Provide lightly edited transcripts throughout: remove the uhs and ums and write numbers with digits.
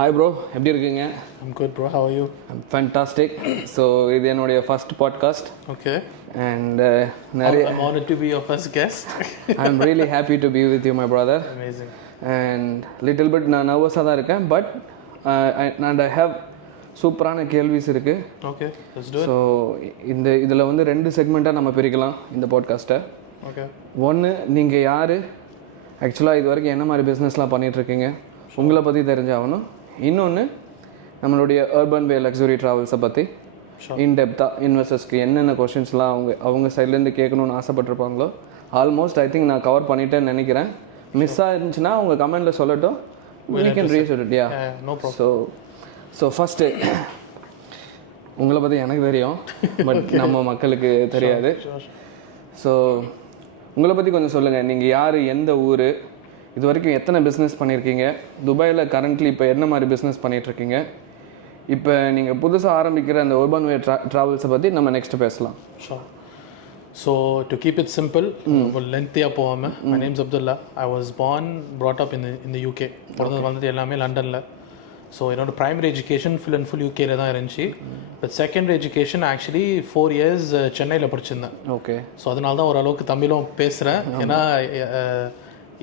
Hi bro, எப்படி இருக்கீங்க? I'm good bro, how are you? I'm fantastic. So இது என்னுடைய ஃபர்ஸ்ட் பாட்காஸ்ட். Okay. And நிறைய I'm honored to be your first guest. I'm really happy to be with you my brother. Amazing. And little bit நான் நர்வஸாக தான் இருக்கேன், but and I have சூப்பரான கேள்விஸ் இருக்குது. Okay, let's do it. So இதில் வந்து 2 செக்மெண்ட்டாக நம்ம பிரிக்கலாம் இந்த பாட்காஸ்ட்டை. Okay. ஒன்று, நீங்கள் யார், ஆக்சுவலாக இது வரைக்கும் என்ன மாதிரி பிஸ்னஸ்லாம் பண்ணிகிட்ருக்கீங்க, உங்களை பற்றி தெரிஞ்சாகணும். இன்னொன்று, நம்மளுடைய அர்பன் வே லக்ஸுரி ட்ராவல்ஸை பற்றி இன்டெப்த்தாக இன்வெஸ்டர்ஸ்க்கு என்னென்ன கொஷின்ஸ்லாம் அவங்க சைட்லேருந்து கேட்கணுன்னு ஆசைப்பட்டிருப்பாங்களோ ஆல்மோஸ்ட் ஐ திங்க் நான் கவர் பண்ணிட்டேன்னு நினைக்கிறேன். மிஸ்ஸாக இருந்துச்சுன்னா அவங்க கமெண்டில் சொல்லட்டும், we can research it. Yeah, no problem. So first உங்களை பற்றி எனக்கு தெரியும், பட் நம்ம மக்களுக்கு தெரியாது. ஸோ உங்களை பற்றி கொஞ்சம் சொல்லுங்கள். நீங்கள் யார், எந்த ஊர், இது வரைக்கும் எத்தனை பிஸ்னஸ் பண்ணியிருக்கீங்க, துபாயில் கரண்ட்லி இப்போ என்ன மாதிரி பிஸ்னஸ் பண்ணிகிட்ருக்கீங்க, இப்போ நீங்கள் புதுசாக ஆரம்பிக்கிற அந்த urban way ட்ராவல்ஸை பற்றி நம்ம நெக்ஸ்ட் பேசலாம். Sure. So to keep it simple, லென்த்தியாக போகாமல், my name is Abdullah. I was born, brought up in the UK. பிறந்தது வந்தது எல்லாமே லண்டனில். ஸோ என்னோட primary education full and full யூகேல தான் இருந்துச்சு. But secondary education actually 4 years சென்னையில் படிச்சிருந்தேன். ஓகே. ஸோ அதனால தான் ஓரளவுக்கு தமிழும் பேசுகிறேன். ஏன்னா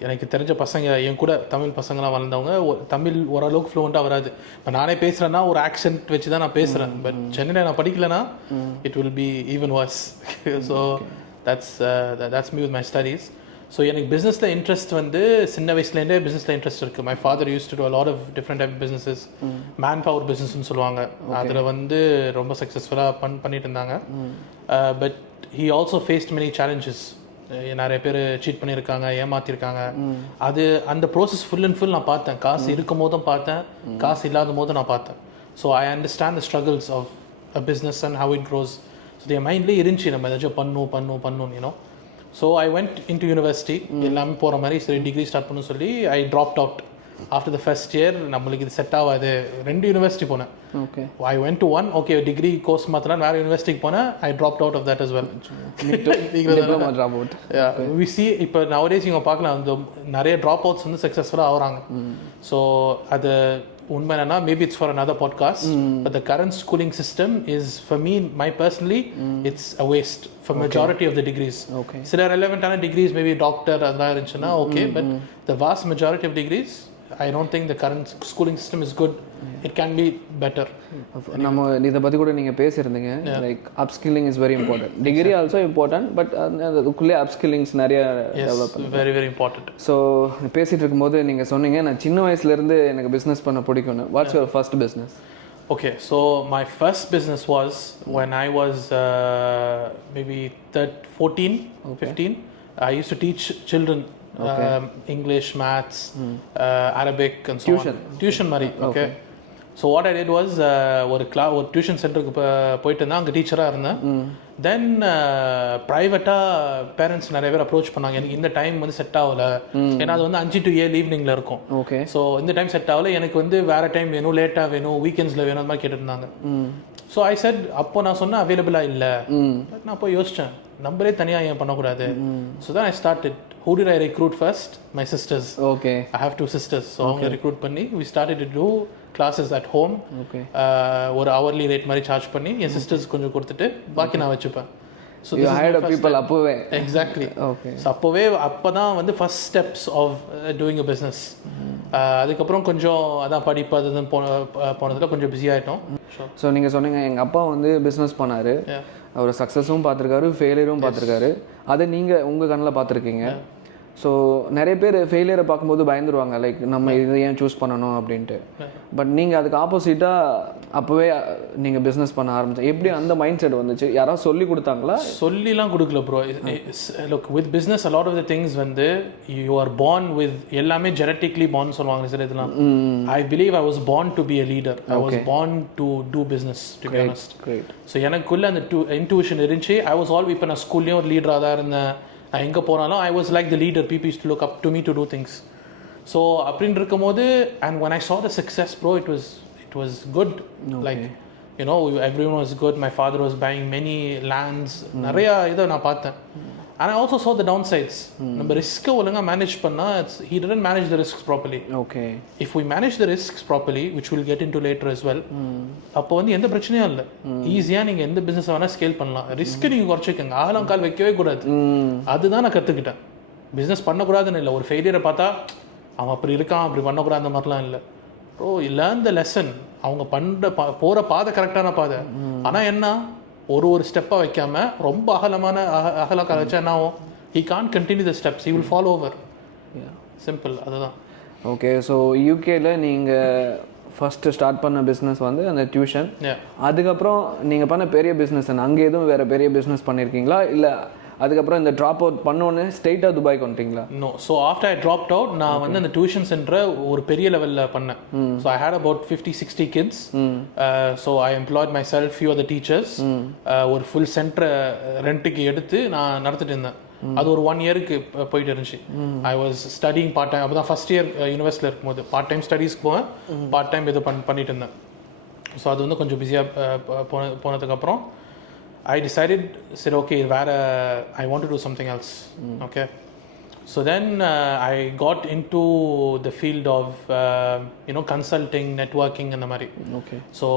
எனக்கு தெரிஞ்ச பசங்க, என் கூட தமிழ் பசங்களாம் வளர்ந்தவங்க தமிழ் ஓரளவுக்கு ஃப்ளூவெண்ட்டாக வராது. இப்போ நானே பேசுகிறேன்னா ஒரு ஆக்சென்ட் வச்சு தான் நான் பேசுகிறேன். பட் சென்னையில் நான் படிக்கலைன்னா it will be even worse. So that's me with my studies. So எனக்கு பிஸ்னஸில் இன்ட்ரெஸ்ட் வந்து சின்ன வயசுலேருந்தே பிஸ்னஸில் இன்ட்ரெஸ்ட் இருக்குது. My father used to do a lot of different type of businesses. Man power பிஸ்னஸ்ன்னு சொல்லுவாங்க. அதில் வந்து ரொம்ப சக்ஸஸ்ஃபுல்லாக பண்ணிட்டு இருந்தாங்க. But he also faced many challenges. நிறைய பேர் சீட் பண்ணியிருக்காங்க, ஏமாற்றிருக்காங்க. அது அந்த ப்ரோசஸ் ஃபுல் அண்ட் ஃபுல் நான் பார்த்தேன். காசு இருக்கும் போதும் பார்த்தேன், காசு இல்லாத போதும் நான் பார்த்தேன். So I understand the struggles of a business and how it grows. So என் மைண்ட்லேயே இருந்துச்சு நம்ம ஏதாச்சும் பண்ணணும் you know. So I went into university. எல்லாமே போகிற மாதிரி சரி டிகிரி ஸ்டார்ட் பண்ணணும்னு சொல்லி I dropped out after the first year. நம்மளுக்கு இது செட் ஆகாது. 2 யூனிவர்சிட்டி போனேன். Okay. I went to one. Okay, degree course மாத்திரம் வேறு யூனிவர்சிட்டிக்கு போனேன். I dropped out of that as well. We C இப்போ நவடேஸ் இங்கே பார்க்கலாம், அந்த நிறைய ட்ராப் அவுட்ஸ் வந்து சக்ஸஸ்ஃபுல்லாக ஆகுறாங்க. ஸோ அது உண்மை என்னன்னா, maybe it's for another podcast, but the current schooling system is, for me, my personally, it's a waste for majority of the degrees. சில ரெலவெண்டான degrees, maybe doctor அதெல்லாம் இருந்துச்சுன்னா okay, but the vast majority of degrees, I don't think the current schooling system is good. It can be better. நம்ம இதை பற்றி கூட நீங்கள் பேசியிருந்தீங்க, like upskilling is very important. Degree also important, but அதுக்குள்ளே upskillings நிறைய டெவலப் பண்ணி very very important. So பேசிகிட்டு இருக்கும்போது நீங்கள் சொன்னீங்க நான் சின்ன வயசுலேருந்து எனக்கு பிஸ்னஸ் பண்ண பிடிக்கும்னு. What's your first business? Okay, so my first business was when I was maybe 14, 15. I used to teach children English, maths, Arabic and so on. Tuition மாதிரி. Okay. So what I did was ஒரு tuition சென்டருக்கு போயிட்டு இருந்தேன். அங்கே டீச்சராக இருந்தேன். தென் ப்ரைவேட்டாக parents நிறைய பேர் அப்ரோச் பண்ணாங்க. எனக்கு இந்த டைம் வந்து செட் ஆகலை, ஏன்னா அது வந்து 5 to 7 ஈவினிங்கில் இருக்கும். ஓகே. ஸோ இந்த டைம் செட் ஆகலை, எனக்கு வந்து வேறு டைம் வேணும், லேட்டாக வேணும், வீக்கெண்ட்ஸில் வேணும், அந்த மாதிரி கேட்டுருந்தாங்க. ஸோ ஐ செட், அப்போ நான் சொன்னேன் அவைலபிளாக இல்லை. பட் நான் போய் யோசித்தேன், நம்பரே தனியாக ஏன் பண்ணக்கூடாது. ஸோ தான் I started. Who did I recruit first? My sisters. Okay. I have 2 sisters. So அவங்க recruit பண்ணி we started to do classes at home. Okay. ஒரு hourly rate மாதிரி சார்ஜ் பண்ணி என் sisters கொஞ்சம் கொடுத்துட்டு பாக்கி நான் வச்சுப்பேன். So you hired people அப்பவே. Exactly. Okay. So அப்பதான் வந்து first steps of doing a business. அதுக்கப்புறம் கொஞ்சம் அதான் படிப்பு அதுதான் போனதில் கொஞ்சம் பிஸி ஆகிட்டோம். ஸோ நீங்கள் சொன்னீங்க எங்கள் அப்பா வந்து பிஸ்னஸ் பண்ணார், அவர் சக்ஸஸும் பார்த்துருக்காரு, ஃபெயிலியரும் பார்த்துருக்காரு. அதை நீங்கள் உங்கள் கண்ணில் பார்த்துருக்கீங்க. ஸோ நிறைய பேர் ஃபெயிலியரை பார்க்கும்போது பயந்துருவாங்க, லைக் நம்ம இதை ஏன் சூஸ் பண்ணணும் அப்படின்ட்டு. பட் நீங்கள் அதுக்கு ஆப்போசிட்டாக அப்போவே நீங்கள் பிஸ்னஸ் பண்ண ஆரம்பிச்சேன். எப்படி அந்த மைண்ட் செட் வந்துச்சு? யாராவது சொல்லி கொடுத்தாங்களா? சொல்லிலாம் கொடுக்கல bro. Look, with business a lot of the things வந்து you are born with, எல்லாமே genetically born சொல்லுவாங்க சில இதெல்லாம். I believe I was born to be a leader. I was born to do business, to be honest. So எனக்குள்ள அந்த intuition இருந்துச்சு. I was all, இப்போ நான் ஸ்கூல்லேயும் ஒரு லீடராக தான் இருந்தேன். நான் எங்கே போனாலும் I was like the leader. People used to look up to me to do things. So அப்படின்னு இருக்கும்போது, and when I saw the success bro, it was good. Like you know, everyone was good. My father was buying many lands. நிறைய இதை நான் பார்த்தேன். And I also saw the downsides. நம்ம ரிஸ்க்கை ஒழுங்காக manage பண்ணால் he didn't manage the risks properly. Okay. If we manage the risks properly, which we'll get into later as well, அப்போ வந்து எந்த பிரச்சனையும் இல்லை. ஈஸியாக நீங்கள் எந்த பிஸ்னஸ் வேணால் ஸ்கேல் பண்ணலாம். ரிஸ்க்கை நீங்கள் குறைச்சிக்கோங்க, ஆழம் கால் வைக்கவே கூடாது. அதுதான் நான் கற்றுக்கிட்டேன். பிஸ்னஸ் பண்ணக்கூடாதுன்னு இல்லை, ஒரு ஃபெயிலியரை பார்த்தா அவன் அப்படி இருக்கான், அப்படி பண்ணக்கூடாது, அந்த மாதிரிலாம் இல்லை. Bro learn the lesson. அவங்க பண்ணுற போகிற பாதை கரெக்டான பாதை. ஆனால் என்ன, ஒரு ஸ்டெப்பாக வைக்காம ரொம்ப அகலக்கால் வச்சா என்ன ஆகும்? he can't continue the steps, he will fall over. Simple, அதுதான். ஓகே, ஸோ யூகேல நீங்கள் ஃபஸ்ட்டு ஸ்டார்ட் பண்ண பிஸ்னஸ் வந்து அந்த டியூஷன். அதுக்கப்புறம் நீங்கள் பண்ண பெரிய பிஸ்னஸ் அங்கே எதுவும் வேறு பெரிய பிஸ்னஸ் பண்ணியிருக்கீங்களா, இல்லை அதுக்கப்புறம் இந்த ட்ராப் அவுட் பண்ணோன்னு ஸ்ட்ரெயிட்டாக துபாய்க்கு வந்துட்டீங்களா? No. So after I dropped out, நான் வந்து அந்த டியூஷன் சென்டரை ஒரு பெரிய லெவலில் பண்ணேன். So I had about 50-60 kids. So I employed myself, few are the teachers. ஒரு ஃபுல் சென்டரை ரெண்ட்டுக்கு எடுத்து நான் நடத்திட்டு இருந்தேன். அது ஒரு 1 இயருக்கு போயிட்டு இருந்துச்சு. I was studying part time. அப்போ தான் ஃபஸ்ட் இயர் யூனிவர்சிட்டியில் இருக்கும்போது பார்ட் டைம் ஸ்டடீஸ்க்கு போவேன், பார்ட் டைம் இது பண்ணிட்டு இருந்தேன். ஸோ அது வந்து கொஞ்சம் பிஸியாக போனதுக்கப்புறம் I said okay, I want to do something else. Okay, so then I got into the field of consulting, networking and the mari. Okay, so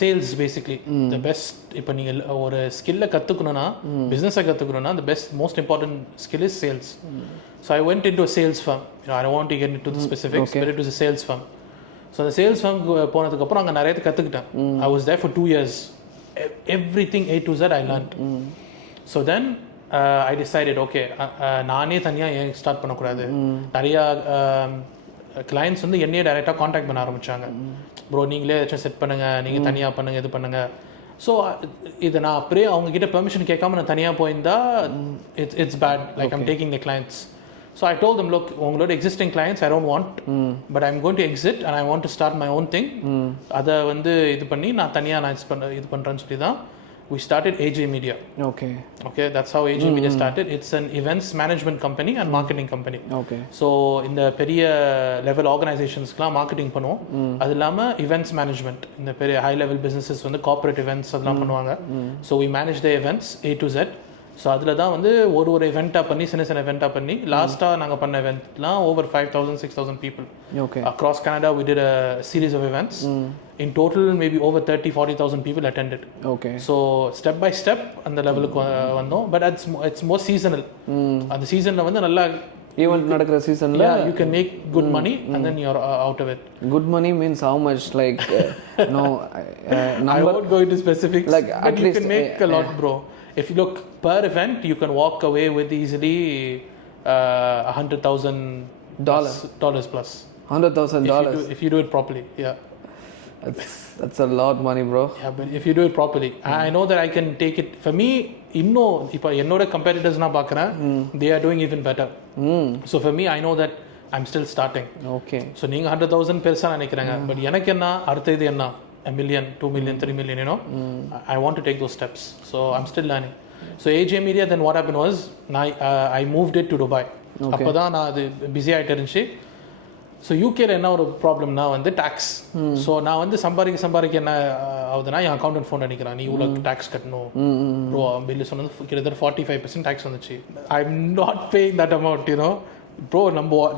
sales basically. The best, ipo neenga or skill kattukonona, business kattukonona, the best most important skill is sales. So I went into a sales firm. I don't want to get into the specifics, but it was a sales firm. So the sales firm ponadukku appuram anga nariya kattukiten. I was there for 2 years. Everything A to Z I learned. So then I decided, okay, நானே தனியாக ஏன் start பண்ணக்கூடாது. நிறையா clients வந்து என்னையே டைரெக்டாக contact பண்ண ஆரம்பித்தாங்க. ப்ரோ நீங்களே ஏதாச்சும் செட் பண்ணுங்கள், நீங்கள் தனியாக பண்ணுங்கள், இது பண்ணுங்கள். ஸோ இதை நான் அப்படியே அவங்கக்கிட்ட பெர்மிஷன் கேட்காம நான் தனியாக போயிருந்தா it's bad, like I'm taking the clients. So I told them, look, உங்களோட existing clients I don't want, but I'm going to exit and I want to start my own thing. அதை வந்து இது பண்ணி நான் தனியாக இது பண்ணுறேன்னு சொல்லி தான் we started AJ Media. Okay, that's how AJ Media started. It's an events management company and marketing company. Okay, so இந்த பெரிய லெவல் ஆர்கனைசேஷன்ஸ்க்குலாம் மார்க்கெட்டிங் பண்ணுவோம். அது இல்லாமல் events management, இந்த பெரிய ஹை லெவல் பிஸ்னஸஸ் வந்து கார்பரேட் events அதெல்லாம் பண்ணுவாங்க. So we manage the events A to Z. So அதில் தான் வந்து ஒரு இவெண்ட்டாக பண்ணி சின்ன இவெண்ட்டாக பண்ணி லாஸ்ட்டாக நாங்கள் பண்ண இவெண்ட்லாம் over 5,000-6,000 people. Okay, across Canada we did a series of events. In total maybe over 30,000-40,000 people attended. Okay, so step by step அந்த லெவலுக்கு வந்தோம். But it's more seasonal. அந்த சீசனில் வந்து நல்லா ஈவெண்ட் நடக்கிற சீசனில் you can make good money and then you're out of it. Good money means how much? Like no, I won't go into specifics, like but at you least can make a lot, bro. If you look per event, you can walk away with easily $100,000 plus. $100,000 if you do it properly. Yeah, that's a lot money, bro. Yeah, but if you do it properly, I know that I can take it. For me, இப்போ என்னோட competitors நான் பார்க்குறேன், they are doing even better. So for me, I know that I'm still starting. Okay, so நீங்கள் 100,000 பெருசாக நினைக்கிறாங்க, but எனக்கு என்ன அடுத்த இது என்ன, $1 million, $2 million, $3 million, I want to take those steps. So I'm still learning. So AJ Media, then what happened was I moved it to Dubai. அப்போ தான் நான் அது பிஸி ஆகிட்டு இருந்துச்சு. ஸோ யூகேல என்ன ஒரு ப்ராப்ளம்னா வந்து டேக்ஸ். ஸோ நான் வந்து சம்பாதிக்க என்ன ஆகுதுன்னா, என் அக்கௌண்டன்ட் ஃபோன் அடிக்கிறான், நீ இவ்வளோ டேக்ஸ் கட்டணும் ப்ரோ. பில்லு சொன்னது கிட்டத்தட்ட 45% டேக்ஸ் வந்துச்சு. I am not paying that amount, bro.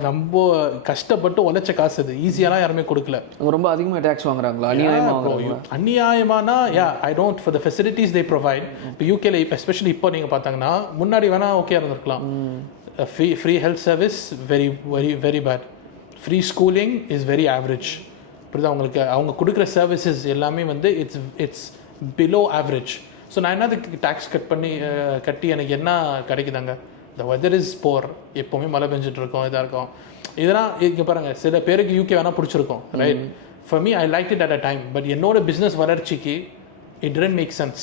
நம்ம கஷ்டப்பட்டு உழைச்ச காசு அது ஈஸியாலாம் யாருமே கொடுக்கல. ரொம்ப அதிகமாக டேக்ஸ் வாங்குறாங்களா? அநியாயமானா I don't for the facilities they provide. இப்போ யூகேல எஸ்பெஷலி இப்போ நீங்கள் பார்த்தாங்கன்னா, முன்னாடி வேணால் ஓகே இருந்திருக்கலாம். Free health service very very very bad. Free schooling is very average. புரியுதா உங்களுக்கு? அவங்க கொடுக்குற சர்வீசஸ் எல்லாமே வந்து இட்ஸ் பிலோ ஆவரேஜ். ஸோ நான் என்னதுக்கு டேக்ஸ் கட்டி எனக்கு என்ன கிடைக்குதாங்க? The weather is poor. எப்போவுமே மழை பெஞ்சிட்டு இருக்கோம், இதாக இருக்கும். இதெல்லாம் இங்கே பாருங்கள், சில பேருக்கு யூகே வேணால் பிடிச்சிருக்கும், right? For me I like it at a time. But என்னோட பிஸ்னஸ் வளர்ச்சிக்கு இட் didn't make sense.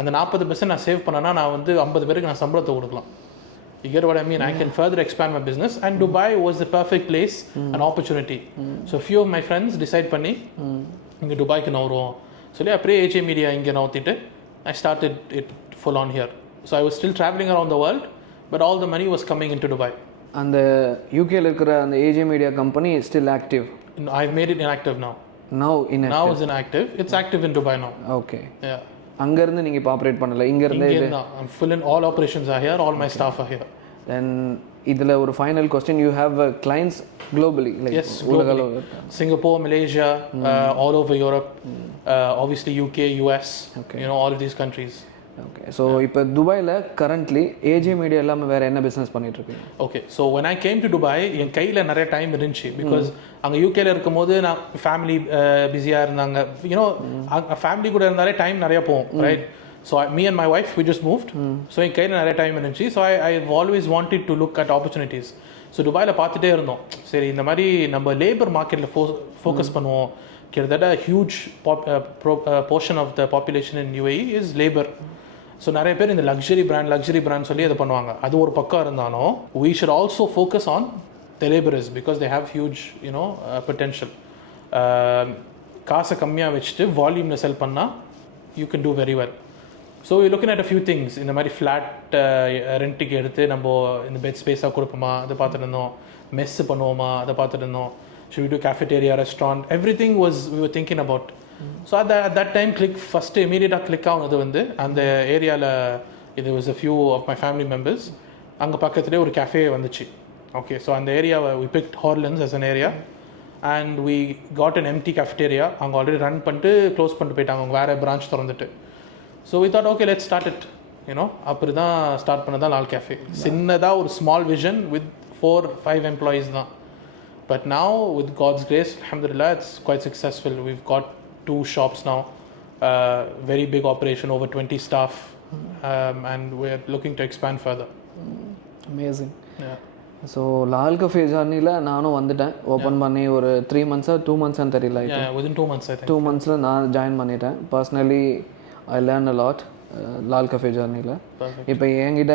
அந்த 40% நான் சேவ் பண்ணேன்னா நான் வந்து 50 பேருக்கு நான் சம்பளத்தை கொடுக்கலாம். You get what I mean? I can further expand my business, and Dubai was the perfect place, an opportunity. So few of my friends decide பண்ணி இங்கே துபாய்க்கு நான் வருவோம் சொல்லி அப்படியே AJ Media இங்கே நவுத்திட்டு I started it full on here. So I was still traveling around the world, but all the money was coming into Dubai. அந்த யூகேல இருக்கிற அந்த AJ Media company is still active? I've made it inactive now. Now inactive? Now it's inactive. It's active in Dubai now. Okay. Yeah. அங்கேருந்து நீங்கள் இப்போ operate பண்ணலை, இங்கேருந்து I'm full in all operations are here, all my staff are here. தென் இதில் ஒரு final question, you have clients globally, like Yes, globally. Singapore, Malaysia, all over Europe, obviously UK, US, all of these countries. Okay. So இப்போ துபாயில் currently AJ media இல்லாமல் வேறு என்ன business பண்ணிட்டு இருக்கீங்க? Okay. So when I came to Dubai, என் கையில் நிறைய time இருந்துச்சு. பிகாஸ் அங்கே யூகேல இருக்கும்போது நான் ஃபேமிலி பிஸியாக இருந்தாங்க. ஃபேமிலி கூட இருந்தாலே டைம் நிறைய போகும், right? So me and my wife, we just moved. So என் கையில் நிறைய டைம் இருந்துச்சு. So I've always wanted to look at opportunities. So துபாயில் பார்த்துட்டே இருந்தோம், சரி இந்த மாதிரி நம்ம லேபர் மார்க்கெட்டில் ஃபோக்கஸ் பண்ணுவோம். கிட்டத்தட்ட huge portion of the population in UAE is labour. So நிறைய பேர் இந்த லக்ஸரி பிராண்ட் சொல்லி அதை பண்ணுவாங்க. அது ஒரு பக்கம் இருந்தாலும் we should also focus on the laborers because they have huge potential. காசை கம்மியாக வச்சுட்டு வால்யூமில் செல் பண்ணால் you can do very well. So we're looking at a few things. இந்த மாதிரி ஃப்ளாட் ரெண்ட்டுக்கு எடுத்து நம்ம இந்த பெட் ஸ்பேஸாக கொடுப்போமா அதை பார்த்துட்டு இருந்தோம். மெஸ் பண்ணுவோமா அதை பார்த்துட்டு இருந்தோம். should we do cafeteria, restaurant, everything we were thinking about. So at that time first immediate click ஆனது வந்து அந்த ஏரியாவில் இது was a few of my family members. அங்கே பக்கத்துலேயே ஒரு கேஃபே வந்துச்சு. ஓகே. ஸோ அந்த ஏரியாவை we picked Horlands as an area and we got an empty cafeteria. அவங்க ஆல்ரெடி ரன் பண்ணிட்டு க்ளோஸ் பண்ணிட்டு போயிட்டாங்க, அவங்க வேறு பிரான்ச் திறந்துட்டு. So we thought okay, let's start it. அப்படி தான் ஸ்டார்ட் பண்ணதான் லால் கேஃபே. சின்னதாக ஒரு ஸ்மால் விஷன் வித் 4-5 எம்ப்ளாயீஸ் தான். But now with God's grace, alhamdulillah, it's quite successful. We've got 2 shops now, very big operation, over 20 staff, and we're looking to expand further. Amazing. Yeah. So Lal cafe ஜர்னியில் நானும் வந்துட்டேன். Open பண்ணி ஒரு 3 months 2 months தெரியல. Within 2 months I think. 2 months நான் join பண்ணிட்டேன். Personally I learn a lot Lal cafe ஜர்னியில். இப்போ என்கிட்ட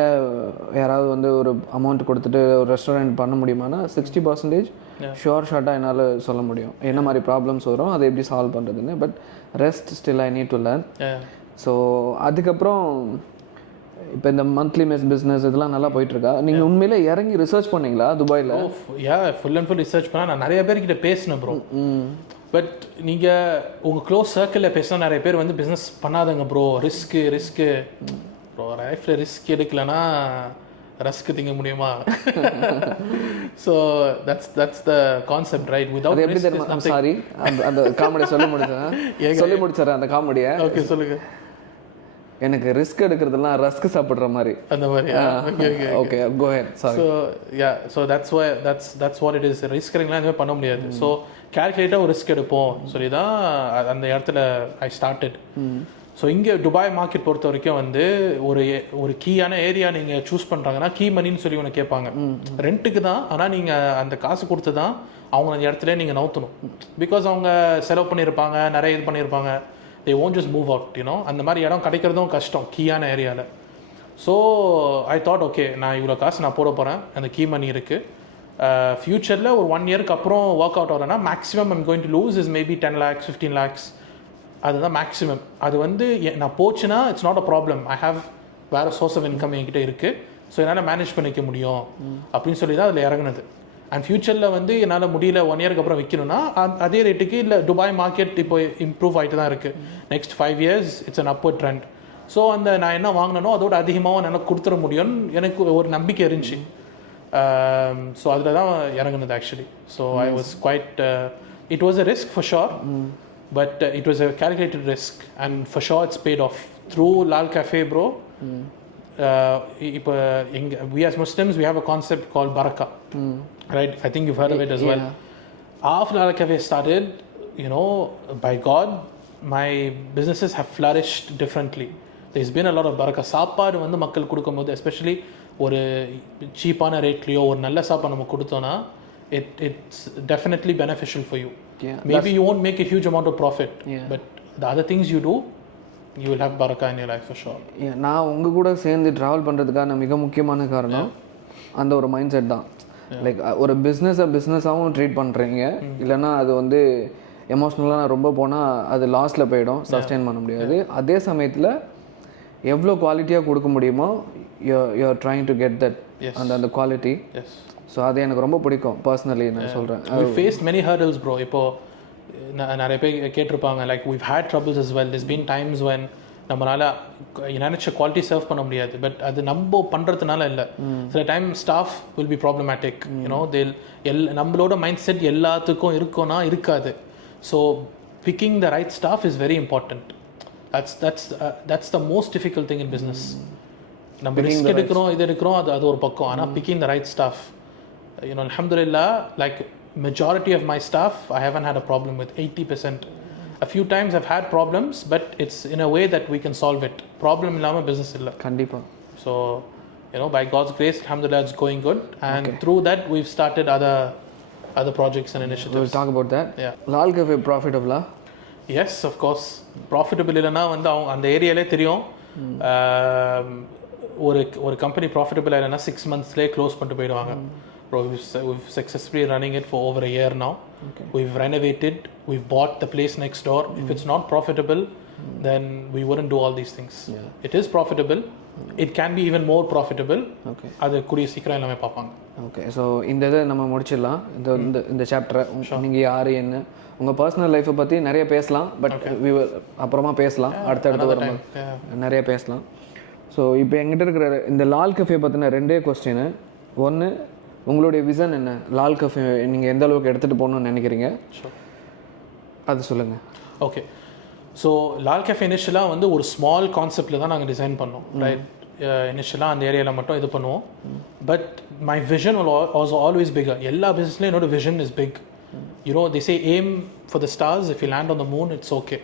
யாராவது வந்து ஒரு அமௌண்ட் கொடுத்துட்டு ஒரு ரெஸ்டாரண்ட் பண்ண முடியுமானா 60% ஷார்ட்டாக என்னால் சொல்ல முடியும் என்ன மாதிரி ப்ராப்ளம்ஸ் வரும், அதை எப்படி சால்வ் பண்ணுறதுன்னு. But rest still I need to learn. So அதுக்கப்புறம் இப்போ இந்த மந்த்லி மெஸ் பிஸ்னஸ் இதெல்லாம் நல்லா போயிட்டுருக்கா? நீங்கள் உண்மையிலே இறங்கி ரிசர்ச் பண்ணீங்களா துபாயில்? ஃபுல் அண்ட் ஃபுல் ரிசர்ச் பண்ணால் நான் நிறைய பேர்கிட்ட பேசினேன் ப்ரோ. பட் நீங்கள் உங்கள் க்ளோஸ் சர்க்கிளில் பேசினா நிறைய பேர் வந்து பிஸ்னஸ் பண்ணாதங்க ப்ரோ, ரிஸ்க்கு ப்ரோ. லைஃப்பில் ரிஸ்க் எடுக்கலைன்னா ரஸ்க் திங்க முடியுமா? So that's the concept, right? Without எப்படி தெரியுமா? சாரி, அந்த காமெடியை சொல்லி முடிச்சிடறேன் அந்த காமெடியை. ஓகே சொல்லுங்க. எனக்கு ரிஸ்க் எடுக்கிறதுலாம் ரஸ்க் சாப்பிடுற மாதிரி அந்த மாதிரி. Okay go ahead. Sorry. So so that's what it is. Risk எடுக்கலாம் எதுவுமே பண்ண முடியாது. ஸோ கேல்குலேட்டாக ஒரு ரிஸ்க் எடுப்போம் சொல்லி தான் அந்த இடத்துல ஐ ஸ்டார்டட். ஸோ இங்கே துபாய் மார்க்கெட் பொறுத்த வரைக்கும் வந்து ஒரு கீயான ஏரியா நீங்கள் சூஸ் பண்ணுறாங்கன்னா கீ மணின்னு சொல்லி ஒன்று கேட்பாங்க. ரெண்ட்டுக்கு தான், ஆனால் நீங்கள் அந்த காசு கொடுத்து தான் அவங்க அந்த இடத்துல நீங்கள் நவுத்தணும். பிகாஸ் அவங்க செலவு பண்ணியிருப்பாங்க, நிறைய இது பண்ணியிருப்பாங்க. they won't just move out, அந்த மாதிரி இடம் கிடைக்கிறதும் கஷ்டம் கீயான ஏரியாவில். ஸோ ஐ தாட் ஓகே, நான் இவ்வளோ காசு நான் போட போகிறேன், அந்த கீ மணி இருக்குது. ஃப்யூச்சரில் ஒரு 1 yearக்கு அப்புறம் ஒர்க் அவுட் ஆகிறேன்னா maximum I'm going to lose is maybe 10 lakhs 15 lakhs. அதுதான் மேக்ஸிமம். அது வந்து நான் போச்சுன்னா it's not a problem. I have வேறு சோர்ஸ் ஆஃப் இன்கம் என்கிட்ட இருக்குது. ஸோ என்னால் மேனேஜ் பண்ணிக்க முடியும் அப்படின்னு சொல்லி தான் அதில் இறங்குனது. அண்ட் ஃப்யூச்சரில் வந்து என்னால் முடியல 1 yearக்கு அப்புறம் விற்கணும்னா அதே ரேட்டுக்கு இல்லை. துபாய் மார்க்கெட் இப்போ இம்ப்ரூவ் ஆகிட்டு தான் இருக்குது. Next 5 years it's an upward trend. So அந்த நான் என்ன வாங்கினோ அதோட அதிகமாகவும் எனக்கு கொடுத்துட முடியும்னு எனக்கு ஒரு நம்பிக்கை இருந்துச்சு. ஸோ அதில் தான் இறங்குனது actually. So I was quite it was a risk for sure, but it was a calculated risk and for sure it's paid off through Lal cafe bro. இப்போ we as Muslims we have a concept called barakah, right? I think you've heard of it as well. After Lal Cafe started, by God, my businesses have flourished differently. There's been a lot of barakah. சாப்பாடு வந்து மக்கள் கொடுக்கும்போது especially ஒரு சீப்பான ரேட்லேயோ ஒரு நல்ல சாப்பாடு நம்ம கொடுத்தோன்னா it's definitely beneficial for you. Maybe you won't make a huge amount of profit, but the other things you do, you will have barakah in your life for sure. நான் உங்கள் கூட சேர்ந்து ட்ராவல் பண்ணுறதுக்கான மிக முக்கியமான காரணம் அந்த ஒரு மைண்ட் செட் தான். லைக் ஒரு பிஸ்னஸாகவும் ட்ரீட் பண்ணுறீங்க, இல்லைன்னா அது வந்து எமோஷ்னலாக ரொம்ப போனால் அது லாஸில் போயிடும், சஸ்டெயின் பண்ண முடியாது. அதே சமயத்தில் எவ்வளோ குவாலிட்டியாக கொடுக்க முடியுமோ you are trying to get that அந்த குவாலிட்டி. ஸோ அது எனக்கு ரொம்ப பிடிக்கும் பர்சனலி. நான் சொல்கிறேன், we faced many hurdles bro. இப்போ நிறைய பேர் கேட்டிருப்பாங்க, like we've had troubles as well. There's been times when நம்மளால் நினச்ச குவாலிட்டி சர்வ் பண்ண முடியாது. பட் அது நம்ம பண்ணுறதுனால இல்லை. சில time staff will be problematic. You know நம்மளோட மைண்ட் செட் எல்லாத்துக்கும் இருக்கும்னா இருக்காது. So picking the right staff is very important. that's the most difficult thing in business. நம்ம ரிஸ்க் எடுக்கிறோம், இது எடுக்கிறோம், அது ஒரு பக்கம். ஆனால் picking the right staff, you know, அல்ஹம்துலில்லாஹ், like majority of my staff I haven't had a problem with. 80%. A few times I've had problems, but it's in a way that we can solve it. Problem illama business illa kandipa. So by God's grace, alhamdulillah, it's going good, and through that we've started other projects and initiatives. We'll talk about that. Yeah. Lal Cafe profitable? Yes, of course. Profitable illana வந்து அந்த ஏரியாலே தெரியும். ஒரு company profitable இல்லைன்னா 6 monthsலேயே close பண்ணிட்டு போயிடுவாங்க. We've successfully running it for over a year now. We've renovated, we've bought the place next door. If it's not profitable, then we wouldn't do all these things. It is profitable. It can be even more profitable. அது கூடிய சீக்கிரம் எல்லாமே பார்ப்பாங்க. Okay, so இந்த இதை நம்ம முடிச்சிடலாம். இந்த சாப்டரை நீங்கள் யார், என்ன, உங்கள் பர்சனல் லைஃப்பை பற்றி நிறைய பேசலாம். பட் அப்புறமா பேசலாம், அடுத்தடுத்து வரும்போது நிறைய பேசலாம். ஸோ இப்போ எங்கிட்ட இருக்கிற இந்த லால் கஃபே பற்றின 2 கொஸ்டின். ஒன்று, உங்களுடைய விசன் என்ன? லால் கஃபே நீங்கள் எந்த அளவுக்கு எடுத்துகிட்டு போகணும்னு நினைக்கிறீங்க, அது சொல்லுங்கள். ஓகே, ஸோ லால் கஃபே இனிஷியலாக வந்து ஒரு ஸ்மால் கான்செப்டில் தான் நாங்கள் டிசைன் பண்ணோம். ரைட், இனிஷியலாக அந்த ஏரியாவில் மட்டும் இது பண்ணுவோம். But my vision was always bigger. எல்லா பிஸ்னஸ்லேயும் என்னோட vision is big. they say aim for the stars, if you land on the moon it's okay.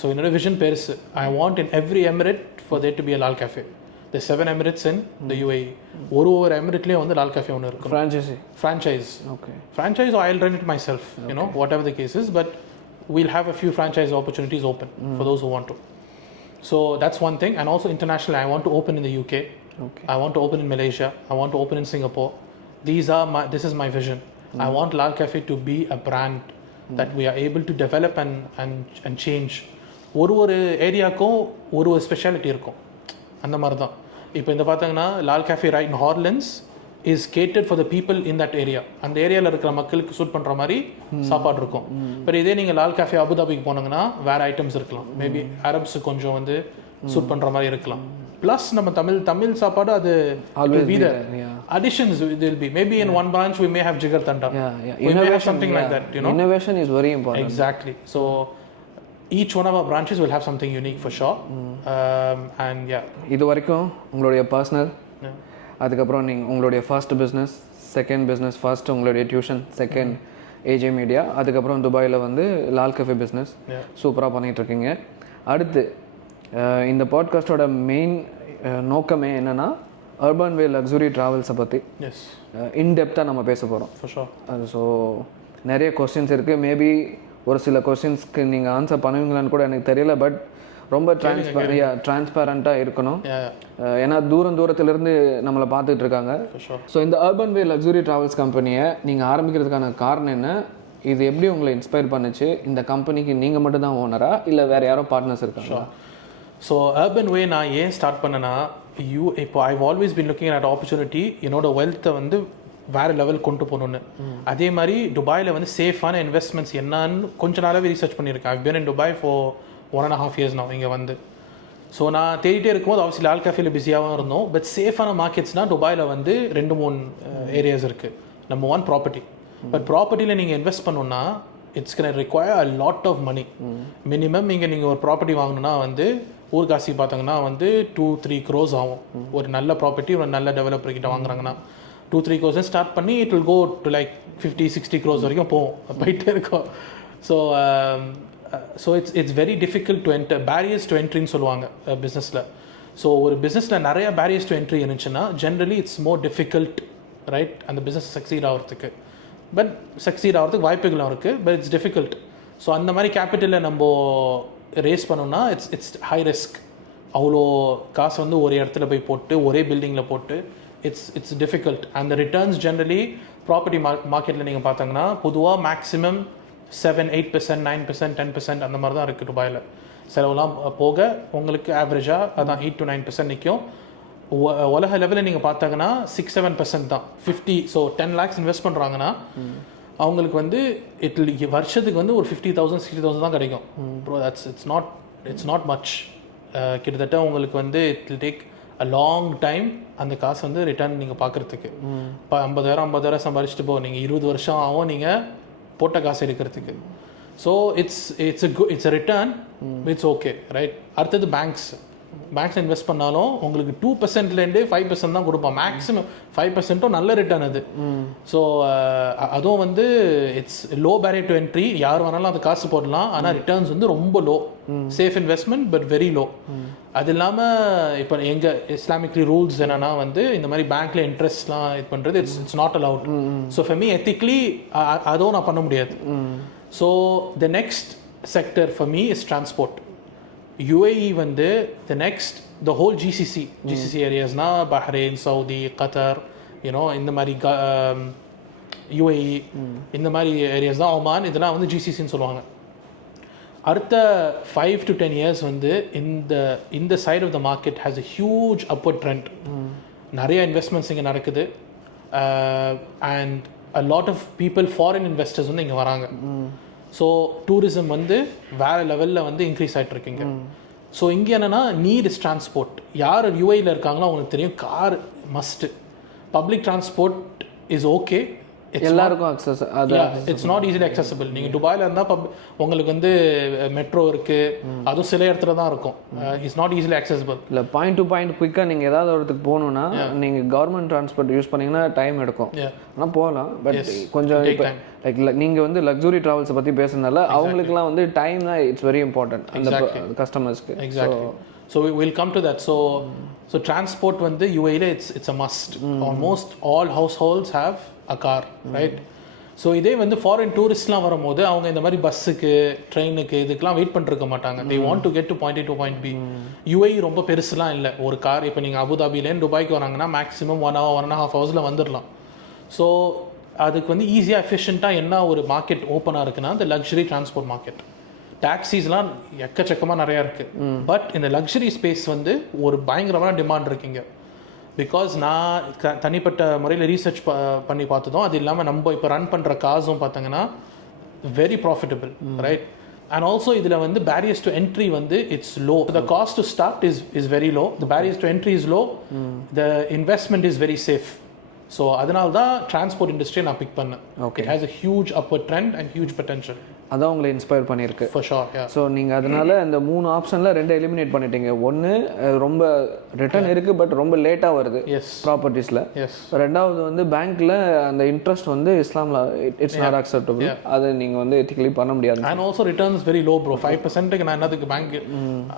So என்னோட விஷன் பெருசு. I want in every emirate for there to be a Lal Cafe. There's 7 emirates in the UAE. ஒரு எமிரேட்லேயும் வந்து Lal cafe ஒன்று இருக்கும். Franchise. Okay. Franchise, or I'll run it myself, whatever the case is. But we'll have a few franchise opportunities open for those who want to. So that's one thing. And also internationally, I want to open in the UK. Okay. I want to open in Malaysia. I want to open in Singapore. This is my vision. I want Lal Cafe to be a brand that we are able to develop and change. ஒரு ஏரியாவுக்கும் ஒரு speciality இருக்கும். அந்த மாதிரி தான். இப்போ இந்த பார்த்தீங்கன்னா Lal cafe right in Hartlands is catered for the people in that area. அந்த ஏரியாவில் இருக்கிற மக்களுக்கு சூட் பண்ணுற மாதிரி சாப்பாடு இருக்கும். பட் இதே நீங்கள் லால் கேஃபே அபுதாபிக்கு போனீங்கன்னா வேறு ஐட்டம்ஸ் இருக்கலாம். மேபி அரப்ஸு கொஞ்சம் வந்து சூட் பண்ணுற மாதிரி இருக்கலாம். ப்ளஸ் நம்ம தமிழ் சாப்பாடு அது additions will be. Maybe in one branch we may have jigar tanda. We may have something like that. Innovation is very important. Exactly. So each one of our branches will have something unique for sure. And yeah, இது வரைக்கும் உங்களுடைய personal, அதுக்கப்புறம் நீங்கள் உங்களுடைய first business, second business, first உங்களுடைய tuition, second AJ media, அதுக்கப்புறம் துபாயில் வந்து லால் கஃபே பிஸ்னஸ் சூப்பராக பண்ணிகிட்ருக்கீங்க. அடுத்து இந்த பாட்காஸ்டோட மெயின் நோக்கமே என்னென்னா அர்பன் வே லக்ஸுரி ட்ராவல்ஸை பற்றி இன்டெப்த்தாக நம்ம பேச போகிறோம். அது ஸோ நிறைய கொஸ்டின்ஸ் இருக்குது. மேபி ஒரு சில கொஸ்டின்ஸ்க்கு நீங்கள் ஆன்சர் பண்ணுவீங்களான்னு கூட எனக்கு தெரியல. பட் ரொம்ப டிரான்ஸ்பேரண்ட்டாக இருக்கணும். ஏன்னா தூரத்துலேருந்து நம்மளை பார்த்துட்டு இருக்காங்க. ஸோ இந்த அர்பன் வே லக்ஸுரி ட்ராவல்ஸ் கம்பெனியை நீங்கள் ஆரம்பிக்கிறதுக்கான காரணம் என்ன? இது எப்படி உங்களை இன்ஸ்பயர் பண்ணுச்சு? இந்த கம்பெனிக்கு நீங்கள் மட்டும் தான் ஓனரா இல்லை வேறு யாரோ பார்ட்னர்ஸ் இருக்காங்க? ஸோ அர்பன் வே நான் ஏன் ஸ்டார்ட் பண்ணேன்னா, இப்போ I've always been looking at opportunity என்னோட வெல்த்தை வந்து வேறு லெவல் கொண்டு போகணுன்னு. அதே மாதிரி துபாயில் வந்து சேஃபான இன்வெஸ்ட்மெண்ட்ஸ் என்னான்னு கொஞ்ச நாளாகவே ரீசர்ச் பண்ணியிருக்கேன். I've been in Dubai for 1.5 years now இங்கே வந்து. ஸோ நான் தேடிட்டே இருக்கும்போது ஆப்வியஸ்லி லால் கேஃபேல பிஸியாகவும் இருந்தோம். பட் சேஃபான மார்க்கெட்ஸ்னால் துபாயில் வந்து 2-3 ஏரியாஸ் இருக்குது. Number 1 property. பட் ப்ராப்பர்ட்டியில் நீங்கள் இன்வெஸ்ட் பண்ணணுன்னா it's can require a lot of money. Minimum நீங்கள் ஒரு ப்ராப்பர்ட்டி வாங்கணுன்னா வந்து ஊர்காசி பார்த்தீங்கன்னா வந்து 2-3 crores ஆகும். ஒரு நல்ல ப்ராப்பர்ட்டி ஒரு நல்ல டெவலப்பர் கிட்ட வாங்குறாங்கன்னா 2-3 crores ஸ்டார்ட் பண்ணி it will go to like 50-60 crores வரைக்கும் போகும், போயிட்டே இருக்கும். So it's very difficult to enter. Barriers to என்ட்ரின்னு சொல்லுவாங்க பிஸ்னஸில். ஸோ ஒரு பிஸ்னஸில் நிறைய பேரியர்ஸ் டு என்ட்ரி இருந்துச்சுன்னா generally it's more difficult, right, அந்த பிஸ்னஸ் சக்சீட் ஆகிறதுக்கு. பட் சக்சீட் ஆகிறதுக்கு வாய்ப்புகளும் இருக்குது. But it's difficult. ஸோ அந்த மாதிரி கேபிட்டலில் நம்ம ரேஸ் பண்ணோம்னா இட்ஸ் ஹை ரிஸ்க். அவ்வளோ காசு வந்து ஒரு இடத்துல போய் போட்டு ஒரே பில்டிங்கில் போட்டு இட்ஸ் டிஃபிகல்ட். அந்த ரிட்டர்ன்ஸ் ஜென்ரலி ப்ராப்பர்ட்டி மார்க்கெட்டில் நீங்கள் பார்த்தாங்கன்னா பொதுவாக மேக்ஸிமம் 7-8%, 9%, 10% அந்த மாதிரி தான் இருக்குது துபாயில். செலவுலாம் போக உங்களுக்கு ஆவரேஜாக அதான் 8-9% நிற்கும். உலக லெவலில் நீங்கள் பார்த்தாங்கன்னா 6-7% தான். 10 lakhs இன்வெஸ்ட் பண்ணுறாங்கன்னா அவங்களுக்கு வந்து வருஷத்துக்கு வந்து ஒரு 50,000-60,000 தான் கிடைக்கும். Bro it's not much. கிட்டத்தட்ட உங்களுக்கு வந்து it will take a long time அந்த காசு வந்து ரிட்டர்ன் நீங்கள் பார்க்குறதுக்கு. இப்போ 50,000 சம்பாரிச்சிட்டு போ, நீங்கள் 20 வருஷம் ஆகும் நீங்கள் போட்ட காசு எடுக்கிறதுக்கு. So it's a return, it's okay right. அடுத்தது பேங்க்ஸ் இன்வெஸ்ட் பண்ணாலும் உங்களுக்கு 2%லேருந்து 5% தான் கொடுப்பான், மேக்ஸிமம் 5%ம் நல்ல ரிட்டர்ன் அது. ஸோ அதுவும் வந்து it's low barrier to entry, யார் வேணாலும் அது காசு போடலாம், ஆனால் ரிட்டர்ன்ஸ் வந்து ரொம்ப low. Safe investment but very low. அது இல்லாமல் இப்போ எங்கள் இஸ்லாமிக்லி ரூல்ஸ் என்னன்னா வந்து இந்த மாதிரி பேங்க்ல இன்ட்ரெஸ்ட்லாம் இது பண்ணுறது it's not allowed. So for me ethically அதுவும் நான் பண்ண முடியாது. So the next sector for me is transport. UAE வந்து the next the whole GCC areasனா பஹ்ரைன், சவுதி, கத்தார், இந்த மாதிரி UAE இந்த மாதிரி ஏரியாஸ் தான், ஒமான், இதெல்லாம் வந்து GCCன்னு சொல்லுவாங்க. அடுத்த 5 to 10 years வந்து இந்த side of the market has a huge upward trend. நிறைய இன்வெஸ்ட்மெண்ட்ஸ் இங்கே நடக்குது and a lot of people, foreign investors வந்து இங்கே வராங்க. ஸோ டூரிசம் வந்து வேறு லெவலில் வந்து இன்க்ரீஸ் ஆகிட்டு இருக்கீங்க. ஸோ இங்கே என்னென்னா நீட் இஸ் டிரான்ஸ்போர்ட். யார் யூஏயில் இருக்காங்களோ அவங்களுக்கு தெரியும், car must. Public transport is okay, எல்லாருக்கும் அக்சஸ், அது இட்ஸ் நாட் ஈஸிலி அக்சசபிள். நீங்கள் துபாயில் இருந்தால் உங்களுக்கு வந்து மெட்ரோ இருக்குது, அதுவும் சில இடத்துல தான் இருக்கும். It's not easily accessible. இல்லை, பாயிண்ட் டு பாயிண்ட் குயிக்காக நீங்கள் ஏதாவது ஒரு இடத்துக்கு போகணுன்னா நீங்கள் கவர்மெண்ட் டிரான்ஸ்போர்ட் யூஸ் பண்ணிங்கன்னா டைம் எடுக்கும், ஆனால் போகலாம். பட் கொஞ்சம் இப்போ லைக் நீங்கள் வந்து லக்ஸுரி ட்ராவல்ஸை பற்றி பேசுறதுனால அவங்களுக்குலாம் வந்து டைம் தான் இட்ஸ் வெரி இம்பார்ட்டன்ட் அந்த கஸ்டமர்ஸ்க்கு. Exactly. So we'll come to that. So transport வந்து UAE it's a must. Almost all households have a car, right? So இதே வந்து ஃபாரின் டூரிஸ்ட்லாம் வரும்போது அவங்க இந்த மாதிரி பஸ்ஸுக்கு, ட்ரெயினுக்கு, இதுக்கெலாம் வெயிட் பண்ணிருக்க மாட்டாங்க. they want to get to point A to point B. UAE ரொம்ப பெருசுலாம் இல்லை. ஒரு கார் இப்போ நீங்கள் அபுதாபிலேருந்து துபாய்க்கு வராங்கன்னா மேக்ஸிமம் 1 hour 1.5 hours வந்துடலாம். ஸோ அதுக்கு வந்து ஈஸியாக எஃபிஷியண்ட்டாக என்ன ஒரு மார்க்கெட் ஓப்பனாக இருக்குன்னா இந்த லக்ஸுரி டிரான்ஸ்போர்ட் மார்க்கெட். டாக்ஸிஸ்லாம் எக்கச்சக்கமாக நிறையா இருக்குது. பட் இந்த லக்ஸுரி ஸ்பேஸ் வந்து ஒரு பயங்கரமான டிமாண்ட் இருக்குங்க. பிகாஸ் நான் தனிப்பட்ட முறையில் ரீசர்ச் பண்ணி பார்த்ததும், அது இல்லாமல் நம்ம இப்போ ரன் பண்ணுற காசும் பார்த்தீங்கன்னா very profitable, right? And also இதில் வந்து பேரியர்ஸ் டு என்ட்ரி வந்து it's low. The cost to start is very low, the barriers to entry is low, the investment is very safe. So அதனால தான் டிரான்ஸ்போர்ட் இண்டஸ்ட்ரியை நான் பிக் பண்ணேன். It has a huge upward trend and huge potential. அதான் உங்களை inspire பண்ணியிருக்கு. For sure. So நீங்கள் அதனால இந்த 3 ஆப்ஷனில் 2 எலிமினேட் பண்ணிட்டீங்க. ஒன்று ரொம்ப ரிட்டர்ன் இருக்குது பட் ரொம்ப லேட்டாக வருது ப்ராப்பர்ட்டிஸில். ரெண்டாவது வந்து பேங்க்கில் அந்த இன்ட்ரெஸ்ட் வந்து இஸ்லாமில் இட்ஸ் நாட் அக்செப்டபிள், அது நீங்கள் வந்து எத்திக்கலி பண்ண முடியாது. And also returns very low bro. 5%க்கு நான் என்னதுக்கு பேங்க்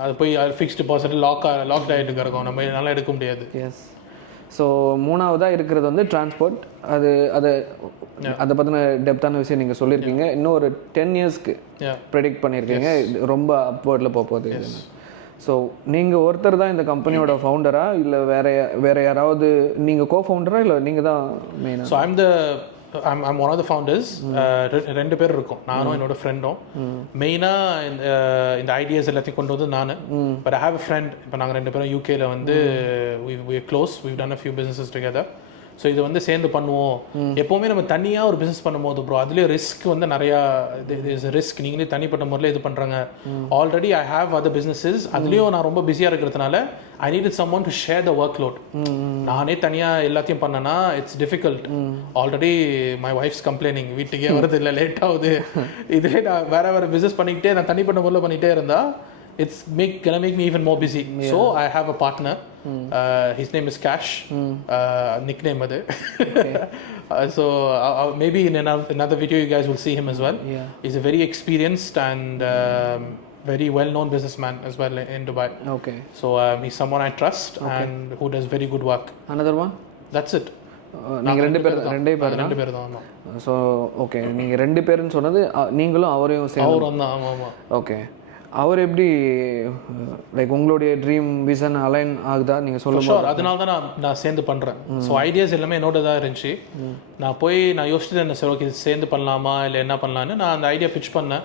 அது போய் ஃபிக்ஸ்ட் டெபாசிட் லாக்ட் ஆகிட்டு இருக்கும், நம்ம நல்லா எடுக்க முடியாது. எஸ். ஸோ மூணாவதாக இருக்கிறது வந்து டிரான்ஸ்போர்ட். அதை பற்றின டெப்த்தான விஷயம் நீங்கள் சொல்லியிருக்கீங்க. இன்னும் ஒரு 10 yearsக்கு ப்ரெடிக்ட் பண்ணியிருக்கீங்க ரொம்ப அப்வர்டில் போகுது. ஸோ நீங்கள் ஒருத்தர் தான் இந்த கம்பெனியோட ஃபவுண்டரா, இல்லை வேற யாராவது நீங்கள் கோ ஃபவுண்டரா, இல்லை நீங்கள் தான் மெயினாக? So I'm one of the founders. 2 பேர் இருக்கோம், நானும் என்னோட ஃப்ரெண்டும். மெயினாக இந்த ஐடியாஸ் எல்லாத்தையும் கொண்டு வந்து நான். But I have a friend. இப்போ நாங்கள் 2 பேரும் யூகேல வந்து we are close, we've done a few businesses together. So இது வந்து சேர்ந்து பண்ணுவோம். எப்போவுமே நம்ம தனியாக ஒரு பிஸ்னஸ் பண்ணும்போது ப்ரோ அதுலேயே ரிஸ்க் வந்து நிறையா ரிஸ்க். நீங்களே தனிப்பட்ட முறையில் இது பண்ணுறாங்க. Already I have other businesses, அதுலேயும் நான் ரொம்ப பிஸியாக இருக்கிறதுனால I need someone to share the workload. நானே தனியாக எல்லாத்தையும் பண்ணேன்னா it's difficult. Already my wife's complaining, வீட்டுக்கே வருது இல்லை, லேட் ஆகுது. இதுவே நான் வேறு பிஸ்னஸ் பண்ணிக்கிட்டே நான் தனிப்பட்ட முறையில் பண்ணிகிட்டே இருந்தால் it's gonna make me even more busy. So I have a partner. His name is Cash. Nickname adu. So maybe in another video you guys will see him as well. He's a very experienced and very well known businessman as well in Dubai. Okay. So he's someone I trust and who does very good work. Another one? That's it. நீங்கள் 2 பேர் தான். So okay, நீங்கள் 2 பேருன்னு சொன்னது நீங்களும் அவரையும் சேர்ந்து? அவரும் தான். ஆமாம் ஆமாம். ஓகே. அவர் எப்படி லைக் உங்களுடைய ட்ரீம் விஷன் அலைன் ஆகுதா நீங்கள் சொல்லுங்கள்? அதனால தான் நான் சேர்ந்து பண்ணுறேன். ஸோ ஐடியாஸ் எல்லாமே என்னோட தான் இருந்துச்சு. நான் யோசிச்சுட்டு என்ன சார், ஓகே சேர்ந்து பண்ணலாமா இல்லை என்ன பண்ணலான்னு நான் அந்த ஐடியா பிச் பண்ணேன்.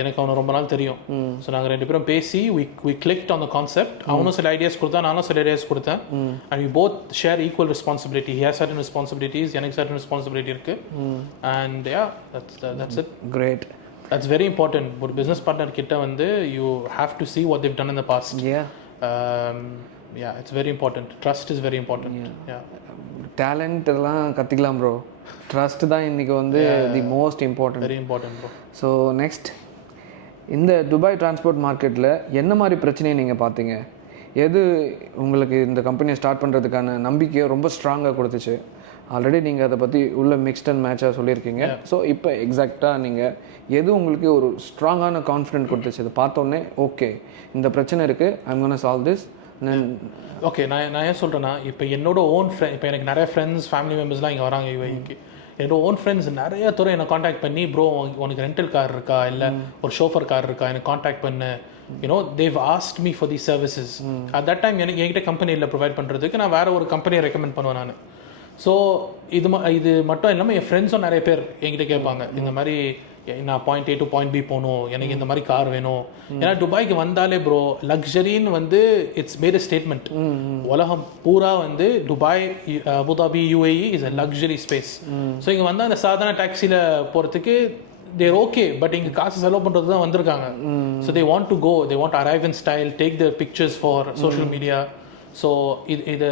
எனக்கு அவனை ரொம்ப நாள் தெரியும். ஸோ நாங்கள் 2 பேரும் பேசி we clicked on the concept. அவனும் சில ஐடியாஸ் கொடுத்தான், நானும் சில ஐடியாஸ் கொடுத்தேன். and we both share equal responsibility. He has certain responsibilities, எனக்கு certain responsibility இருக்குது. and yeah, that's it. Great. That's very important. ஒரு பிஸ்னஸ் பார்ட்னர் கிட்ட வந்து you have to see what they've done in the past. Yeah, it's very important. Trust is very important. Yeah. Talent எல்லாம் கற்றுக்கலாம் bro, trust தான் இன்றைக்கி வந்து the most important. Very important bro. So next, இந்த Dubai transport மார்க்கெட்டில் என்ன மாதிரி பிரச்சனையை நீங்கள் பார்த்தீங்க? எது உங்களுக்கு இந்த கம்பெனியை ஸ்டார்ட் பண்ணுறதுக்கான நம்பிக்கையை ரொம்ப ஸ்ட்ராங்காக கொடுத்துச்சு? ஆல்ரெடி நீங்கள் அதை பற்றி உள்ள மிக்ஸ்ட் அண்ட் மேட்சாக சொல்லியிருக்கீங்க. ஸோ இப்போ எக்ஸாக்டாக நீங்கள் எது உங்களுக்கு ஒரு ஸ்ட்ராங்கான கான்ஃபிடென்ட் கொடுத்துச்சு? அதை பார்த்தோன்னே ஓகே இந்த பிரச்சனை இருக்குது, I'm gonna solve this. Okay, நான் ஏன் சொல்கிறேன்னா, இப்போ என்னோட ஓன் இப்போ எனக்கு நிறைய ஃப்ரெண்ட்ஸ் ஃபேமிலி மெம்பர்ஸ்லாம் இங்கே வராங்க யூஏக்கு. என்னோட ஓன் ஃப்ரெண்ட்ஸ் நிறைய துறை என்னை காண்டாக்ட் பண்ணி, ப்ரோ உனக்கு ரெண்டல் கார் இருக்கா, இல்லை ஒரு ஷோஃபர் கார் இருக்கா, எனக்கு காண்டாக்ட் பண்ணு. they've asked me for these services. At that time எனக்கு என்கிட்ட கம்பெனி இல்லை ப்ரொவைட் பண்ணுறதுக்கு, நான் வேறு ஒரு கம்பெனியை ரெக்கமெண்ட் பண்ணுவேன் நான். ஸோ இது மட்டும் இல்லாமல் என் ஃப்ரெண்ட்ஸும் நிறைய பேர் என்கிட்ட கேட்பாங்க, இந்த மாதிரி நான் point A to point B போகணும், எனக்கு இந்த மாதிரி கார் வேணும். ஏன்னா துபாய்க்கு வந்தாலே ப்ரோ லக்ஸரின்னு வந்து இட்ஸ் மேட் அ ஸ்டேட்மெண்ட். உலகம் பூரா வந்து Dubai, Abu Dhabi, UAE is a luxury space. So இங்கே வந்து அந்த சாதாரண டாக்ஸியில் போகிறதுக்கு தேர் ஓகே, பட் இங்கே காசு செலவு பண்ணுறது தான் வந்திருக்காங்க. So they want to go, they want arrive in style, take the pictures for social media. So இது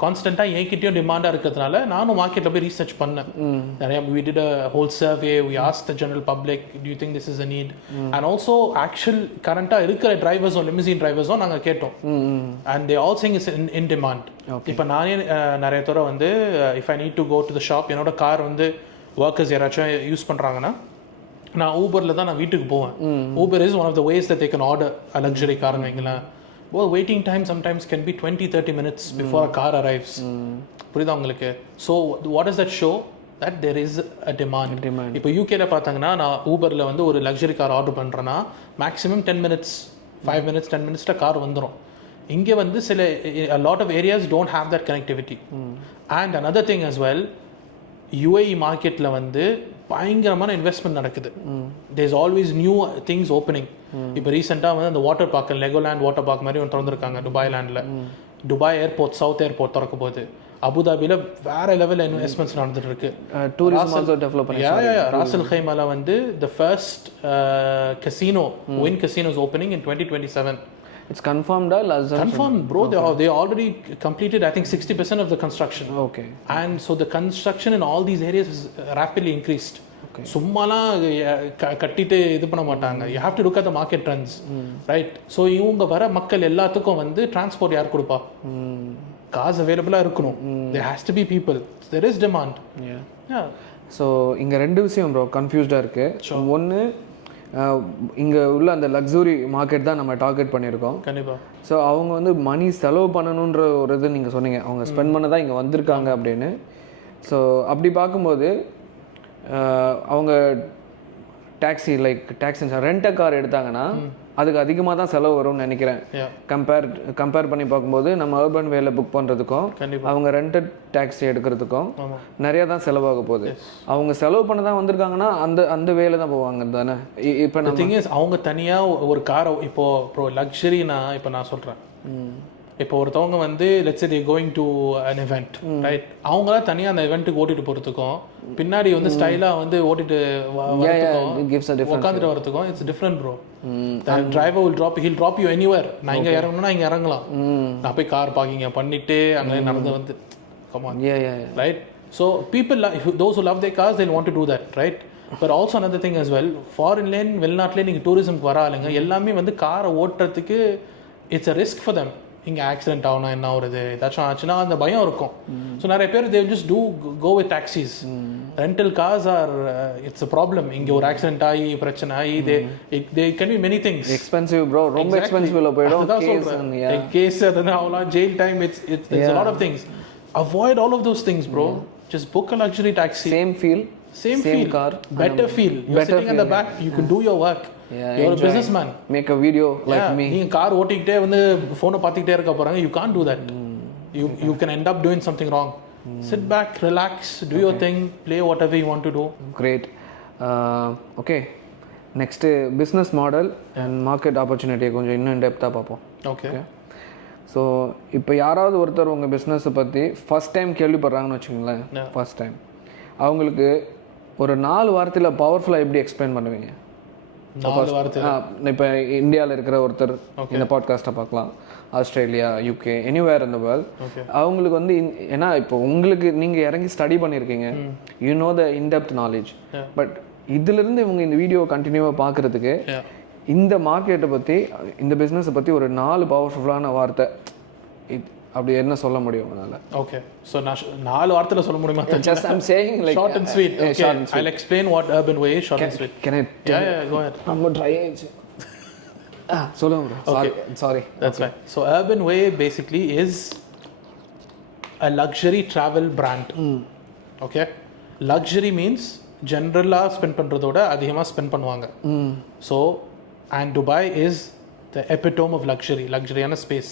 கான்ஸ்டண்ட்டாக என்கிட்டயும் டிமாண்டாக இருக்கிறதுனால நானும் மார்க்கெட்டில் போய் ரீசர்ச் பண்ணேன் நிறையா. we did a whole survey, we asked the general public, do you think this is a need? And also actual கரண்ட்டாக இருக்கிற டிரைவர்ஸும் லிமிசின் டிரைவர்ஸும் நாங்கள் கேட்டோம். and they all saying it's in demand. இப்போ நானே நிறைய தடவை வந்து if I need to go to the shop, என்னோட கார் வந்து ஒர்க்கர்ஸ் யாராச்சும் யூஸ் பண்ணுறாங்கன்னா நான் ஊபரில் தான் நான் வீட்டுக்கு போவேன். Uber is one of the ways that they can order a luxury கார்னு வைங்களேன். Well, waiting time sometimes can be 20-30 minutes before a car arrives. புரியுதா உங்களுக்கு? So what does that show? That there is a demand. இப்போ யூகேல பார்த்தாங்கன்னா நான் ஊபரில் வந்து ஒரு லக்ஸரி கார் ஆர்டர் பண்ணுறேன்னா maximum 10 minutes, 5 minutes, 10 minutes car வந்துடும். இங்கே வந்து சில a lot of areas don't have that connectivity. And another thing as well, UAE மார்க்கெட்டில் வந்து பயங்கரமான இன்வெஸ்ட்மெண்ட் நடக்குது. There is always new things opening. இப்போ ரீசெண்டாக வந்து அந்த water park, Legoland water park மாதிரி ஒன்று திறந்துருக்காங்க துபாய் லேண்டில். துபாய் ஏர்போர்ட், சவுத் ஏர்போர்ட் திறக்க போகுது. அபுதாபியில் வேற லெவலில் இன்வெஸ்ட்மெண்ட்ஸ் நடந்துட்டு இருக்கு. ராசல் கைமால வந்து the first casino, win casino is opening in 2027. It's confirmed, confirmed, bro. They already completed, I think, 60% of the construction. Okay. And so the construction in all these areas is rapidly increased. Okay. சும்மாலாம் கட்டிட்டு இது பண்ண மாட்டாங்க. You have to look at the market trends, right? So இவங்க வர மக்கள் எல்லாத்துக்கும் வந்து டிரான்ஸ்போர்ட் யார் கொடுப்பா? காசு அவைலபிளாக இருக்கணும். There has to be people. There is demand. Yeah. So இங்கே ரெண்டு விஷயம் ப்ரோ கன்ஃபியூஸ்டாக இருக்குது. ஒன்று, இங்கே உள்ள அந்த லக்ஸுரி மார்க்கெட் தான் நம்ம டார்கெட் பண்ணியிருக்கோம். கண்டிப்பாக. ஸோ அவங்க வந்து மணி செலவு பண்ணணுன்ற ஒரு இது நீங்கள் சொன்னீங்க, அவங்க ஸ்பெண்ட் பண்ண தான் இங்கே வந்திருக்காங்க அப்படின்னு. ஸோ அப்படி பார்க்கும்போது அவங்க டாக்ஸி ரெண்ட் கார் எடுத்தாங்கன்னா அதுக்கு அதிகமாக தான் செலவு வரும்னு நினைக்கிறேன். கம்பேர் பண்ணி பார்க்கும்போது நம்ம அர்பன் வேல புக் பண்ணுறதுக்கும் அவங்க ரெண்டட் டாக்ஸி எடுக்கிறதுக்கும் நிறையா தான் செலவாக போகுது. அவங்க செலவு பண்ண தான் வந்திருக்காங்கன்னா அந்த வேலை தான் போவாங்க தானே. இப்போ நம்ம அவங்க தனியாக ஒரு காரை இப்போ லக்ஸரினா இப்போ நான் சொல்கிறேன், இப்போ ஒருத்தவங்க வந்து let's say they going to an event, right? அவங்களாம் தனியாக அந்த இவெண்ட்டுக்கு ஓட்டிட்டு போகிறதுக்கும் பின்னாடி வந்து ஸ்டைலாக வந்து ஓட்டிட்டு உட்காந்துட்டு வரதுக்கும் it's different bro. Driver he'll drop you anywhere. நான் இங்கே இறங்கணும்னா இங்கே இறங்கலாம். நான் போய் கார் பார்க்கிங்க பண்ணிட்டு அங்கே நடந்து வந்து come on, right? So people, those who love their cars, they'll want to do that, right? But also another thing as well, foreign lane, வெளிநாட்டிலே நீங்கள் டூரிசம்க்கு வர ஆளுங்க எல்லாமே வந்து காரை ஓட்டுறதுக்கு it's a risk for them. இங்கே ஆக்சிடென்ட் ஆகணும், என்ன வருது, ஏதாச்சும் ஆச்சுன்னா அந்த பயம் இருக்கும். ஸோ நிறைய பேர் they will just go with taxis. Rental cars are it's a problem. இங்கே ஒரு ஆக்சிடென்ட் ஆகி பிரச்சனை ஆகி they can be many things. Expensive bro, ரொம்ப எக்ஸ்பென்சிவ்ல போய்டும். கேஸ் அதெல்லாம் ஆகலாம், jail time, it's a lot of things. Avoid all of those things, bro. Just book a luxury taxi. Same feel, car, better feel. You're sitting in the back, you can do your work. You're a businessman. Make a video like me. நீங்க car ஓட்டிக்கிட்டே வந்து ஃபோனை பார்த்துக்கிட்டே இருக்க போறாங்க. You can't do that. You can end up doing something wrong. Sit back, relax, do your thing, play whatever you want to do. Great. Okay. Next, business model and market opportunity கொஞ்சம் இன்னும் டெப்த்தாக பார்ப்போம். Okay. So இப்போ யாராவது ஒருத்தர் உங்கள் பிஸ்னஸை பற்றி first time கேள்விப்படுறாங்கன்னு வச்சுக்கோங்களேன். ஃபஸ்ட் டைம் அவங்களுக்கு ஒரு 4 வாரத்தில் பவர்ஃபுல்லாக எப்படி எக்ஸ்பிளைன் பண்ணுவீங்க? 4 வாரத்துல இப்போ இந்தியாவில் இருக்கிற ஒருத்தர் இந்த பாட்காஸ்ட்டை பார்க்கலாம், ஆஸ்திரேலியா, யூகே, எனிவேர் இந்த வேர்ல்ட். அவங்களுக்கு வந்து ஏன்னா இப்போ உங்களுக்கு நீங்கள் இறங்கி ஸ்டடி பண்ணியிருக்கீங்க, you know the in-depth knowledge. But இதிலிருந்து இவங்க இந்த வீடியோ கண்டினியூவாக பார்க்குறதுக்கு இந்த மார்க்கெட்டை பற்றி, இந்த பிஸ்னஸை பற்றி ஒரு 4 பவர்ஃபுல்லான வார்த்தை அப்படி என்ன சொல்ல முடியும் அதனால? ஓகே, ஸோ நான் 4 வார்த்தையில் சொல்ல முடியுமா? Just I'm saying like short and sweet. Okay, I'll explain what urban way is. Short and sweet. Can I? Yeah, go ahead. I'm not trying. சொல்லுங்க bro. Sorry. That's fine. So urban way basically is a luxury travel brand. Okay, luxury means generally spend பண்றதோட அதிகமா spend பண்ணுவாங்க. So and Dubai is the epitome of luxuriயான space.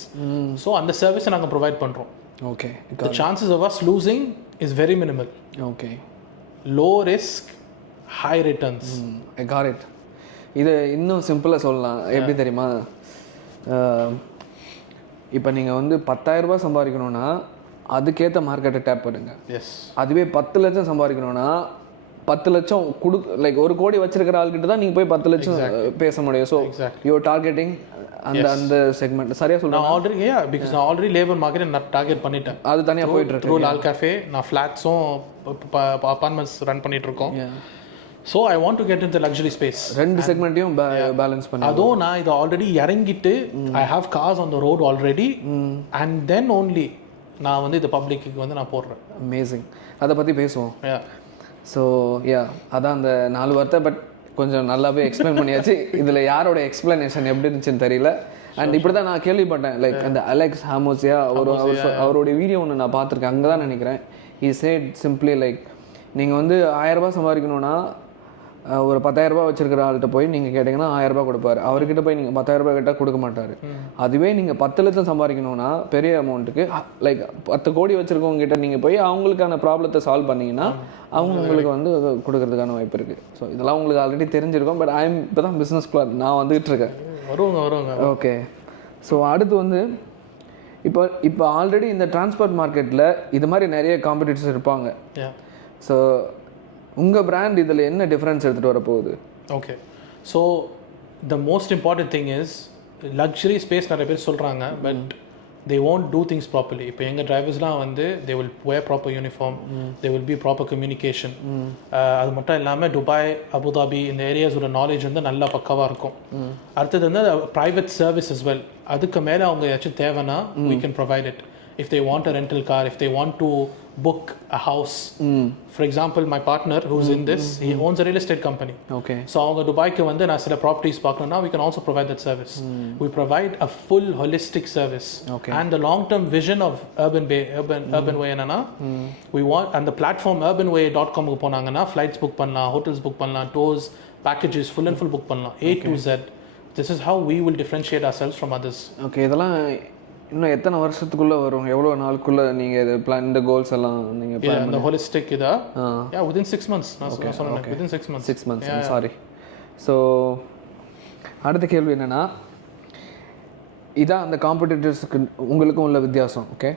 So அந்த service நாங்க provide பண்றோம். Okay, the chances of us losing is very minimal. Okay, low risk high returns. I got it. இது இன்னும் சிம்பிளாக சொல்லலாம். எப்படி தெரியுமா, இப்போ நீங்கள் வந்து 10,000 ரூபாய் சம்பாதிக்கணும்னா அதுக்கேற்ற மார்க்கெட்டை டேப் பண்ணுங்க. எஸ், அதுவே 10 லட்சம் சம்பாதிக்கணும்னா 10 லட்சம் லைக் 1 கோடி வச்சிருக்கிற ஆள்கிட்ட தான் நீங்கள் போய் 10 லட்சம் பேச முடியும். ஸோ யூஆர் டார்கெட்டிங் அந்த செக்மெண்ட். சரியா சொல்றேன். நான் ஆல்ரெடி பிகாஸ் நான் ஆல்ரெடி லேபர் மார்க்கெட் நான் டார்கெட் பண்ணிட்டேன். அது தனியாக போயிட்டு இருக்கு. த்ரூ லால் கேஃபே நான் ஃப்ளாட்ஸும் அப்பார்ட்மெண்ட்ஸ் ரன் பண்ணிட்டு இருக்கோம். So I want to get in the luxury space. 2 செக்மெண்ட்டையும் பேலன்ஸ் பண்ணி அதுவும் நான் இது ஆல்ரெடி இறங்கிட்டு I have cars on the road already and then only நான் வந்து இது பப்ளிக்கு வந்து நான் போடுறேன். அமேசிங். அதை பற்றி பேசுவோம். ஸோ அதான் அந்த 4 வார்த்தை. பட் கொஞ்சம் நல்லாவே எக்ஸ்பிளைன் பண்ணியாச்சு. இதில் யாரோட எக்ஸ்பிளனேஷன் எப்படி இருந்துச்சுன்னு தெரியல. அண்ட் இப்படி தான் நான் கேள்விப்பட்டேன். லைக் அந்த அலெக்ஸ் ஹாமோசியா அவருடைய வீடியோ ஒன்று நான் பார்த்துருக்கேன். அங்கே தான் நினைக்கிறேன். he said simply லைக் நீங்கள் வந்து 1000 ரூபாய் சம்பாதிக்கணும்னா ஒரு 10,000 ரூபாய் வச்சிருக்கிற ஆள்கிட்ட போய் நீங்கள் கேட்டிங்கன்னா 1000 ரூபாய் கொடுப்பாரு. அவர்கிட்ட போய் நீங்கள் 10,000 ரூபாய் கேட்டால் கொடுக்க மாட்டார். அதுவே நீங்கள் 10 லட்சம் சம்பாதிக்கணும்னா பெரிய அமௌண்ட்டுக்கு லைக் 10 கோடி வச்சுருக்கவங்க கிட்ட நீங்கள் போய் அவங்களுக்கான ப்ராப்ளத்தை சால்வ் பண்ணிங்கன்னா அவங்க உங்களுக்கு வந்து கொடுக்கறதுக்கான வாய்ப்பு இருக்குது. ஸோ இதெல்லாம் உங்களுக்கு ஆல்ரெடி தெரிஞ்சிருக்கும். பட் இப்போ தான் பிஸ்னஸ்குள்ள நான் வந்துகிட்டு இருக்கேன். வருவாங்க. ஓகே, ஸோ அடுத்து வந்து இப்போ ஆல்ரெடி இந்த டிரான்ஸ்போர்ட் மார்க்கெட்டில் இது மாதிரி நிறைய காம்படிட்டர்ஸ் இருப்பாங்க. ஸோ உங்கள் பிராண்ட் இதில் என்ன டிஃப்ரென்ஸ் எடுத்துகிட்டு வரப்போகுது? Okay, so the most important thing is luxury space நிறைய பேர் சொல்கிறாங்க, but they won't do things properly. இப்போ எங்கள் டிரைவர்ஸ்லாம் வந்து they will wear proper uniform, they will be proper communication. அது மட்டும் இல்லாமல் துபாய், அபுதாபி இந்த ஏரியாஸோட நாலேஜ் வந்து நல்லா பக்காவாக இருக்கும். அடுத்தது வந்து ப்ரைவேட் சர்வீஸ் as well. அதுக்கு மேலே அவங்க ஏதாச்சும் தேவைன்னா we can provide it. If they want a rental car, if they want to book a house. For example, my partner who's in this, he owns a real estate company. Okay. So அவங்க துபாய்க்கு வந்து நான் சில properties பார்க்கணும்னா we can also provide that service. We provide a full holistic service. Okay. And the long term vision of urban way என்னன்னா we want and the platform urbanway.com க்கு போனாங்கன்னா flights book பண்ணலாம், hotels book பண்ணலாம், tours, packages full and full book பண்ணலாம், A to Z. This is how we will differentiate ourselves from others. Okay, இதெல்லாம் இன்னும் எத்தனை வருஷத்துக்குள்ளே வரும்? எவ்வளோ நாளுக்குள்ளே நீங்கள் இது பிளான், இந்த கோல்ஸ் எல்லாம் நீங்கள் பிளான் இந்த ஹோலிஸ்டிக் இதா? within 6 months. நான் சொன்னேன் within 6 months. 6 months. Sorry. So அடுத்த கேள்வி என்னென்னா, இதான் அந்த காம்படிட்டர்ஸுக்கு உங்களுக்கும் உள்ள வித்தியாசம். ஓகே,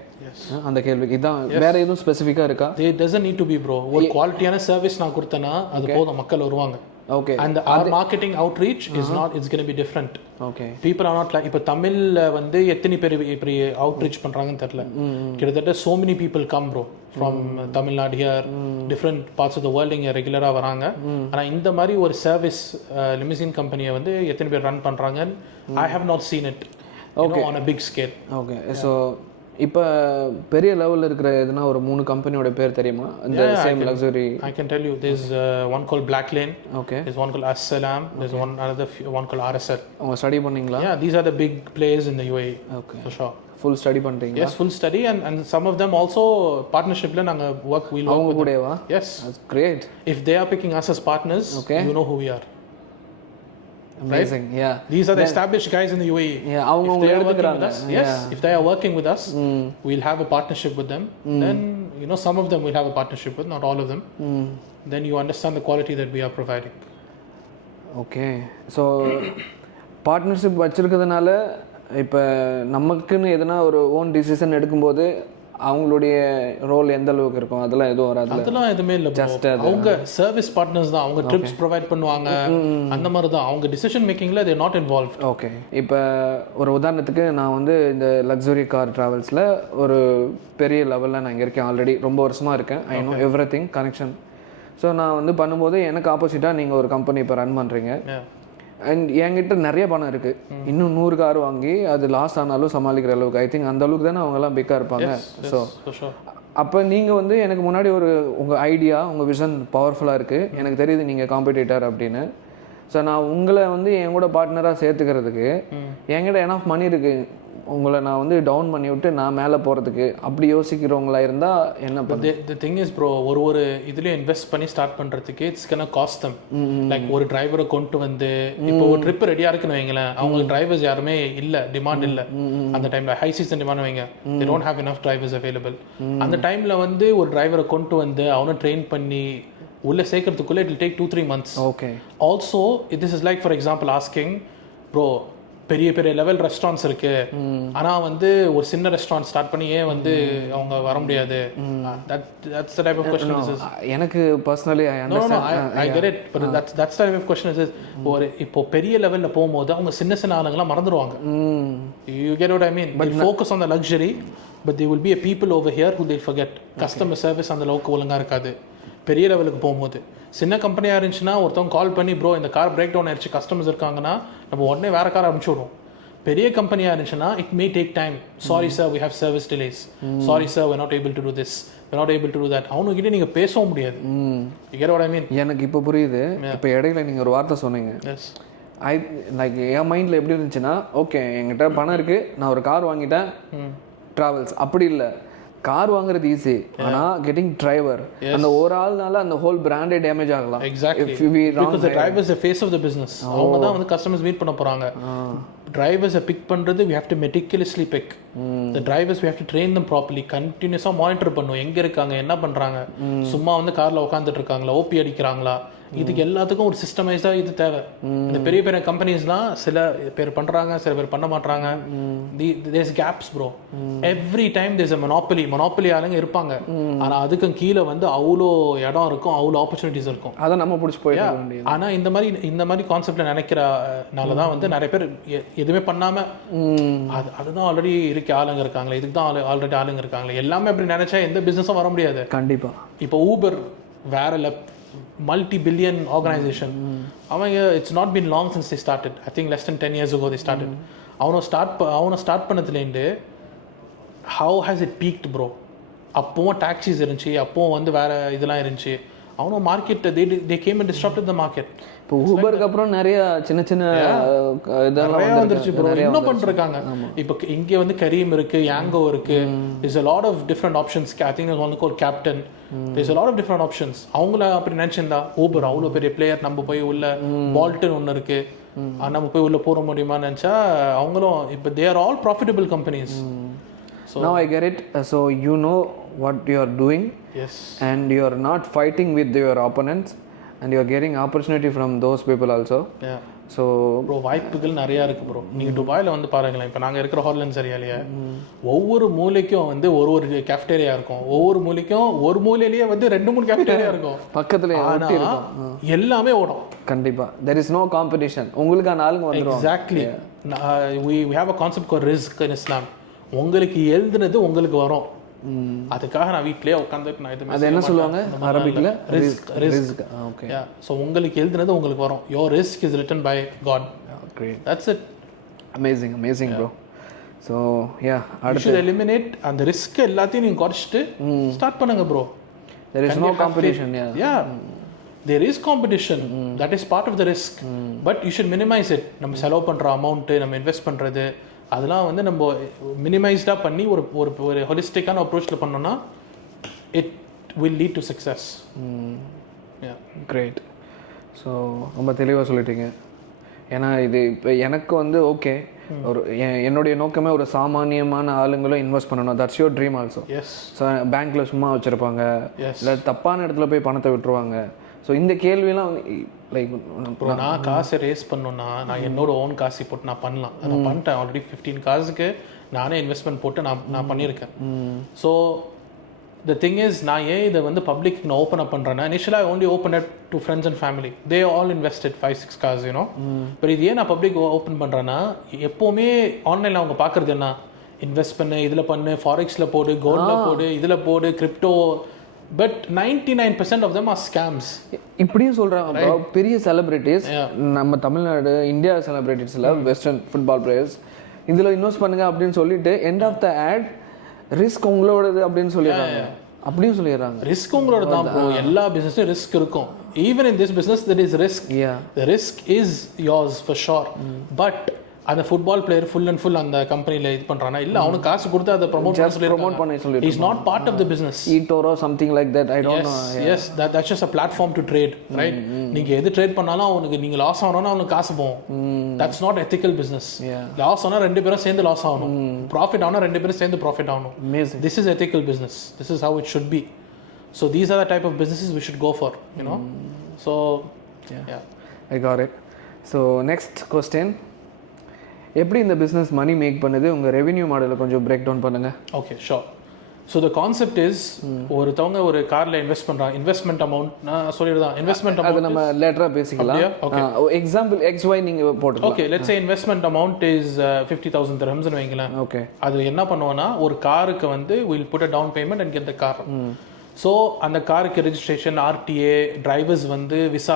அந்த கேள்விக்கு இதான். வேற எதுவும் ஸ்பெசிஃபிக்காக இருக்கா? They doesn't need to be bro. ஒரு குவாலிட்டியான சர்வீஸ் நான் கொடுத்தேன்னா அது போதும், மக்கள் வருவாங்க. Okay. And our marketing outreach is not, it's going to be different. Okay. People are not like, இப்போ தமிழ்ல வந்து எத்தனை பேர் இப்படி outreach பண்றாங்கன்னு தெரியல. கிட்டத்தட்ட so many people come bro from Tamil Nadu here, different parts of the world இங்க ரெகுலரா வராங்க. ஆனா இந்த மாதிரி ஒரு சர்வீஸ் லிமிசின் கம்பெனியை வந்து எத்தனை பேர் ரன் பண்றாங்க? I have not seen it. Okay. On a big scale. Okay. So இப்போ பெரிய லெவலில் இருக்கிற எதுனா ஒரு 3 கம்பெனியோட பேர் தெரியுமா? இந்த same luxury. I can tell you there's one called Black Lane. Okay. There's one called As-Salam. There's one called RSL. அவங்க ஸ்டடி பண்ணீங்களா? Yeah, these are the big players in the UAE. Okay. For sure. Full study பண்றீங்களா? Yes, full study and some of them also partnershipல நாங்க we'll work அவங்க with கூடவா? them. Yes. That's great. If they are picking us as partners, you know who we are. Amazing. Right? Yeah. These are the established guys in the UAE. Yeah, அவங்க எடுத்துக்கறாங்க. Yes, if they are working with us, we'll have a partnership with them. Then some of them we'll have a partnership with, not all of them. Then you understand the quality that we are providing. Okay. So partnership வச்சிருக்கிறதுனால இப்போ நமக்குன்னு எதனா ஒரு own decision எடுக்கும்போது அவங்களுடைய role எந்த அளவுக்கு இருக்கும் அதெல்லாம் எதுவும் வராது? அதெல்லாம் எதுவுமே இல்லை. ஜஸ்ட் அவங்க சர்வீஸ் பார்ட்னர்ஸ் தான். அவங்க ட்ரிப்ஸ் ப்ரொவைட் பண்ணுவாங்க, அந்த மாதிரி தான். அவங்க டிசிஷன் மேக்கிங்கில் தேர் நாட் இன்வால்வ். ஓகே. இப்போ ஒரு உதாரணத்துக்கு நான் வந்து இந்த லக்ஸுரி கார் ட்ராவல்ஸில் ஒரு பெரிய லெவலில் நான் இங்கே இருக்கேன், ஆல்ரெடி ரொம்ப வருஷமாக இருக்கேன். I know every thing connection. So நான் வந்து பண்ணும்போது எனக்கு ஆப்போசிட்டாக நீங்கள் ஒரு கம்பெனி இப்போ ரன் பண்ணுறீங்க அண்ட் என்கிட்ட நிறைய பணம் இருக்குது, இன்னும் 100 கார் வாங்கி அது லாஸ் ஆனாலும் சமாளிக்கிற அளவுக்கு ஐ திங்க் அந்த அளவுக்கு தானே அவங்கெல்லாம் பிக்காக இருப்பாங்க. ஸோ அப்போ நீங்கள் வந்து எனக்கு முன்னாடி ஒரு உங்கள் ஐடியா உங்கள் விஷன் பவர்ஃபுல்லாக இருக்குது, எனக்கு தெரியுது நீங்கள் காம்படிட்டர் அப்படின்னு. ஸோ நான் உங்களை வந்து என் கூட பார்ட்னராக சேர்த்துக்கிறதுக்கு என்கிட்ட எனஃப் மணி இருக்குது, உங்களை நான் வந்து டவுன் பண்ணி விட்டு நான் மேலே போகிறதுக்கு அப்படி யோசிக்கிறவங்களா இருந்தால் என்ன பண்ணு? தி திங் இஸ் ப்ரோ, ஒரு இதுலேயும் இன்வெஸ்ட் பண்ணி ஸ்டார்ட் பண்ணுறதுக்கு it's can cost them. Like ஒரு டிரைவரை கொண்டு வந்து இப்போ ஒரு ட்ரிப் ரெடியாக இருக்குன்னு வைங்களேன், அவங்களுக்கு டிரைவர்ஸ் யாருமே இல்லை, டிமாண்ட் இல்லை அந்த டைமில், ஹை சீசன் டிமாண்ட் வைங்க, they don't have enough drivers available. அந்த டைமில் வந்து ஒரு டிரைவரை கொண்டு வந்து அவனை ட்ரெயின் பண்ணி உள்ளே சேர்க்கறதுக்குள்ளே it will take 2-3 months. Okay. Also this is like for example asking bro பெரிய பெரிய லெவல் ரெஸ்டாரண்ட்ஸ் இருக்கு, ஆனால் வந்து ஒரு சின்ன ரெஸ்டாரண்ட் ஸ்டார்ட் பண்ணி ஏன் வந்து அவங்க வர முடியாது? that's the type of question this is. எனக்கு personally I get it, but that's the type of question this is. ஒரு இப்போ பெரிய லெவலில் போகும்போது அவங்க சின்ன சின்ன ஆளுங்களாம் மறந்துடுவாங்க. You get what I mean? But focus on the luxury, but there will be a people over here who they'll forget. Customer service அந்த அளவுக்கு ஒழுங்காக இருக்காது பெரிய லெவலுக்கு போகும்போது. சின்ன கம்பெனியாக இருந்துச்சுன்னா ஒருத்தவங்க கால் பண்ணி ப்ரோ இந்த கார் பிரேக் டவுன் ஆயிடுச்சு, கஸ்டமர்ஸ் இருக்காங்கன்னா நம்ம உடனே வேறு கார் அனுப்பிச்சி விடுவோம். பெரிய கம்பெனியாக இருந்துச்சுன்னா it may take time. Sorry sir we have service delays, sorry sir we're not able to do this, we're not able to do that. அவனுக்கிட்ட நீங்கள் பேசவும் முடியாது. You get what I mean? எனக்கு இப்போ புரியுது. இப்போ இடையில நீங்கள் ஒரு வார்த்தை சொன்னீங்க, ஐ லைக் என் மைண்டில் எப்படி இருந்துச்சுன்னா, ஓகே என்கிட்ட பணம் இருக்குது, நான் ஒரு கார் வாங்கிட்டேன் ட்ராவல்ஸ், அப்படி இல்லை, கார் வாங்குறது ஈஸி, ஆனால் கெட்டிங் டிரைவர் அந்த ஒரு ஆள்னால அந்த ஹோல் பிராண்டே டேமேஜ் ஆகலாம். Exactly, because the driver is the face of the business. அவங்க தான் வந்து கஸ்டமர்ஸ் மீட் பண்ண போறாங்க. டிரைவர்ஸை பிக் பண்ணுறது we have to meticulously pick the drivers, we have to train them properly, கண்டினியூஸாக மானிட்டர் பண்ணுவோம் எங்கே இருக்காங்க, என்ன பண்ணுறாங்க, சும்மா வந்து காரில் உட்காந்துட்டு இருக்காங்களா, ஓபி அடிக்கிறாங்களா, இதுக்கு எல்லாத்துக்கும் ஒரு சிஸ்டமைஸ்டாக இது தேவை. இந்த பெரிய பெரிய கம்பெனிஸ்லாம் சில பேர் பண்ணுறாங்க, சில பேர் பண்ண மாட்டாங்க. There's gaps bro. Every time there's a monopoly ஆளுங்க இருப்பாங்க, ஆனால் அதுக்கும் கீழே வந்து அவ்வளோ இடம் இருக்கும், அவ்வளோ ஆப்பர்ச்சுனிட்டிஸ் இருக்கும். அதை நம்ம பிடிச்சி போயிட்டு. ஆனால் இந்த மாதிரி கான்செப்டில் நினைக்கிறனால தான் வந்து நிறைய பேர் எதுவுமே பண்ணாமல் அதுதான் ஆல்ரெடி இருக்க ஆளுங்க இருக்காங்களே, இதுக்கு தான் ஆல்ரெடி ஆளுங்க இருக்காங்களே, எல்லாமே அப்படி நினைச்சா எந்த பிஸ்னஸும் வர முடியாது. கண்டிப்பாக. இப்போ ஊபர் வேற multi-billion organization. அவங்க it's not been long since they started. I think less than 10 years ago they started. அவனை ஸ்டார்ட் பண்ணதுலேருந்து how has it peaked bro? அப்போவும் டாக்ஸிஸ் இருந்துச்சு, அப்போவும் வந்து வேற இதெல்லாம் இருந்துச்சு. அவனும் market they came and disrupted the market. இப்போ ஊபருக்கு அப்புறம் நிறைய சின்ன சின்ன இதெல்லாம் வந்துருச்சு ப்ரோ, இன்னும் பண்ணிருக்காங்க. இப்போ இங்கே வந்து கரீம் இருக்கு, யாங்கோ இருக்கு, there's a lot of different options. I think there's one called Captain. There's a lot of different options. அவங்கள அப்படி நினைச்சிருந்தா ஊபர் அவ்வளோ பெரிய பிளேயர், நம்ம போய் உள்ள பால்டன் ஒன்று இருக்கு, நம்ம போய் உள்ள போற முடியுமான்னு நினச்சா அவங்களும் இப்போ they are all profitable companies. So now I get it. So you know what you are doing. Yes. And you are not fighting with your opponents, and you are getting opportunity from those people also. Yeah. So bro வாய்ப்புகள் நிறையா இருக்குது bro. நீங்கள் துபாயில் வந்து பாருங்களேன், இப்போ நாங்கள் இருக்கிற ஹார்லண்ட்ஸ் ஏரியாலேயே ஒவ்வொரு மூலைக்கும் வந்து ஒரு கேஃப்டேரியா இருக்கும், ஒவ்வொரு மூலைக்கும் ஒரு மூலையிலேயே வந்து 2-3 கேஃப்டேரியா இருக்கும் பக்கத்துல. எல்லாமே ஓடும். கண்டிப்பா there is no competition. உங்களுக்கான ஆளுங்க வந்துருவாங்க. Exactly. we have a concept called rizq in Islam. உங்களுக்கு எழுதுனது உங்களுக்கு வரும். அதுக்காக நான் வீட்லயே உட்காந்துட்டு நான் இது என்ன சொல்லுவாங்க அரபிக்ல ரிஸ்க். ஓகே. சோ உங்களுக்கு எழுதுனது உங்களுக்கு வரும். your risk is written by God. Great. That's it. Amazing bro. So yeah, you should eliminate அந்த ரிஸ்க் எல்லாத்தையும் நீங்க குறைச்சிட்டு ஸ்டார்ட் பண்ணுங்க bro. There is no competition. Yeah. There is competition. That is part of the risk. But you should minimize it. நம்ம செலவு பண்ற amount, நம்ம invest பண்றது, அதெல்லாம் வந்து நம்ம மினிமைஸ்டாக பண்ணி ஒரு ஹோலிஸ்டிக்கான அப்ரோச்சில் பண்ணோன்னா it will lead to success. Great. So ரொம்ப தெளிவாக சொல்லிட்டீங்க. ஏன்னா இது இப்போ எனக்கு வந்து ஓகே, ஒரு என்னுடைய நோக்கமே ஒரு சாமானியமான ஆளுங்களும் இன்வெஸ்ட் பண்ணணும். That's your dream also. So பேங்க்கில் சும்மா வச்சுருப்பாங்க, இல்லை தப்பான இடத்துல போய் பணத்தை விட்டுருவாங்க. ஸோ இந்த கேள்வியெல்லாம் வந்து லைக் நான் காசை ரேஸ் பண்ணோன்னா நான் என்னோட ஓன் காசு போட்டு நான் பண்ணலாம். நான் பண்ணிட்டேன் ஆல்ரெடி. 15 காசுக்கு நானே இன்வெஸ்ட்மெண்ட் போட்டு நான் பண்ணியிருக்கேன். ஸோ the thing is நான் ஏன் இதை வந்து பப்ளிக் நான் ஓப்பன் அப் பண்ணுறேன்னா இனிஷியலாக only open it to friends and family. they all invested 5-6 cars, you know. But இது ஏன் நான் பப்ளிக் ஓப்பன் பண்ணுறேன்னா எப்போவுமே ஆன்லைனில் அவங்க பார்க்குறது என்ன, இன்வெஸ்ட் பண்ணு, இதில் பண்ணு, ஃபாரெக்ஸில் போடு, கோல்டில் போடு, இதில் போடு, crypto. But 99% of them are scams. இப்படியும் சொல்கிறாங்க பெரிய செலிபிரிட்டிஸ், நம்ம தமிழ்நாடு இந்தியா செலிபிரிட்டிஸில் வெஸ்டர்ன் ஃபுட்பால் பிளேயர்ஸ் இதில் இன்வெஸ்ட் பண்ணுங்க அப்படின்னு சொல்லிட்டு end of the ad risk உங்களோடது அப்படின்னு சொல்லிடுறாங்க. அப்படியும் சொல்லிடுறாங்க ரிஸ்க் உங்களோட தான் ப்ரோ. எல்லா பிஸ்னஸ்லையும் ரிஸ்க் இருக்கும். Even in this business there is risk. the risk is yours for sure. But அந்த football player full and full அந்த கம்பெனியில் இது பண்ணுறானா இல்லை அவனுக்கு காசு கொடுத்து அதை ப்ரொமோட் பண்ணி சொல்லி is not part of the business. EToro something like that I don't know. Yes that's just a platform to trade, right? நீங்கள் எது ட்ரேட் பண்ணாலும் அவனுக்கு நீங்கள் லாஸ் ஆகணும்னா அவனுக்கு காசு போகும். That's not ethical business. Loss ஆனால் 2 பேரும் சேர்ந்து லாஸ் ஆகணும், ப்ராஃபிட் ஆனால் 2 பேரும் சேர்ந்து ப்ராஃபிட் ஆகணும். This is ethical business. This is how it should be. So these are the type of businesses we should go for, you know. So I got it. So next question, எப்படி இந்த business மணி make பண்ணுது, உங்கள் revenue மாடலை கொஞ்சம் break down பண்ணுங்கள். Okay sure. So the concept is ஒருத்தவங்க ஒரு காரில் இன்வெஸ்ட் பண்ணுறாங்க. இன்வெஸ்ட்மெண்ட் அமௌண்ட் நான் சொல்லிடுதான். இன்வெஸ்ட்மெண்ட் அமௌண்ட் நம்ம லேட்டராக பேசிக்கலாம். எக்ஸாம்பிள் XY நீங்கள் போட்டு okay let's say investment amount is 50,000 dirhamsனு வைங்களேன். ஓகே அது என்ன பண்ணுவோன்னா ஒரு காருக்கு வந்து will put a down payment and get the car. So அந்த காருக்கு ரெஜிஸ்ட்ரேஷன், RTA, டிரைவர்ஸ் வந்து விசா,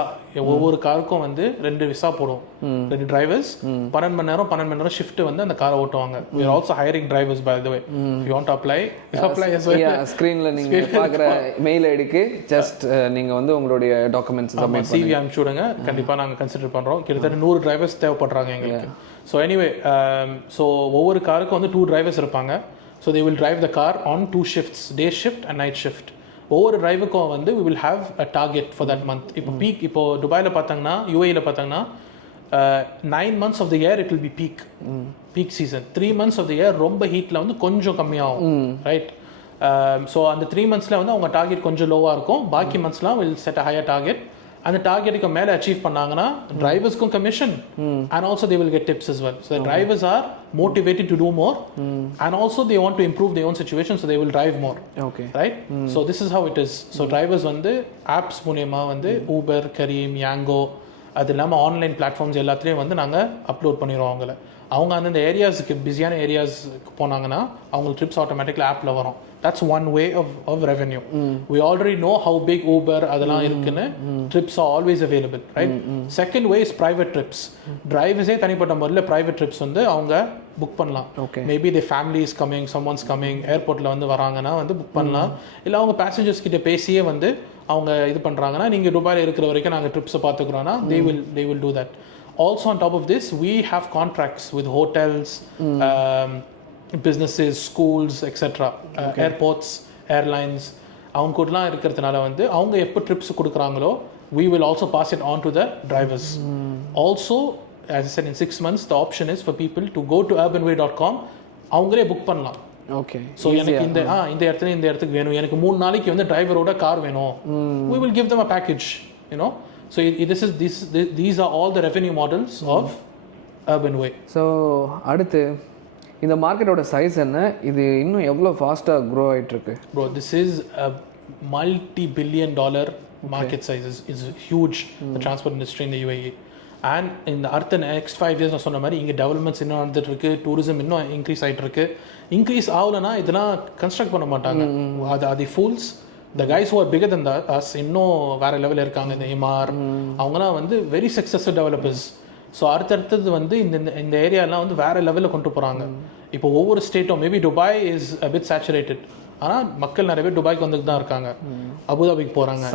ஒவ்வொரு காருக்கும் வந்து 2 விசா போடும், 2 டிரைவர்ஸ் 12 மணி நேரம் ஷிஃப்ட் வந்து அந்த காரை ஓட்டுவாங்க. we are also hiring drivers by the way. if you want to apply as well. ஸ்கிரீன்ல நீங்க பார்க்குற மெயில் ஐடிக்கு ஜஸ்ட் நீங்க வந்து உங்களுடைய டாக்குமெண்ட்ஸ் சப்மிட் CV அனுப்பிச்சுடுங்க. கண்டிப்பாக நாங்கள் கன்சிடர் பண்ணுறோம். கிட்டத்தட்ட 100 டிரைவர்ஸ் தேவைப்படுறாங்க எங்களுக்கு. ஸோ எனிவே ஸோ ஒவ்வொரு காருக்கும் வந்து 2 டிரைவர்ஸ் இருப்பாங்க. So they will drive the car on 2 shifts, day shift and night shift. ஒவ்வொரு டிரைவுக்கும் வந்து we will have a target for that month. இப்போ பீக், இப்போ துபாயில் பார்த்தாங்கன்னா, UAEல பார்த்தாங்கன்னா 9 months of the year it will be peak season. 3 months of the year ரொம்ப ஹீட்டில் வந்து கொஞ்சம் கம்மியாகும், ரைட்? ஸோ அந்த 3 monthsல வந்து அவங்க டார்கெட் கொஞ்சம் லோவாக இருக்கும். பாக்கி மந்த்ஸ்லாம் will set a higher target. அந்த டார்கெட்டுக்கு மேலே அச்சீவ் பண்ணாங்கன்னா டிரைவர்ஸ்க்கும் commission and also they will get tips as well. So the drivers are motivated to do more and also they want to improve their own situation, so they will drive more. Okay, right? So this is how it is. So drivers வந்து apps மூலமா வந்து Uber, கரீம், யாங்கோ, அது இல்லாமல் online platforms எல்லாத்துலேயும் வந்து நாங்கள் upload பண்ணிடுவோம் அவங்கள. அவங்க அந்தந்த ஏரியாஸுக்கு பிஸியான ஏரியாஸுக்கு போனாங்கன்னா அவங்களுக்கு ட்ரிப்ஸ் ஆட்டோமேட்டிக்கலாக ஆப்பில் வரும். That's one way of revenue. We already know how big Uber அதெல்லாம் இருக்குன்னு. Trips are always available, right? Second way is private trips. Drivers தனிப்பட்ட முறையில் private trips வந்து அவங்க புக் பண்ணலாம். Maybe their family is coming, someone's coming, ஏர்போர்ட்டில் வந்து வராங்கன்னா வந்து புக் பண்ணலாம். இல்லை அவங்க பேசஞ்சர்ஸ் கிட்ட பேசியே வந்து அவங்க இது பண்ணுறாங்கன்னா நீங்கள் துபாயில் இருக்கிற வரைக்கும் நாங்கள் ட்ரிப்ஸை பார்த்துக்குறோன்னா they will do that. Also on top of this, we have contracts with hotels, businesses, schools, etc. Airports, airlines. அவங்க கூடலாம் இருக்கிறதுனால வந்து அவங்க எப்போ ட்ரிப்ஸ் கொடுக்குறாங்களோ we will also pass it on to the drivers. Also, as I said, in 6 months the option is for people to go to urbanway.com. அவங்களே book பண்ணலாம். Okay. So எனக்கு இந்த இடத்துக்கு வேணும், எனக்கு 3 நாளைக்கு வந்து டிரைவரோட கார் வேணும், we will give them a package, you know. So these are all the revenue models of Urban Way. So அடுத்து இந்த மார்க்கெட்டோட சைஸ் என்ன, இது இன்னும் எவ்வளோ ஃபாஸ்ட்டாக க்ரோ ஆகிட்டு இருக்கு? Bro, this is a multi-billion dollar market size. Is huge, the transport industry in the UAE. And in the அடுத்த next 5 years நான் சொன்ன மாதிரி இங்கே டெவலப்மெண்ட்ஸ் இன்னும் நடந்துட்டு இருக்கு, டூரிசம் இன்னும் இன்க்ரீஸ் ஆகிட்டு இருக்கு. இன்க்ரீஸ் ஆகலைன்னா இதெல்லாம் கன்ஸ்ட்ரக்ட் பண்ண மாட்டாங்க. அது fools. The guys who are bigger than us இன்னும் வேறு லெவலில் இருக்காங்க. இந்த MR அவங்களாம் வந்து வெரி சக்ஸஸ்ஃபுல் டெவலப்பர்ஸ். ஸோ அடுத்தடுத்தது வந்து இந்த ஏரியாலாம் வந்து வேறு லெவலில் கொண்டு போகிறாங்க. இப்போ ஒவ்வொரு ஸ்டேட்டும் maybe Dubai is a bit saturated, ஆனால் மக்கள் நிறைய பேர் துபாய்க்கு வந்துட்டு தான் இருக்காங்க. அபுதாபிக்கு போகிறாங்க.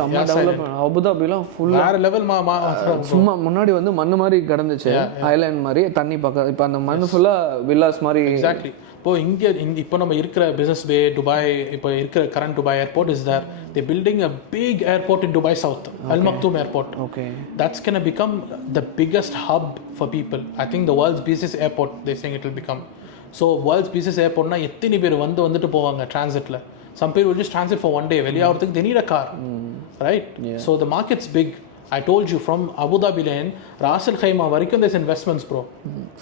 அபுதாபிலாம் ஃபுல் வேறு லெவல். சும்மா முன்னாடி வந்து மண் மாதிரி கிடந்துச்சு, ஐலாண்ட் மாதிரி தண்ணி பக்கம். இப்போ அந்த மண் ஃபுல்லாக வில்லாஸ் மாதிரி. எக்ஸாக்ட்லி. இப்போ நம்ம இருக்கிற பிஸ்னஸ் வே துபாய், இப்போ இருக்கிற current Dubai airport is there. They're building a big airport in Dubai South, Al Maktoum Airport. Okay. That's going to become the biggest hub for people. I think the world's busiest airport, they're saying it will become. So world's busiest airport na எத்தனை பேர் வந்துட்டு போவாங்க டிரான்சிட்ல. Some people will just transit for one day. வெளியாகிறதுக்கு they need a car, right? So the market's big. I told you from Abu Dhabi lane Ras Al Khaimah வரைக்கும் there's investments bro.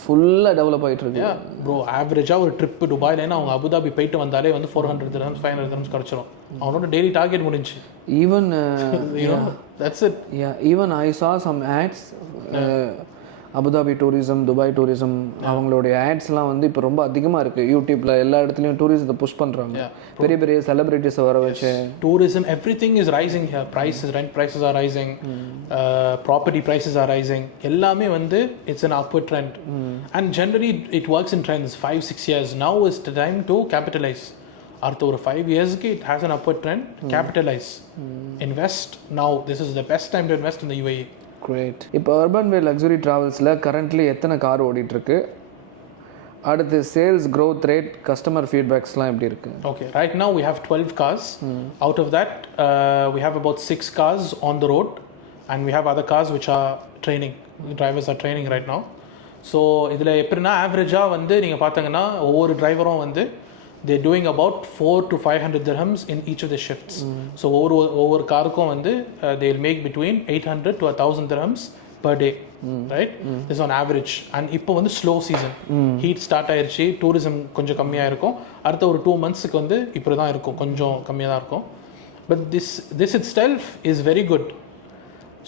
ஃபுல்லாக develop ஆகிட்டு இருக்கு. Yeah bro, ஆவரேஜாக ஒரு trip துபாயிலேருந்து அவங்க Abu Dhabi போயிட்டு வந்தாலே வந்து 400 dirhams 500 dirhams கிடச்சிரும். அவனோட டெய்லி டார்கெட் முடிஞ்சு. Even that's it. Even I saw some ads, Abu Dhabi tourism, Dubai tourism, அவங்களுடைய ஆட்ஸ்லாம் வந்து இப்போ ரொம்ப அதிகமாக இருக்குது. யூடியூப்பில் எல்லா இடத்துலையும் டூரிசத்தை புஷ் பண்ணுறாங்க. பெரிய பெரிய செலிபிரிட்டிஸை வர வச்சு. Tourism everything is rising here. Prices, rent prices are rising, property prices are rising. எல்லாமே வந்து it's an upward trend. And generally it works in trends. 5-6 years. Now is the time to capitalize. அடுத்த ஒரு 5 yearsக்கு it has an upward trend. Capitalize. Invest now. This is the best time to invest in the UAE. கிரேட். இப்போ urban way luxury ட்ராவல்ஸில் currently எத்தனை car ஓடிட்டுருக்கு? அடுத்து sales growth rate, customer ஃபீட்பேக்ஸ்லாம் எப்படி இருக்குது? Okay, right now we have 12 cars. Out of that we have about 6 cars on the road and we have other cars which are training. Drivers are training right now. So இதில் எப்படின்னா ஆவரேஜாக வந்து நீங்கள் பார்த்தீங்கன்னா ஒவ்வொரு டிரைவரும் வந்து they're doing about 400 to 500 dirhams in each of the shifts. So over காருக்கும் வந்து they'll make between 800 to 1000 dirhams per day, right? This is on average. And இப்போ வந்து slow season, heat start ஆயிருச்சு, tourism கொஞ்சம் கம்மியாக இருக்கும். அடுத்த ஒரு 2 monthsக்கு வந்து இப்படி தான் இருக்கும், கொஞ்சம் கம்மியாக தான் இருக்கும். But this itself is very good.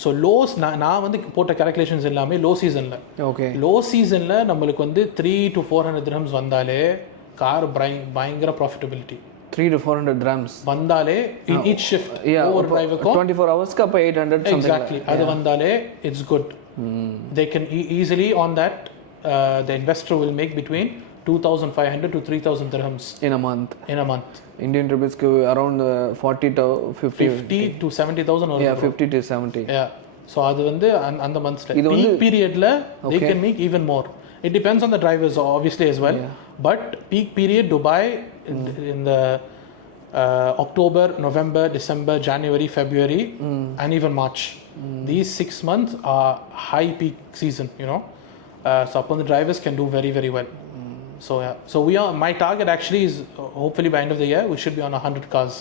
So loss நான் வந்து போட்ட கேல்குலேஷன்ஸ் எல்லாமே லோ சீசனில். ஓகே, லோ சீசனில் நம்மளுக்கு வந்து 300 to 400 dirhams வந்தாலே கார் பயங்கர ப்ராஃபிட்டபிலிட்டி. 300 to 400 dirhams வந்தாலே இன் ஈச் ஷிஃப்ட் ஒவ்வொரு டிரைவருக்கும் 24 ஹவர்ஸ்க்கு அப்போ 800 எக்ஸாக்ட்லி. அது வந்தாலே it's good. They can easily earn that the investor will make between 2,500 to 3,000 dirhams in a month. Indian rupees ku around 40 to 50 to 70,000 or 50 to 70. Yeah, so adu vandu and the months peak period la they can make even more. It depends on the drivers obviously as well. But peak period Dubai in the October, November, December, January, February and even March. These 6 months are high peak season, you know. So upon the drivers can do very very well. So yeah, so my target actually is hopefully by end of the year we should be on 100 cars.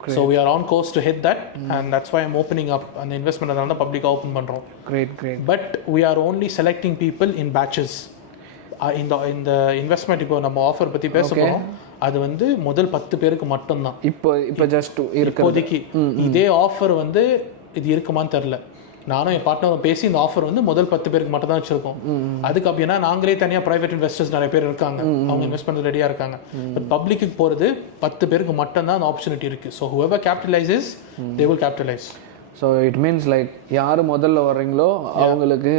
Great. So we are on course to hit that, and that's why I'm opening up an investment adala public open pandrom. Great. But we are only selecting people in batches. In the investment இப்போ நம்ம offer பத்தி பேச போறோம். அது வந்து முதல் 10 பேருக்கு மட்டும் தான். இப்போ ஜஸ்ட் இருக்கு இப்போதைக்கு. இதே ஆஃபர் வந்து இது இருக்குமான்னு தெரியல. நானும் என் பார்ட்னரும் பேசி இந்த ஆஃபர் வந்து முதல் 10 பேருக்கு மட்டும் தான் வச்சிருக்கோம். அதுக்கு அப்படின்னா நாங்களே தனியாக ப்ரைவேட் இன்வெஸ்டர்ஸ் நிறைய பேர் இருக்காங்க, அவங்க இன்வெஸ்ட் பண்ண ரெடியாக இருக்காங்க. பட் பப்ளிக்கு போகிறது 10 பேருக்கு மட்டும் தான் அந்த ஆப்பர்ச்சுனிட்டி இருக்குது. So whoever capitalizes they will capitalize. So it means like யார் முதல்ல வர்றீங்களோ அவங்களுக்கு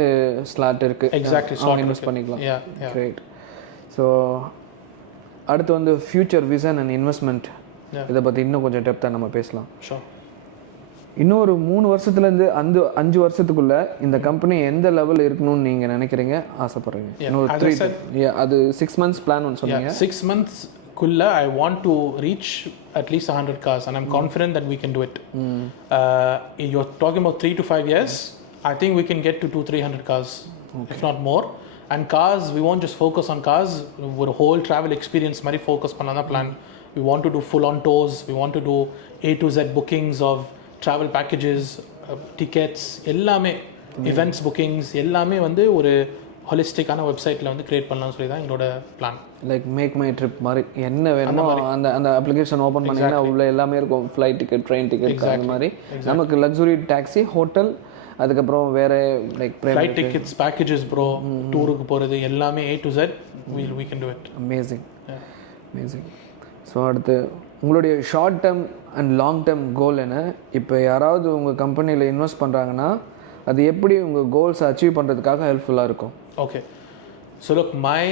ஸ்லாட் இருக்குது. எக்ஸாக்ட்லி, அவங்க இன்வெஸ்ட் பண்ணிக்கலாம். கிரேட். ஸோ அடுத்து வந்து ஃபியூச்சர் விஷன் அண்ட் இன்வெஸ்ட்மெண்ட், இதை பற்றி இன்னும் கொஞ்சம் டெப்த்தாக நம்ம பேசலாம். ஷோர். இன்னொரு 3 வருஷத்துலேருந்து 5 வருஷத்துக்குள்ள இந்த கம்பெனி எந்த லெவல் இருக்கணும்னு நீங்கள் நினைக்கிறீங்க, ஆசைப்படுறீங்க? அது 6 months பிளான் ஒன்று சொன்னீங்க. 6 months kulla I want to reach at least 100 cars and I'm confident that we can do it. You're talking about 3 to 5 years. I think we can get to 200-300 cars, if not more. And cars, we won't just focus on cars, we're a whole travel experience mari focus panna plan. We want to do full on tours, we want to do A to Z bookings of travel packages, tickets, எல்லாமே events bookings எல்லாமே வந்து ஒரு ஹோலிஸ்டிக்கான வெப்சைட்டில் வந்து create பண்ணலாம்னு சொல்லி தான் எங்களோட plan. Like make my trip மாதிரி என்ன வேணுமோ அந்த அப்ளிகேஷன் ஓப்பன் பண்ணிங்கன்னா உள்ள எல்லாமே இருக்கும். ஃப்ளைட் டிக்கெட், ட்ரெயின் டிக்கெட், அந்த மாதிரி நமக்கு லக்ஸுரி டாக்ஸி, ஹோட்டல், அதுக்கப்புறம் வேற like flight tickets, packages bro, டூருக்கு போகிறது எல்லாமே A to Z we can do it. Amazing. So அடுத்து உங்களுடைய short term and long term goal என்ன? இப்போ யாராவது உங்கள் கம்பெனியில் இன்வெஸ்ட் பண்ணுறாங்கன்னா அது எப்படி உங்கள் கோல்ஸை அச்சீவ் பண்ணுறதுக்காக ஹெல்ப்ஃபுல்லாக இருக்கும்? Okay, so look, my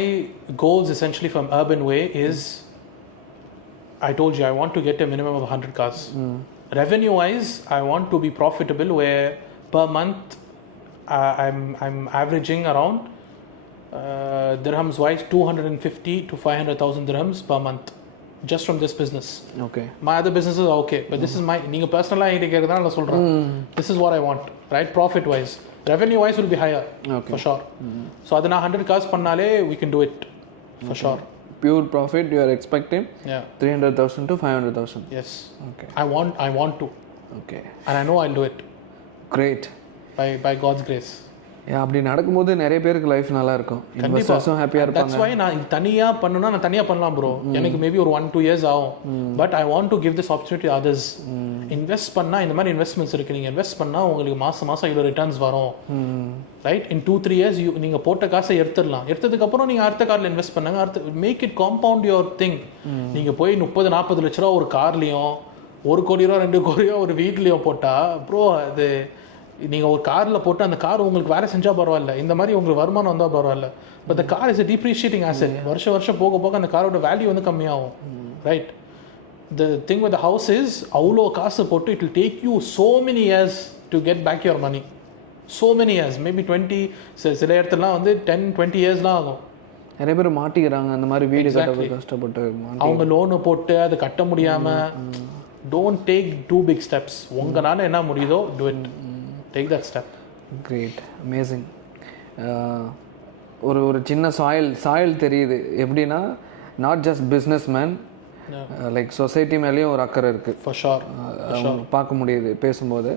goals essentially from Urban Way is, I told you I want to get a minimum of 100 cars. Revenue wise I want to be profitable where per month I'm averaging around dirhams wise 250 to 500,000 dirhams per month just from this business. Okay, my other businesses are okay, but this is my நீங்க personally idea கேக்குறதா நான் சொல்றேன். This is what I want, right? Profit wise, revenue wise will be higher, for sure. So adha na 100 cars pannale we can do it for sure. Pure profit you are expecting 300,000 to 500,000. Yes. Okay, I want to. Okay, and I know I'll do it. Great. by God's grace. அப்படி நடக்கும்போது நிறைய பேருக்கு life நல்லா இருக்கும், இன்வெஸ்டர்ஸும் ஹாப்பியாக இருப்பாங்க. That's why நான் இது தனியாக பண்ணணும்னா நான் தனியாக பண்ணலாம் ப்ரோ. எனக்கு மேபி ஒரு 1-2 years ஆகும். But I want to give this opportunity others. Invest பண்ணால் இந்த மாதிரி இன்வெஸ்ட்மெண்ட்ஸ் இருக்குது, நீங்கள் இன்வெஸ்ட் பண்ணால் உங்களுக்கு மாதம் இவ்வளோ ரிட்டர்ன்ஸ் வரும், ரைட்? இன் 2-3 years நீங்கள் போட்ட காசை எடுத்துடலாம். எடுத்ததுக்கப்புறம் நீங்கள் அடுத்த காரில் இன்வெஸ்ட் பண்ணுங்க. Make it compound your thing. நீங்கள் போய் 30-40 லட்ச ரூபா ஒரு கார்லேயும் 1 கோடி ரூபா 2 கோடி ரூபா ஒரு வீட்லேயும் போட்டால் ப்ரோ, அது நீங்கள் ஒரு காரில் போட்டு அந்த கார் உங்களுக்கு வேலை செஞ்சால் பரவாயில்ல, இந்த மாதிரி உங்களுக்கு வருமானம் வந்தால் பரவாயில்ல. But the car is a depreciating asset. வருஷம் போக போக அந்த காரோட வேல்யூ வந்து கம்மியாகும், right? The thing with the house is அவ்வளோ காசு போட்டு it will take you so many years to get back your money. So many years, maybe 20, சில இடத்துலலாம் வந்து 10-20 yearsலாம் ஆகும். நிறைய பேர் மாட்டிக்கிறாங்க அந்த மாதிரி வீடு கட்ட கஷ்டப்பட்டு, அவங்க லோனு போட்டு அது கட்ட முடியாமல். Don't take 2 big steps. உங்களால் என்ன முடியுதோ do it. Take that step. Great, amazing. ஒரு சின்ன சாயில் தெரியுது. எப்படின்னா not just business man, like society மேலேயும் ஒரு அக்கறை இருக்குது. For sure. பார்க்க முடியுது பேசும்போது.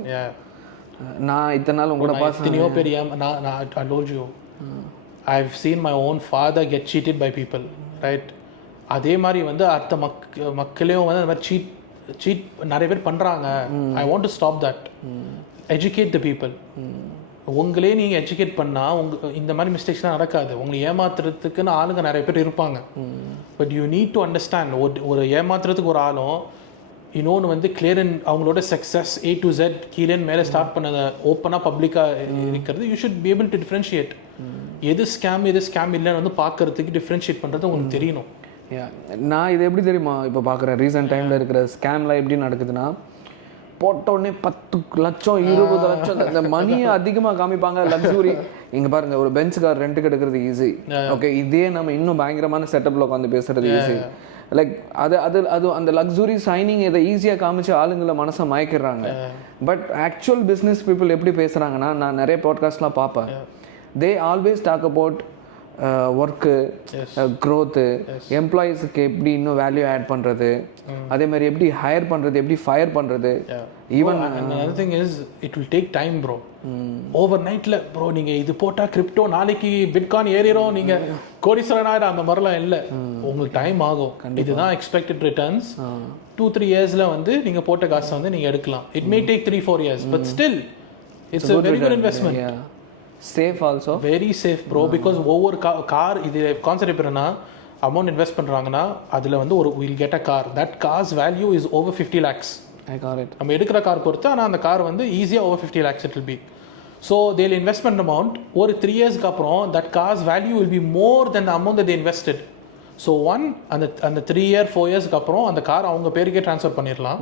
நான் இத்தனை நாள் உங்களோட எத்தனையோ பெரிய I told you, I've seen my own father get cheated by people, right? அதே மாதிரி வந்து அடுத்த மக்களையும் வந்து அந்த மாதிரி சீட் நிறைய பேர் பண்ணுறாங்க. I want to stop that. Educate the people. உங்களே நீங்கள் எஜுகேட் பண்ணால் இந்த மாதிரி மிஸ்டேக்ஸ்லாம் நடக்காது. உங்களை ஏமாத்துறதுக்குன்னு ஆளுங்க நிறைய பேர் இருப்பாங்க. But you need to understand, ஒரு ஏமாத்துறதுக்கு ஒரு ஆளும் இன்னொன்று வந்து கிளியர் அண்ட் அவங்களோட சக்ஸஸ் A to Z கீழேன்னு மேலே ஸ்டார்ட் பண்ணதை ஓப்பனாக பப்ளிக்காக இருக்கிறது. You should be able to differentiate. எது ஸ்கேம் இல்லைன்னு வந்து பார்க்கறதுக்கு டிஃப்ரென்ஷியேட் பண்ணுறது உங்களுக்கு தெரியணும். நான் இது எப்படி தெரியுமா இப்போ பார்க்குறேன், ரீசெண்ட் டைமில் இருக்கிற ஸ்கேம்லாம் எப்படி நடக்குதுன்னா, போட்ட உடனே 10 லட்சம் 20 லட்சம் இந்த மணியை அதிகமாக காமிப்பாங்க. லக்ஸுரி இங்கே பாருங்க, ஒரு பென்ஸ் கார் ரெண்ட்டுக்கு எடுக்கிறது ஈஸி. ஓகே, இதே நம்ம இன்னும் பயங்கரமான செட்டப்பில் உட்காந்து பேசுறது ஈஸி. லைக் அது அந்த லக்ஸுரி சைனிங் இதை ஈஸியாக காமிச்சு ஆளுங்களை மனசை மயக்கிடுறாங்க. பட் ஆக்சுவல் பிஸ்னஸ் பீப்புள் எப்படி பேசுகிறாங்கன்னா, நான் நிறைய பாட்காஸ்ட்லாம் பார்ப்பேன். They always talk about work, growth, எம்ப்ளாயீஸுக்கு எப்படி இன்னும் வேல்யூ ஆட் பண்ணுறது, அதே மாதிரி எப்படி ஹையர் பண்ணுறது, எப்படி ஃபயர் பண்ணுறது. Even another thing is it will take time bro. Over நைட்டில் ப்ரோ நீங்கள் இது போட்டால் கிரிப்டோ நாளைக்கு பிட்காயின் ஏறிடும், நீங்கள் கோடீஸ்வரனாயிரம், அந்த மாதிரிலாம் இல்லை. உங்களுக்கு டைம் ஆகும். இதுதான் எக்ஸ்பெக்டட் ரிட்டர்ன்ஸ். 2-3 yearsல வந்து நீங்கள் போட்ட காசை வந்து நீங்கள் எடுக்கலாம். It may take 3-4 years, but still it's a very good investment. Safe also, very safe bro. Because ஒவ்வொரு கார் இது கான்செப்ட் எப்படின்னா, அமௌண்ட் இன்வெஸ்ட் பண்ணுறாங்கன்னா அதில் வந்து ஒரு will get a car, that cars value is over 50 lakhs. நம்ம எடுக்கிற car பொறுத்து, ஆனால் அந்த கார் வந்து ஈஸியாக over 50 lakhs it will B. So தேல் இன்வெஸ்ட்மெண்ட் அமௌண்ட் ஒரு 3 yearsக்கு அப்புறம் that cars value will be more then the amount they invested. So அந்த 3 year 4 yearsக்கு அப்புறம் அந்த கார் அவங்க பேருக்கே ட்ரான்ஸ்ஃபர் பண்ணிடலாம்.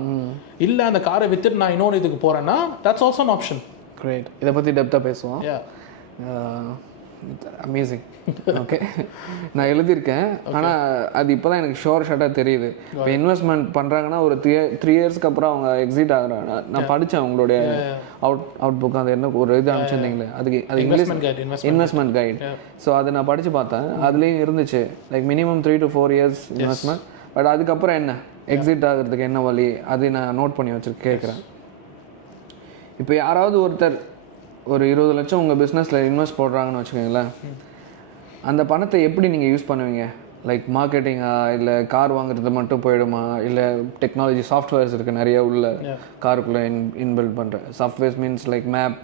இல்லை அந்த காரை வித்துட்டு நான் இன்னொரு இதுக்கு போகிறேன்னா that's also an option. Great. இதை பற்றி டெப்த்தாக பேசுவோம். அமேசிங். ஓகே, நான் எழுதியிருக்கேன், ஆனால் அது இப்போ தான் எனக்கு ஷார்ட்டாக தெரியுது. இப்போ இன்வெஸ்ட்மெண்ட் பண்ணுறாங்கன்னா ஒரு 3 yearsக்கு அப்புறம் அவங்க எக்ஸிட் ஆகுறாங்க. நான் படித்தேன் உங்களுடைய அவுட் புக், அது என்ன ஒரு இது அனுப்பிச்சிருந்தீங்களே, அது இன்வெஸ்ட்மெண்ட் கைட். ஸோ அதை நான் படித்து பார்த்தேன். அதுலேயும் இருந்துச்சு like minimum 3 to 4 years investment. But அதுக்கப்புறம் என்ன எக்ஸிட் ஆகிறதுக்கு என்ன வழி, அது நான் நோட் பண்ணி கேட்குறேன். இப்போ யாராவது ஒருத்தர் ஒரு 20 லட்சம் உங்கள் பிஸ்னஸில் இன்வெஸ்ட் போடுறாங்கன்னு வச்சுக்கோங்களேன், அந்த பணத்தை எப்படி நீங்கள் யூஸ் பண்ணுவீங்க? லைக் மார்க்கெட்டிங்கா, இல்லை கார் வாங்குறது மட்டும் போயிடுமா, இல்லை டெக்னாலஜி சாஃப்ட்வேர்ஸ் இருக்குது நிறைய உள்ள காருக்குள்ளே இன்பில்ட் பண்ணுற softwares means like map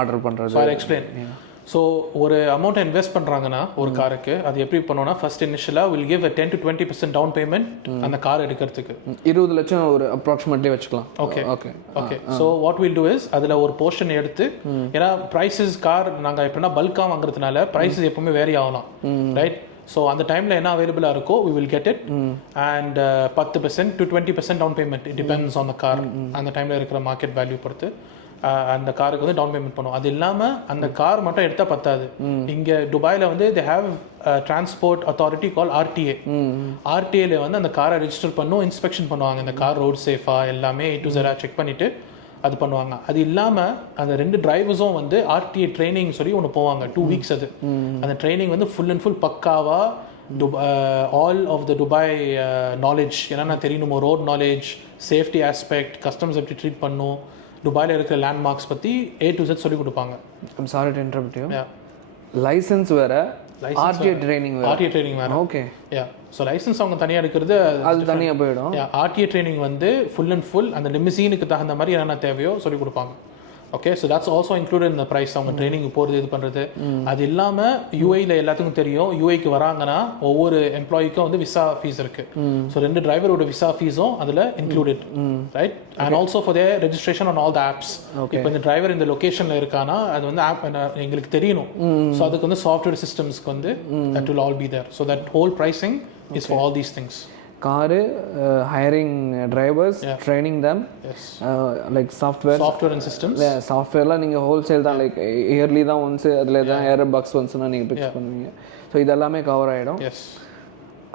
order பண்ணுறது. ஸோ ஒரு அமௌண்ட்டை இன்வெஸ்ட் பண்ணுறாங்கன்னா ஒரு காருக்கு, அது எப்படி பண்ணோன்னா, ஃபர்ஸ்ட் இனிஷியலாக will give 10 to 20% down payment அந்த கார் எடுக்கிறதுக்கு. 20 லட்சம் ஒரு அப்ராக்சிமேட்லி வச்சுக்கலாம். Okay. So what will do is, அதில் ஒரு போர்ஷன் எடுத்து, ஏன்னா ப்ரைஸஸ் கார் நாங்கள் எப்படின்னா பல்காக வாங்குறதுனால ப்ரைஸஸ் எப்பவுமே வேரி ஆகலாம், ரைட்? ஸோ அந்த டைமில் என்ன அவைலபிளாக இருக்கோ we will get it and 10% to 20% down payment, it depends on the car. அந்த டைமில் இருக்கிற மார்க்கெட் வேல்யூ பொறுத்து அந்த காருக்கு வந்து டவுன் பேமெண்ட் பண்ணுவோம். அது இல்லாமல் அந்த கார் மட்டும் எடுத்தால் பத்தாது. இங்கே துபாயில் வந்து they have transport authority call RTA. RTAல வந்து அந்த காரை ரெஜிஸ்டர் பண்ணும், இன்ஸ்பெக்ஷன் பண்ணுவாங்க. இந்த கார் ரோட் சேஃபா எல்லாமே A to Z செக் பண்ணிவிட்டு அது பண்ணுவாங்க. அது இல்லாமல் அந்த 2 டிரைவர்ஸும் வந்து RTA ட்ரைனிங் சொல்லி ஒன்று போவாங்க 2 weeks. அது அந்த ட்ரைனிங் வந்து ஃபுல் அண்ட் ஃபுல் பக்காவாக all of the Dubai knowledge என்னென்ன தெரியணுமோ, road knowledge, safety aspect, customers எப்படி ட்ரீட் பண்ணும், துபாயில் இருக்கிற லேண்ட்மார்க்ஸ் பற்றி A to Z சொல்லி கொடுப்பாங்க. I'm sorry to interrupt you. License வேற, RTA ட்ரைனிங் வேற. RTA ட்ரைனிங் வேற. ஓகே. ஸோ லைசன்ஸ் அவங்க தனியாக எடுக்கிறது அது தனியாக போயிடும். RTA ட்ரைனிங் வந்து ஃபுல் அண்ட் ஃபுல் அந்த லிமிசீனுக்கு தகுந்த மாதிரி என்னென்ன தேவையோ சொல்லி கொடுப்பாங்க. Okay, so that's also included இந்த ப்ரைஸ். அவங்க ட்ரைனிங் போகிறது இது பண்ணுறது. அது இல்லாமல் யூஏயில் எல்லாத்துக்கும் தெரியும், யூஏக்கு வராங்கன்னா ஒவ்வொரு எம்ப்ளாய்க்கும் வந்து விசா ஃபீஸ் இருக்குது. ஸோ 2 டிரைவரோட விசா ஃபீஸும் அதில் included, right? And also for their registration on all the apps. இப்போ இந்த டிரைவர் இந்த லொக்கேஷனில் இருக்கானா அது வந்து ஆப் எங்களுக்கு தெரியணும். ஸோ அதுக்கு வந்து சாஃப்ட்வேர் சிஸ்டம்ஸ்க்கு வந்து that will all be there. So that whole pricing is for all these things. Car, hiring drivers, training them, like software and systems. சாஃப்ட்வேர்லாம் நீங்கள் ஹோல்சேல் தான், லைக் இயர்லி தான் ஒன்ஸ் அதில் தான் $1000 ஒன்ஸ்னால் நீங்கள் பிக்ஸ் பண்ணுவீங்க. ஸோ இதெல்லாமே கவர் ஆகிடும்.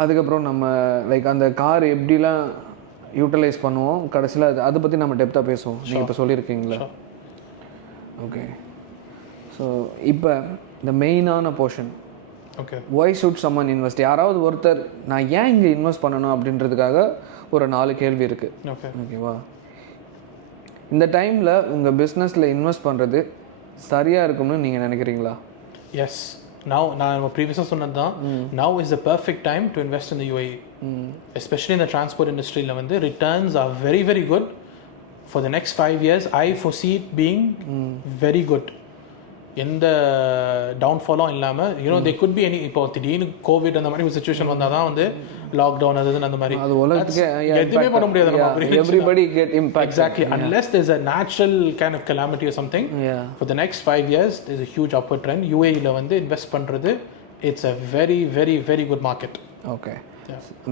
அதுக்கப்புறம் நம்ம லைக் அந்த கார் எப்படிலாம் யூட்டிலைஸ் பண்ணுவோம் கடைசியில் அதை பற்றி நம்ம டெப்த்தாக பேசுவோம். நீங்கள் இப்போ சொல்லியிருக்கீங்களா? ஓகே. ஸோ இப்போ இந்த மெயினான portion, okay, why should someone invest? யாராவது ஒருத்தர் நான் ஏன் இங்கே இன்வெஸ்ட் பண்ணணும் அப்படின்றதுக்காக ஒரு 4 கேள்வி இருக்குது. ஓகேவா? இந்த டைமில் உங்கள் பிஸ்னஸில் இன்வெஸ்ட் பண்ணுறது சரியாக இருக்கும்னு நீங்கள் நினைக்கிறீங்களா? எஸ். நான் ப்ரீவியஸாக சொன்னது தான், now is the perfect time to invest in the UAE. Especially இந்த டிரான்ஸ்போர்ட் இண்டஸ்ட்ரியில் வந்து returns are very very good. For the next 5 years I foresee it being very good. எந்த டவுன்ஃபாலும் இல்லாமல் you know they could be any. இப்போ திடீர்னு Covid அந்த மாதிரி ஒரு சுச்சுவேஷன் வந்தால் தான் வந்து லாக்டவுன் அதுன்னு அந்த மாதிரி எதுவுமே பண்ண முடியாது. Everybody get impacted. Exactly. Unless there's a natural kind of calamity or something. For the next 5 years there's a huge upward trend. UAE வந்து இன்வெஸ்ட் பண்ணுறது it's a very very very good market. Okay.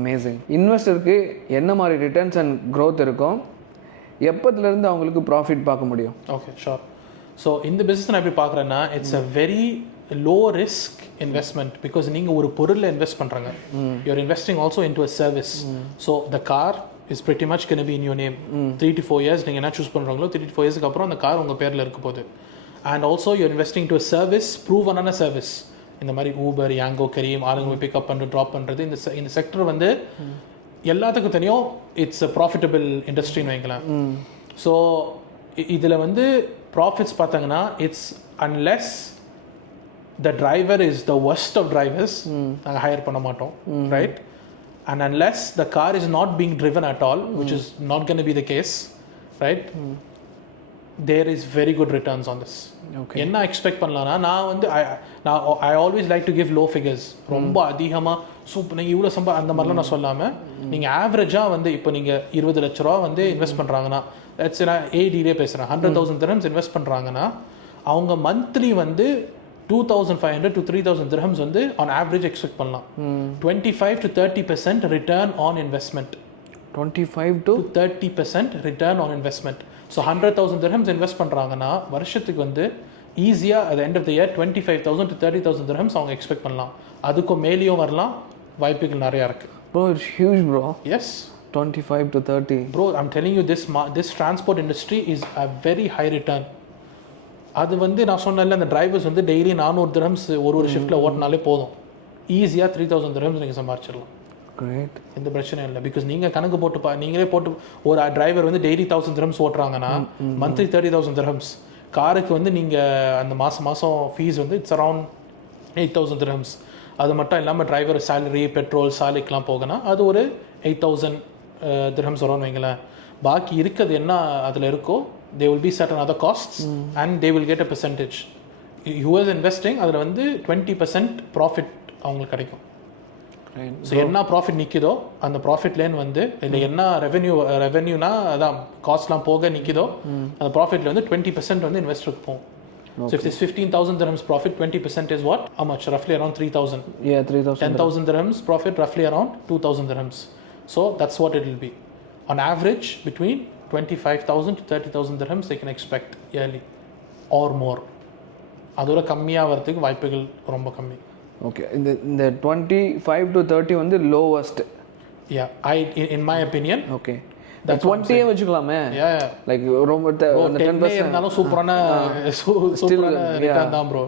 Amazing. இன்வெஸ்டருக்கு என்ன மாதிரி returns and growth இருக்கும், எப்போதுலேருந்து அவங்களுக்கு profit பார்க்க முடியும்? Okay, sure. So இந்த business நான் எப்படி பார்க்குறேன்னா, it's a very low risk investment. Because நீங்கள் ஒரு பொருளில் இன்வெஸ்ட் பண்ணுறாங்க, you're investing also into a service. So the car is pretty much going to be in your name. 3 to 4 years நீங்கள் என்ன சூஸ் பண்ணுறாங்களோ 3 to 4 yearsக்கு அப்புறம் அந்த car உங்கள் பேரில் இருக்க போகுது. And also you're investing to a service, ப்ரூவனான சர்வீஸ். இந்த மாதிரி ஊபர், யாங்கோ, கரீம் ஆளுங்க பிக்கப் பண்ணுறது, ட்ராப் பண்ணுறது, இந்த செக்டர் வந்து எல்லாத்துக்கும் தெரியும் இட்ஸ் அ ப்ராஃபிட்டபிள் இண்டஸ்ட்ரின்னு வைக்கலாம். ஸோ இதில் வந்து ப்ராஃபிட்ஸ் பார்த்தாங்கன்னா it's unless the driver is the worst of drivers நாங்கள் ஹையர் பண்ண மாட்டோம், right? And unless the car is not being driven at all, which is not gonna be the case, right? There is very good returns on this. என்ன expect பண்ணலாம்னா, நான் வந்து I always like to give low figures. ரொம்ப அதிகமாக super நீங்கள் இவ்வளோ அந்த மாதிரிலாம் நான் சொல்லாமல், நீங்கள் ஆவரேஜாக வந்து இப்போ நீங்கள் 20 லட்ச ரூபா வந்து இன்வெஸ்ட் பண்ணுறாங்கன்னா, நான் ADலே பேசுகிறேன், 100,000 dirhams இன்வெஸ்ட் பண்ணுறாங்கன்னா அவங்க மந்த்லி வந்து 2,500 to 3,000 dirhams வந்து ஆன் ஆவரேஜ் எக்ஸ்பெக்ட் பண்ணலாம். 25 to 30% return on investment. 25 to 30% return on investment. So 100,000 dirhams invest பண்ணுறாங்கன்னா வருஷத்துக்கு வந்து ஈஸியாக at the end of the year 25,000 to 30,000 dirhams அவங்க எக்ஸ்பெக்ட் பண்ணலாம். அதுக்கும் மேலேயும் வரலாம், வாய்ப்புகள் நிறையா இருக்குது. Bro, it's huge, bro. Yes. 25 to 30. Bro, I'm telling you, this transport industry is a very high return. அது வந்து நான் சொன்னேன்ல, அந்த டிரைவர்ஸ் வந்து டெய்லி 400 dirhams ஒரு ஷிஃப்ட்டில் ஓட்டினாலே போதும், ஈஸியாக 3,000 dirhams நீங்கள் சம்பாரிச்சிடலாம். கிரேட். எந்த பிரச்சனையும் இல்லை. பிகாஸ் நீங்கள் கணக்கு போட்டு நீங்களே போட்டு ஒரு டிரைவர் வந்து டெய்லி 1,000 dirhams ஓட்டுறாங்கன்னா மந்த்லி 30,000 dirhams. காருக்கு வந்து நீங்கள் அந்த மாதம் ஃபீஸ் வந்து இட்ஸ் அரவுண்ட் 8,000 dirhams. அது மட்டும் இல்லாமல் டிரைவர் சேலரி, பெட்ரோல், சாலைக்கெலாம் போகனா அது ஒரு 8,000 dirhams வரும்னு வைங்களேன். பாக்கி இருக்கிறது என்ன அதில் இருக்கோ they will be certain other costs and they will get a percentage. You are investing, அதில் வந்து 20% ப்ராஃபிட் அவங்களுக்கு கிடைக்கும். ஸோ என்ன ப்ராஃபிட் நிற்கிதோ அந்த ப்ராஃபிட்லேன்னு வந்து இல்லை என்ன ரெவென்யூனா அதான் காஸ்ட்லாம் போக நிற்கிதோ அந்த ப்ராஃபிட்டில் வந்து 20% வந்து இன்வெஸ்டருக்கு போகும். So if there's 15,000 dirhams profit, 20% is what? How much? Roughly around 3,000. Yeah, 3,000. 10,000 dirhams profit, roughly around 2,000 dirhams. So that's what it will be. On average, between 25,000 to 30,000 dirhams they can expect yearly or more. அதோட கம்மியாக வரதுக்கு வாய்ப்புகள் ரொம்ப கம்மி. Okay, இந்த 25 to 30 வந்து lowest. In my opinion. Okay. The 20 வச்சுக்கலாமே. Like ரொம்ப அந்த 10% இருந்தாலும் சூப்பரான ரிட்டர்ன் தான் ப்ரோ.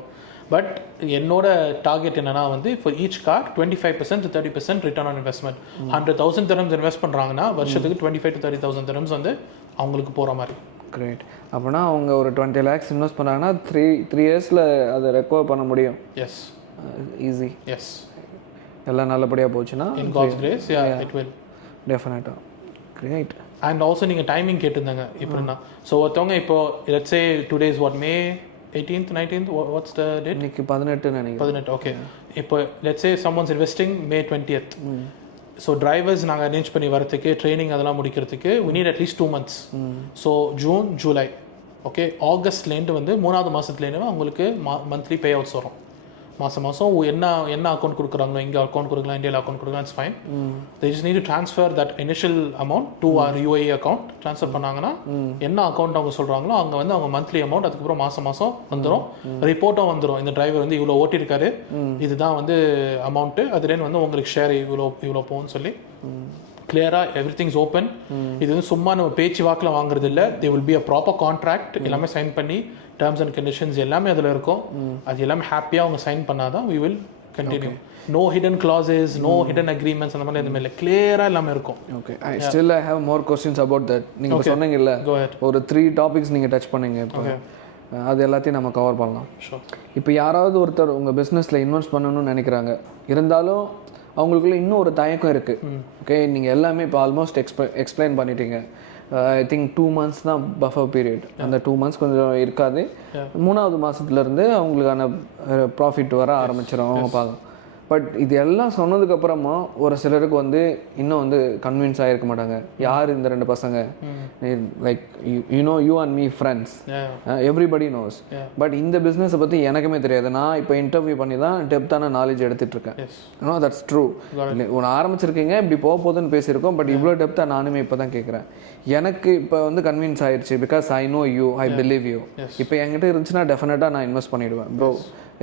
பட் என்னோட டார்கெட் என்னன்னா வந்து for each car 25% to 30% return on investment. 100,000 dirhams invest பண்ணுறாங்கன்னா வருஷத்துக்கு 25,000 to 30,000 dirhams வந்து அவங்களுக்கு போகிற மாதிரி. கிரேட். அப்போனா அவங்க ஒரு 20 lakhs இன்வெஸ்ட் பண்ணாங்கன்னா 3 yearsல அதை ரெக்கவர் பண்ண முடியும். S easy. எஸ் எல்லாம் நல்லபடியாக போச்சுன்னா in God's grace it will டெஃபினட்டாக. கிரேட். அண்ட் ஆல்சோ நீங்கள் டைமிங் கேட்டிருந்தாங்க எப்படின்னா, ஸோ ஒருத்தவங்க இப்போ let's say today's what May 18th 19th what's the date? இன்னைக்கு 18 நினைக்கிறேன். 18. ஓகே. இப்போ let's say someone's investing May 20th. So drivers நாங்கள் அரேஞ்ச் பண்ணி வரதுக்கு ட்ரைனிங் அதெல்லாம் முடிக்கிறதுக்கு we need at least 2 months. So June July okay ஆகஸ்ட்லேருந்து வந்து 3வது மாதத்துலேருந்து அவங்களுக்கு மந்த்லி பே அவுட்ஸ் வரும். மாதம் என்ன அக்கௌண்ட் கொடுக்குறாங்களோ, இங்கே அக்கௌண்ட் கொடுக்கலாம், இந்தியாவில் அக்கௌண்ட் கொடுக்கலாம், it's fine. they just need to transfer that initial amount to our UAE account. Transfer பண்ணாங்கன்னா என்ன அக்கௌண்ட் அவங்க சொல்கிறாங்களோ அங்கே வந்து அவங்க மந்த்லி அமௌண்ட் அதுக்கப்புறம் மாதம் வந்துடும். ரிப்போர்ட்டும் வந்துடும், இந்த டிரைவர் வந்து இவ்வளோ ஓட்டியிருக்காரு, இதுதான் வந்து அமௌண்ட்டு, அதுலேருந்து வந்து உங்களுக்கு ஷேர் இவ்வளோ போகும்னு சொல்லி கிளியராக எவ்ரி திங்ஸ் ஓப்பன். இது வந்து சும்மா நம்ம பேச்சு வாக்கில் வாங்குறது இல்லை. They will be a proper contract, எல்லாமே சைன் பண்ணி டேர்ம்ஸ் அண்ட் கண்டிஷன்ஸ் எல்லாமே அதில் இருக்கும். அது எல்லாமே ஹாப்பியாக அவங்க சைன் பண்ணாதான் we will continue. No hidden clauses, no hidden agreements அந்த மாதிரி எதுவுமே இல்லை, கிளியராக எல்லாமே இருக்கும். Okay. I have more questions about that. நீங்கள் சொன்னீங்கல்ல ஒரு 3 டாபிக்ஸ் நீங்கள் டச் பண்ணீங்க, இப்போ அது எல்லாத்தையும் நம்ம கவர் பண்ணலாம். இப்போ யாராவது ஒருத்தர் உங்கள் பிஸ்னஸில் இன்வெஸ்ட் பண்ணணும்னு நினைக்கிறாங்க, இருந்தாலும் அவங்களுக்குள்ள இன்னும் ஒரு தயக்கம் இருக்குது. ஓகே, நீங்கள் எல்லாமே இப்போ ஆல்மோஸ்ட் எக்ஸ்பிளைன் பண்ணிட்டீங்க. ஐ திங்க் 2 months தான் பஃபர் பீரியட். அந்த 2 months கொஞ்சம் இருக்காது. 3வது மாதத்துலேருந்து அவங்களுக்கான ப்ராஃபிட் வர ஆரம்பிச்சிடும், அவங்க பார்க்கலாம். பட் இது எல்லாம் சொன்னதுக்கப்புறமா ஒரு சிலருக்கு வந்து இன்னும் வந்து கன்வின்ஸ் ஆகிருக்க மாட்டாங்க. யார் இந்த 2 பசங்க, like you and me friends, everybody knows. But இந்த பிஸ்னஸை பற்றி எனக்குமே தெரியாது. நான் இப்போ இன்டர்வியூ பண்ணி தான் டெப்த்தான நாலேஜ் எடுத்துகிட்டு இருக்கேன். That's true. ஒன்று ஆரம்பிச்சிருக்கீங்க, இப்படி போக போதுன்னு பேசியிருக்கோம். பட் இவ்வளோ டெப்த்தாக நானுமே இப்போ தான் கேட்குறேன். எனக்கு இப்போ வந்து கன்வின்ஸ் ஆயிடுச்சு, because I know you, I believe you. இப்போ என்கிட்ட இருந்துச்சுன்னா டெஃபினட்டாக நான் இன்வெஸ்ட் பண்ணிவிடுவேன். ப்ரோ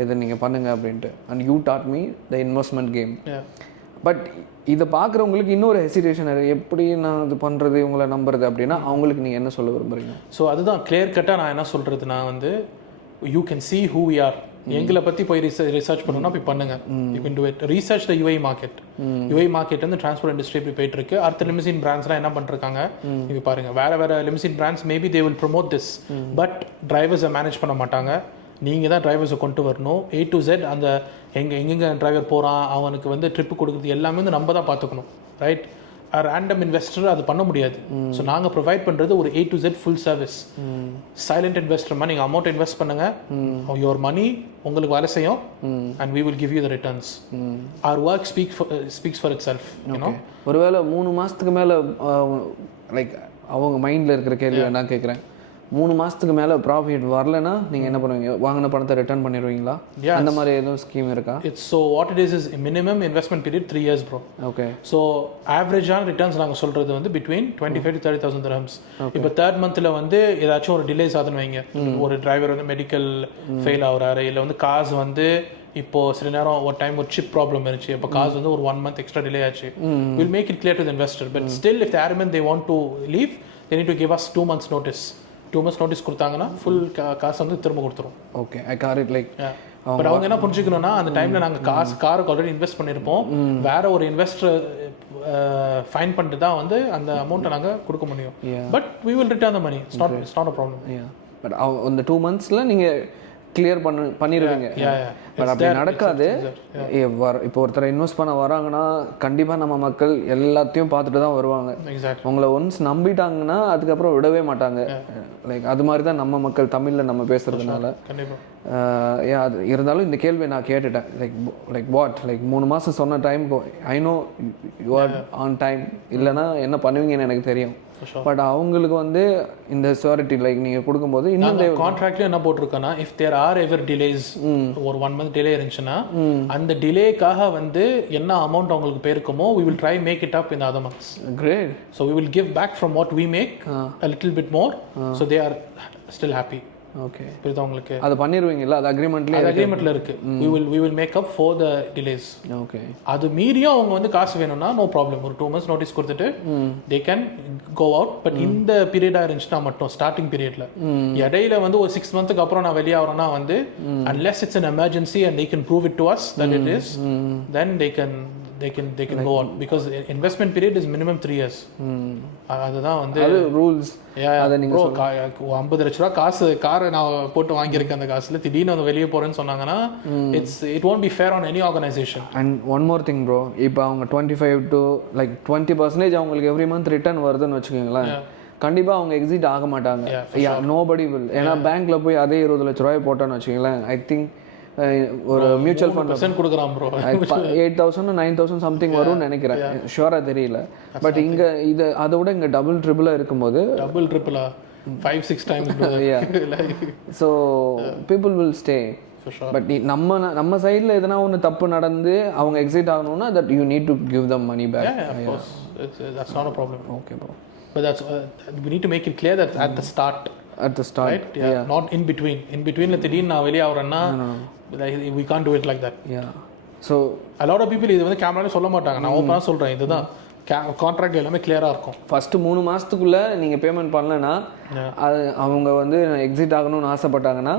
இதை நீங்கள் பண்ணுங்க அப்படின்ட்டு. And you dot me the investment game. But இதை பார்க்குறவங்களுக்கு இன்னொரு ஹெசிடேஷன், எப்படி நான் இது பண்ணுறது, இவங்களை நம்புறது அப்படின்னா அவங்களுக்கு நீங்கள் என்ன சொல்ல விரும்புகிறீங்க? ஸோ அதுதான் கிளியர் கட்டாக நான் என்ன சொல்கிறது, நான் வந்து you can see who we are. எங்களை பற்றி போய் ரிசர்ச் பண்ணணும்னா போய் பண்ணுங்க. You can do it. Research the UAE market. UAE market வந்து டிரான்ஸ்போர்ட் இண்டஸ்ட்ரி இப்படி போயிட்டு இருக்கு. அடுத்த லிமிசின் பிராண்ட்ஸ்லாம் என்ன பண்ணிருக்காங்க நீங்கள் பாருங்க. வேற limousine brands maybe they will promote this, but டிரைவர்ஸை மேனேஜ் பண்ண மாட்டாங்க. நீங்கள் தான் டிரைவர்ஸை கொண்டு வரணும். A to Z அந்த எங்கெங்கே டிரைவர் போகிறான், அவனுக்கு வந்து ட்ரிப்பு கொடுக்குறது எல்லாமே வந்து நம்ம தான் பார்த்துக்கணும், ரைட்? ரேண்டம் இன்வெஸ்டர் அது பண்ண முடியாது. ஸோ நாங்கள் ப்ரொவைட் பண்ணுறது ஒரு A to Z full service. Silent இன்வெஸ்டர்மா, நீங்கள் அமௌண்ட் இன்வெஸ்ட் பண்ணுங்க, யுவர் மணி உங்களுக்கு வேலை செய்யும், and we will give you the returns. Our work speaks for itself, you know. ஒருவேளை 3 மாதத்துக்கு மேலே லைக் அவங்க மைண்டில் இருக்கிற கேள்வி நான் கேட்குறேன். 3 மாதத்துக்கு மேலே ப்ராஃபிட் வரலன்னா நீங்கள் என்ன பண்ணுவீங்க? வாங்கின பணத்தை ரிட்டர்ன் பண்ணிடுவீங்களா? அந்த மாதிரி எதுவும் ஸ்கீம் இருக்கா? So what it is minimum investment period 3 years bro. Okay. So ஆவரேஜான ரிட்டர்ன்ஸ் நாங்கள் சொல்கிறது வந்து between 25,000 to 30,000 dirhams. இப்போ 3rd monthல வந்து ஏதாச்சும் ஒரு டிலேஸ் ஆகுதுன்னு வைங்க, ஒரு டிரைவர் வந்து மெடிக்கல் ஃபெயில் ஆகுறாரு, இல்லை வந்து காசு வந்து இப்போது சில நேரம் ஒரு டைம் ஒரு சிப் ப்ராப்ளம் இருந்துச்சு, இப்போ காசு வந்து ஒரு 1 month எக்ஸ்ட்ரா டிலே ஆச்சு. Will make it clear to the investor. But still if the adamant they want to leave, they need to give us 2 months notice. 2 months notice கொடுத்தாங்கன்னா full காசு வந்து திரும்ப கொடுத்துரும். Okay, I got it. Like but அவங்க என்ன புரிஞ்சுக்கணும்னா, அந்த டைமில் நாங்கள் காருக்கு ஆல்ரெடி இன்வெஸ்ட் பண்ணியிருப்போம், வேற ஒரு இன்வெஸ்டர் ஃபைன் பண்ணிட்டு தான் வந்து அந்த அமௌண்ட்டை நாங்கள் கொடுக்க முடியும். But we will return the money. It's not a problem. But அந்த 2 monthsல நீங்கள் கிளியர் பண்ணிடுவீங்க. பட் அப்படி நடக்காது. இப்போ ஒருத்தரை இன்வெஸ்ட் பண்ண வராங்கன்னா கண்டிப்பாக நம்ம மக்கள் எல்லாத்தையும் பார்த்துட்டு தான் வருவாங்க. உங்களை ஒன்ஸ் நம்பிட்டாங்கன்னா அதுக்கப்புறம் விடவே மாட்டாங்க. லைக் அது மாதிரி தான் நம்ம மக்கள் தமிழில் நம்ம பேசுறதுனால. அது இருந்தாலும் இந்த கேள்வியை நான் கேட்டுட்டேன். லைக் வாட், லைக் 3 மாதம் சொன்ன time, I know you are on time, இல்லைன்னா என்ன பண்ணுவீங்கன்னு எனக்கு தெரியும். பட் அவங்களுக்கு வந்து இந்த ஷூரிட்டி லைக் நீங்கள் கொடுக்கும்போது இன்னும் கான்ட்ராக்ட்ல என்ன போட்டிருக்கோன்னா, if there are ever delays, ஒரு 1 month டிலே இருந்துச்சுன்னா அந்த டிலேக்காக வந்து என்ன அமௌண்ட் அவங்களுக்கு போயிருக்குமோ we will try make it up in the other months. Great. So we will give back from what we make a little bit more, so they are still happy. Okay, புரியுதா உங்களுக்கு? அது பண்ணிடுவீங்களா? அது அக்ரிமெண்ட்ல இருக்கு. we will make up for the delays. Okay. அது மீறியும் அவங்க வந்து காசு வேணும்னா நோ ப்ராப்ளம், ஒரு 2 months நோட்டீஸ் கொடுத்துட்டு they can go out. But இந்த பீரியடா இருந்துச்சுன்னா மட்டும் ஸ்டார்டிங் பீரியட்ல, இடையில வந்து ஒரு 6 months அப்புறம் நான் வெளியே ஆகிறேன்னா வந்து unless it's an emergency and they can prove it to us that it is, then they can go out because investment period is minimum 3 years. அதுதான் வந்து அது ரூல்ஸ். அதை நீங்க 50 லட்ச ரூபா காசு காரை நான் போட்டு வாங்கியிருக்கேன், அந்த காசுல திடீர்னு வந்து வெளியே போறேன்னு சொன்னாங்கன்னா it won't be fair on any organization. And one more thing bro, இப்போ அவங்க 25 to like 20% அவங்களுக்கு every month return வருதுன்னு வச்சுக்கோங்களேன், கண்டிப்பா அவங்க எக்ஸிட் ஆக மாட்டாங்க. nobody will. ஏன்னா பேங்க்ல போய் அதே 20 லட்ச ரூபாய் போட்டான்னு வச்சுக்கோங்களேன், ஐ திங்க் ஒரு மியூச்சுவல் ஃபண்ட் கொடுக்குறான் ப்ரோ, 8,000 9,000 சம்திங் வரும்னு நினைக்கிறேன், ஷுவரா தெரியல. பட் இங்க இது அதை விட இங்க டபுள் ட்ரிபிளா இருக்கும்போது டபுள் ட்ரிபிளா 5-6 times so people will stay. But நம்ம சைடில் எதனா ஒன்று தப்பு நடந்து அவங்க எக்ஸிட் ஆகணும்னா that you need to give them money back. That's not a problem. Okay bro. But that's we need to make it clear that at the start, right? Yeah. Not in between. In between la thidin na veliya avrana we can't do it like that. Yeah. So a lot of people இது வந்து கேமரால சொல்ல மாட்டாங்க, நான் ஓபனா சொல்றேன், இதுதான் contract எல்லாமே கிளியரா இருக்கும். ஃபர்ஸ்ட் 3 மாசத்துக்குள்ள நீங்க பேமெண்ட் பண்ணலனா அவங்க வந்து எக்ஸிட் ஆகணும்னு ஆசைப்பட்டாங்கன்னா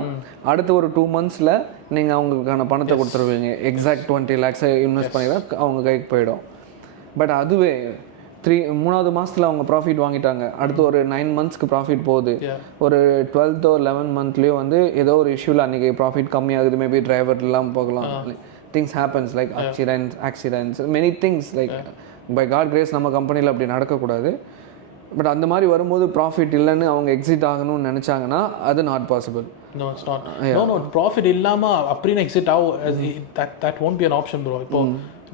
அடுத்த ஒரு 2 monthsல நீங்க அவங்களுக்கான பணத்தை கொடுத்துருவீங்க. எக்ஸாக்ட் 20 lakhs இன்வெஸ்ட் பண்ணினா அவங்க கைக்கு போயிடும். பட் அதுவே 3வது மாசத்துல அவங்க ப்ராஃபிட் வாங்கிட்டாங்க, அடுத்து ஒரு 9 monthsக்கு ப்ராஃபிட் போகுது, ஒரு 12th or 11th monthலயோ வந்து ஏதோ ஒரு இஷ்யூல அன்னைக்கு ப்ராஃபிட் கம்மியாகுது, மேபி டிரைவர் இல்லாம போகலாம், things happens like accidents many things like by God grace நம்ம கம்பெனியில் அப்படி நடக்கக்கூடாது. பட் அந்த மாதிரி வரும்போது ப்ராஃபிட் இல்லைன்னு அவங்க எக்ஸிட் ஆகணும்னு நினச்சாங்கன்னா அது not possible. No, it's not. No, profit இல்லாமல் அப்படின்னு எக்ஸிட் ஆகும், that won't be an option bro. இப்போ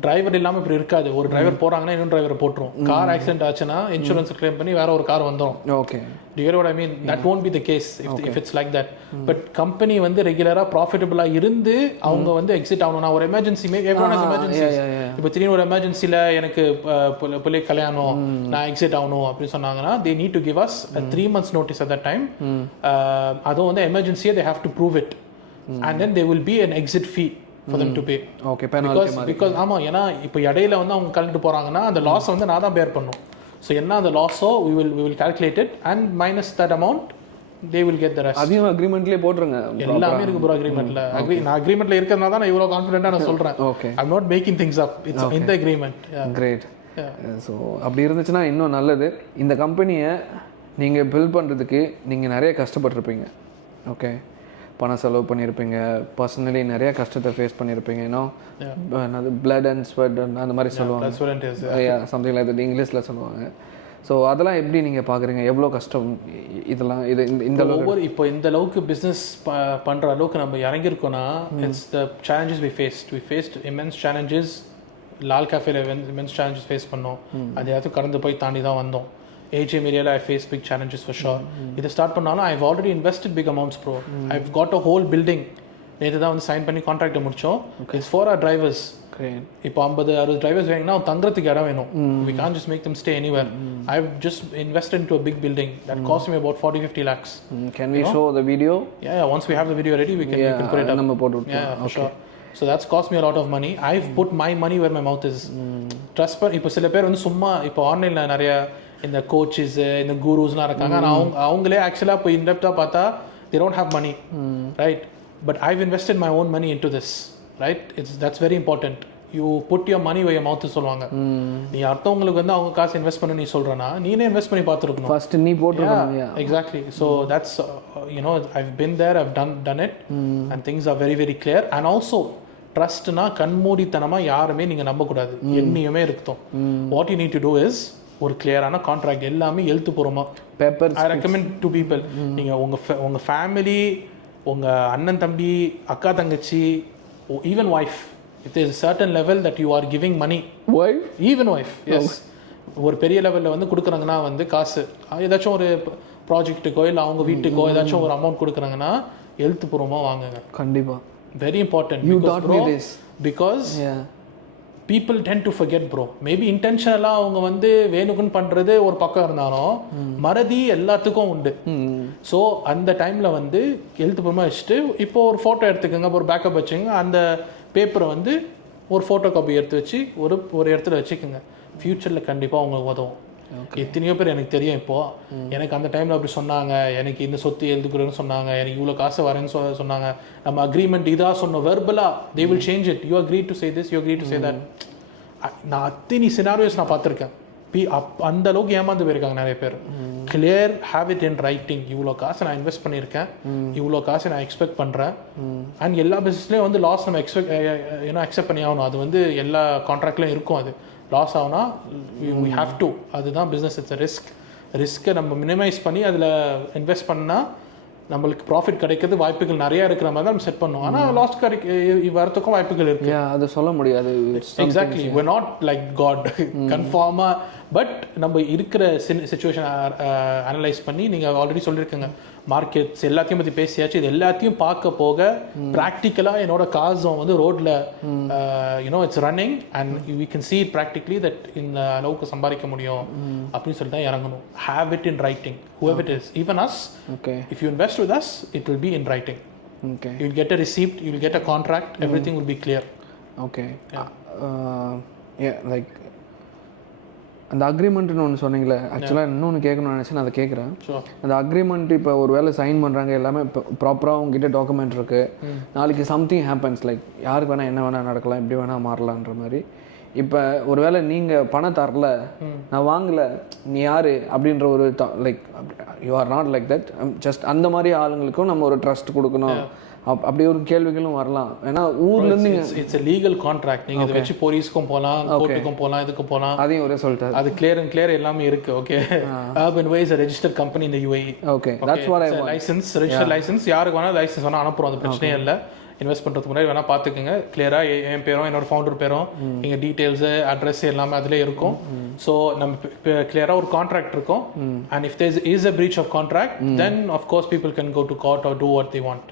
டிரைவர் இல்லாமல் இப்படி இருக்காது. ஒரு டிரைவர் போகிறாங்கன்னா இன்னொரு டிரைவரை போட்டுரும். கார் ஆக்சிடென்ட் ஆச்சுன்னா இன்சூரன்ஸ் கிளைம் பண்ணி வேற ஒரு கார் வந்துடும். Okay, do you get what I mean? That won't be the case if it's like that. But company வந்து ரெகுலரா ப்ராஃபிட்டபிளா இருந்து அவங்க வந்து எக்ஸிட் ஆகணும்னா ஒரு எமர்ஜென்சி, everyone has emergencies. இப்போ திடீர்னு ஒரு எமர்ஜென்சியில் எனக்கு பிள்ளை கல்யாணம், நான் எக்ஸிட் ஆகணும் அப்படின்னு சொன்னாங்கன்னா they need to give us a 3 months notice at that time. அதுவும் வந்து எமர்ஜென்சியை they have to prove it, and then there will be an exit fee for them to pay. Okay, penalty because ஆமா, ஏன்னா இப்போ இடையில வந்து அவங்க கலந்து போறாங்கன்னா அந்த லாஸ் வந்து நான் தான் பேர் பண்ணும். ஸோ என்ன அந்த லாஸோ we will calculate it and minus that amount they will get the rest. அதையும் அக்ரிமெண்ட்லயே போட்டுருங்க, எல்லாமே இருக்கு ப்ரோ அக்ரிமெண்ட்ல. நான் அக்ரிமெண்ட்ல இருக்கிறதுனால தான் நான் இவ்வளோ கான்ஃபிடென்ட்டா நான் சொல்றேன். Okay, I'm not making things up, it's in the agreement. Great. So அப்படி இருந்துச்சுன்னா இன்னும் நல்லது. இந்த கம்பெனியை நீங்கள் பில்ட் பண்ணுறதுக்கு நீங்கள் நிறைய கஷ்டப்பட்டிருப்பீங்க. ஓகே, பணம் செலவு பண்ணியிருப்பீங்க, பர்சனலி நிறைய கஷ்டத்தை ஃபேஸ் பண்ணியிருப்பீங்க, அது பிளட் அண்ட் ஸ்வெட் அந்த மாதிரி சொல்லுவாங்க, சம்திங் லைக் தட் இங்கிலீஷில் சொல்லுவாங்க. ஸோ அதெல்லாம் எப்படி நீங்கள் பார்க்குறீங்க, எவ்வளோ கஷ்டம் இதெல்லாம், இது இந்த அளவுக்கு இப்போ இந்த அளவுக்கு பிஸ்னஸ் பண்ணுற அளவுக்கு நம்ம இறங்கியிருக்கோன்னா it's the challenges we faced immense challenges. Lal கேஃபேல இமென்ஸ் சேலஞ்சஸ் ஃபேஸ் பண்ணோம், அது எல்லாத்தையும் கடந்து போய் தாண்டி தான் வந்தோம். AGM area I face big challenges for sure. இது ஸ்டார்ட் பண்ணாலும் I've already invested big amounts bro. I've got a whole building. நேற்று தான் வந்து சைன் பண்ணி கான்ட்ராக்டை முடித்தோம். It's for our drivers. இப்போ 50-60 டிரைவர்ஸ் வேணும்னா தங்குறதுக்கு இடம் வேணும். We can't just make them stay anywhere. I've just invested into a big building that cost me about 40-50 lakhs. Can we show the video? Yeah, once we have the video ready we can put it up. நம்ம போட்டு yeah, for sure. So that's cost me a lot of money. I've put my money where my mouth is. Trust me. இப்போ சில பேர் வந்து சும்மா இப்போ ஆன்லைனில் நிறைய இந்த கோச்சஸ் இந்த குருஸ்லாம் இருக்காங்க, ஆனால் அவங்களே ஆக்சுவலாக இப்போ இன்டெப்த்தாக பார்த்தா they don't have money, right? But I've invested my own money into this, right? That's very important. You put your money where your mouth is சொல்லுவாங்க. நீ அடுத்தவங்களுக்கு வந்து அவங்க காசு இன்வெஸ்ட் பண்ண நீ சொல்றனா நீனே இன்வெஸ்ட் பண்ணி பார்த்துருக்கணும், ஃபர்ஸ்ட் நீ போட்டுருக்கணும். Exactly. So that's I've been there, I've done it, and things are very very clear. And also ட்ரஸ்ட்னா கண்மூடித்தனமாக யாருமே நீங்கள் நம்பக்கூடாது, என்னையுமே இருக்கட்டும். What you need to do is ஒரு கிளியரான கான்ட்ராக்ட், எல்லாமே எழுத்துப்பூர்வமாக paper. I recommend to people, நீங்கள் உங்கள் ஃபேமிலி, உங்கள் அண்ணன் தம்பி, அக்கா தங்கச்சி, even wife, if there is a certain level that you are giving money, even wife, yes, ஒரு பெரிய லெவலில் வந்து கொடுக்குறாங்கன்னா வந்து காசு ஏதாச்சும் ஒரு ப்ராஜெக்ட்டுக்கோ இல்லை அவங்க வீட்டுக்கோ ஏதாச்சும் ஒரு அமௌண்ட் கொடுக்குறாங்கன்னா எழுத்துப்பூர்வமாக வாங்குங்க. கண்டிப்பாக very important. You taught me this. Because people tend to forget bro. Maybe intentionally அவங்க வந்து வேணுக்குன்னு பண்றது ஒரு பக்கம் இருந்தாலும் மறதி எல்லாத்துக்கும் உண்டு. ஸோ அந்த டைம்ல வந்து எழுத்துப்பூர்வமாக வச்சுட்டு இப்போ ஒரு ஃபோட்டோ எடுத்துக்கோங்க, ஒரு பேக்கப் வச்சுங்க, அந்த பேப்பரை வந்து ஒரு ஃபோட்டோ காப்பி எடுத்து வச்சு ஒரு இடத்துல வச்சுக்கோங்க. ஃப்யூச்சரில் கண்டிப்பாக உங்களுக்கு உதவும். எத்தனையோ பேர் எனக்கு தெரியும், இப்போது எனக்கு அந்த டைமில் அப்படி சொன்னாங்க, எனக்கு இந்த சொத்து எழுதுக்குறேன்னு சொன்னாங்க, எனக்கு இவ்வளோ காசு வரேன்னு சொன்னாங்க. நம்ம அக்ரிமெண்ட் இதாக சொன்னோம் வெர்பலாக, they will change it. You agree to say this, you agree to say that. நான் அத்தனை சினாரியோஸ் நான் பார்த்துருக்கேன். அந்த அளவுக்கு ஏமாந்து போயிருக்காங்க நிறைய பேர். Clear have it in writing. இவ்வளோ காசு நான் இன்வெஸ்ட் பண்ணியிருக்கேன், இவ்வளோ காசு நான் எக்ஸ்பெக்ட் பண்ணுறேன். அண்ட் எல்லா பிஸ்னஸ்லேயும் வந்து லாஸ் நம்ம அக்செப்ட் பண்ணி ஆகணும். அது வந்து எல்லா கான்ட்ராக்ட்லையும் இருக்கும். அது லாஸ் ஆகுனா வி ஹாவ் டு. அதுதான் பிஸ்னஸ். இட்ஸ் ரிஸ்க்கை நம்ம மினிமைஸ் பண்ணி அதில் இன்வெஸ்ட் பண்ணால் நம்மளுக்கு ப்ராஃபிட் கிடைக்கிறது வாய்ப்புகள் நிறையா இருக்கிற மாதிரி தான் நம்ம செட் பண்ணுவோம். ஆனால் லாஸ் வரத்துக்கும் வாய்ப்புகள் இருக்குது. அது சொல்ல முடியாது. Exactly. we're not like God கன்ஃபார்மாக. பட் நம்ம இருக்கிற சிச்சுவேஷன் அனலைஸ் பண்ணி நீங்கள் ஆல்ரெடி சொல்லியிருக்கீங்க மார்க்கெட்ஸ் எல்லாத்தையும் பற்றி பேசியாச்சு. இது எல்லாத்தையும் பார்க்க போக ப்ராக்டிக்கலாக என்னோட காசும் வந்து ரோட்டில் it's running and we can see it practically that இந்த அளவுக்கு சம்பாதிக்க முடியும் அப்படின்னு சொல்லி தான் இறங்கணும். have it in writing whoever it is, even us. If you invest with us, it will be in writing. You'll get a receipt, you'll get a contract, everything will be clear. Like அந்த அக்ரிமெண்ட்னு ஒன்று சொன்னீங்களே, ஆக்சுவலாக இன்னொன்று கேட்கணும்னு நினச்சி நான் அதை கேட்குறேன். அந்த அக்ரிமெண்ட் இப்போ ஒரு வேளை சைன் பண்ணுறாங்க, எல்லாமே இப்போ ப்ராப்பராக உங்ககிட்ட டாக்குமெண்ட் இருக்குது. நாளைக்கு சம்திங் ஹேப்பன்ஸ், லைக் யாருக்கு வேணால் என்ன வேணால் நடக்கலாம், எப்படி வேணால் மாறலான்ற மாதிரி. இப்போ ஒரு வேளை நீங்கள் பணம் தரல, நான் வாங்கலை, நீ யார் அப்படின்ற ஒரு like you are not like that. Just அந்த மாதிரி ஆளுங்களுக்கும் நம்ம ஒரு ட்ரஸ்ட் கொடுக்கணும், அப்படி ஒரு கேள்விகளும் வரலாம். ஏன்னா ஊர்லேருந்து இட்ஸ் a legal contract. நீங்கள் இதை வச்சு போலீஸ்க்கும் போகலாம், கோர்ட்டுக்கும் போகலாம், இதுக்கு போகலாம். அதையும் ஒரே சொல்லிட்டாரு. அது கிளியர் அண்ட் கிளியர் எல்லாமே இருக்குது. Okay. Urban Way is a registered company in the UAE. That's what I want. License, registered license. யாருக்கு வேணால் லைசன்ஸ் வேணால் அனுப்புகிறோம், அது பிரச்சனையே இல்லை. இன்வெஸ்ட் பண்ணுறதுக்கு முன்னாடி வேணால் பார்த்துக்குங்க. கிளியராக என் பேரும் என்னோட ஃபவுண்டர் பேரும் எங்கள் டீட்டெயில்ஸு அட்ரஸ் எல்லாமே அதிலே இருக்கும். ஸோ நம்ம கிளியராக ஒரு கான்ட்ராக்ட் இருக்கும். And if there is a breach of contract, then of course people can go to court or do what they want,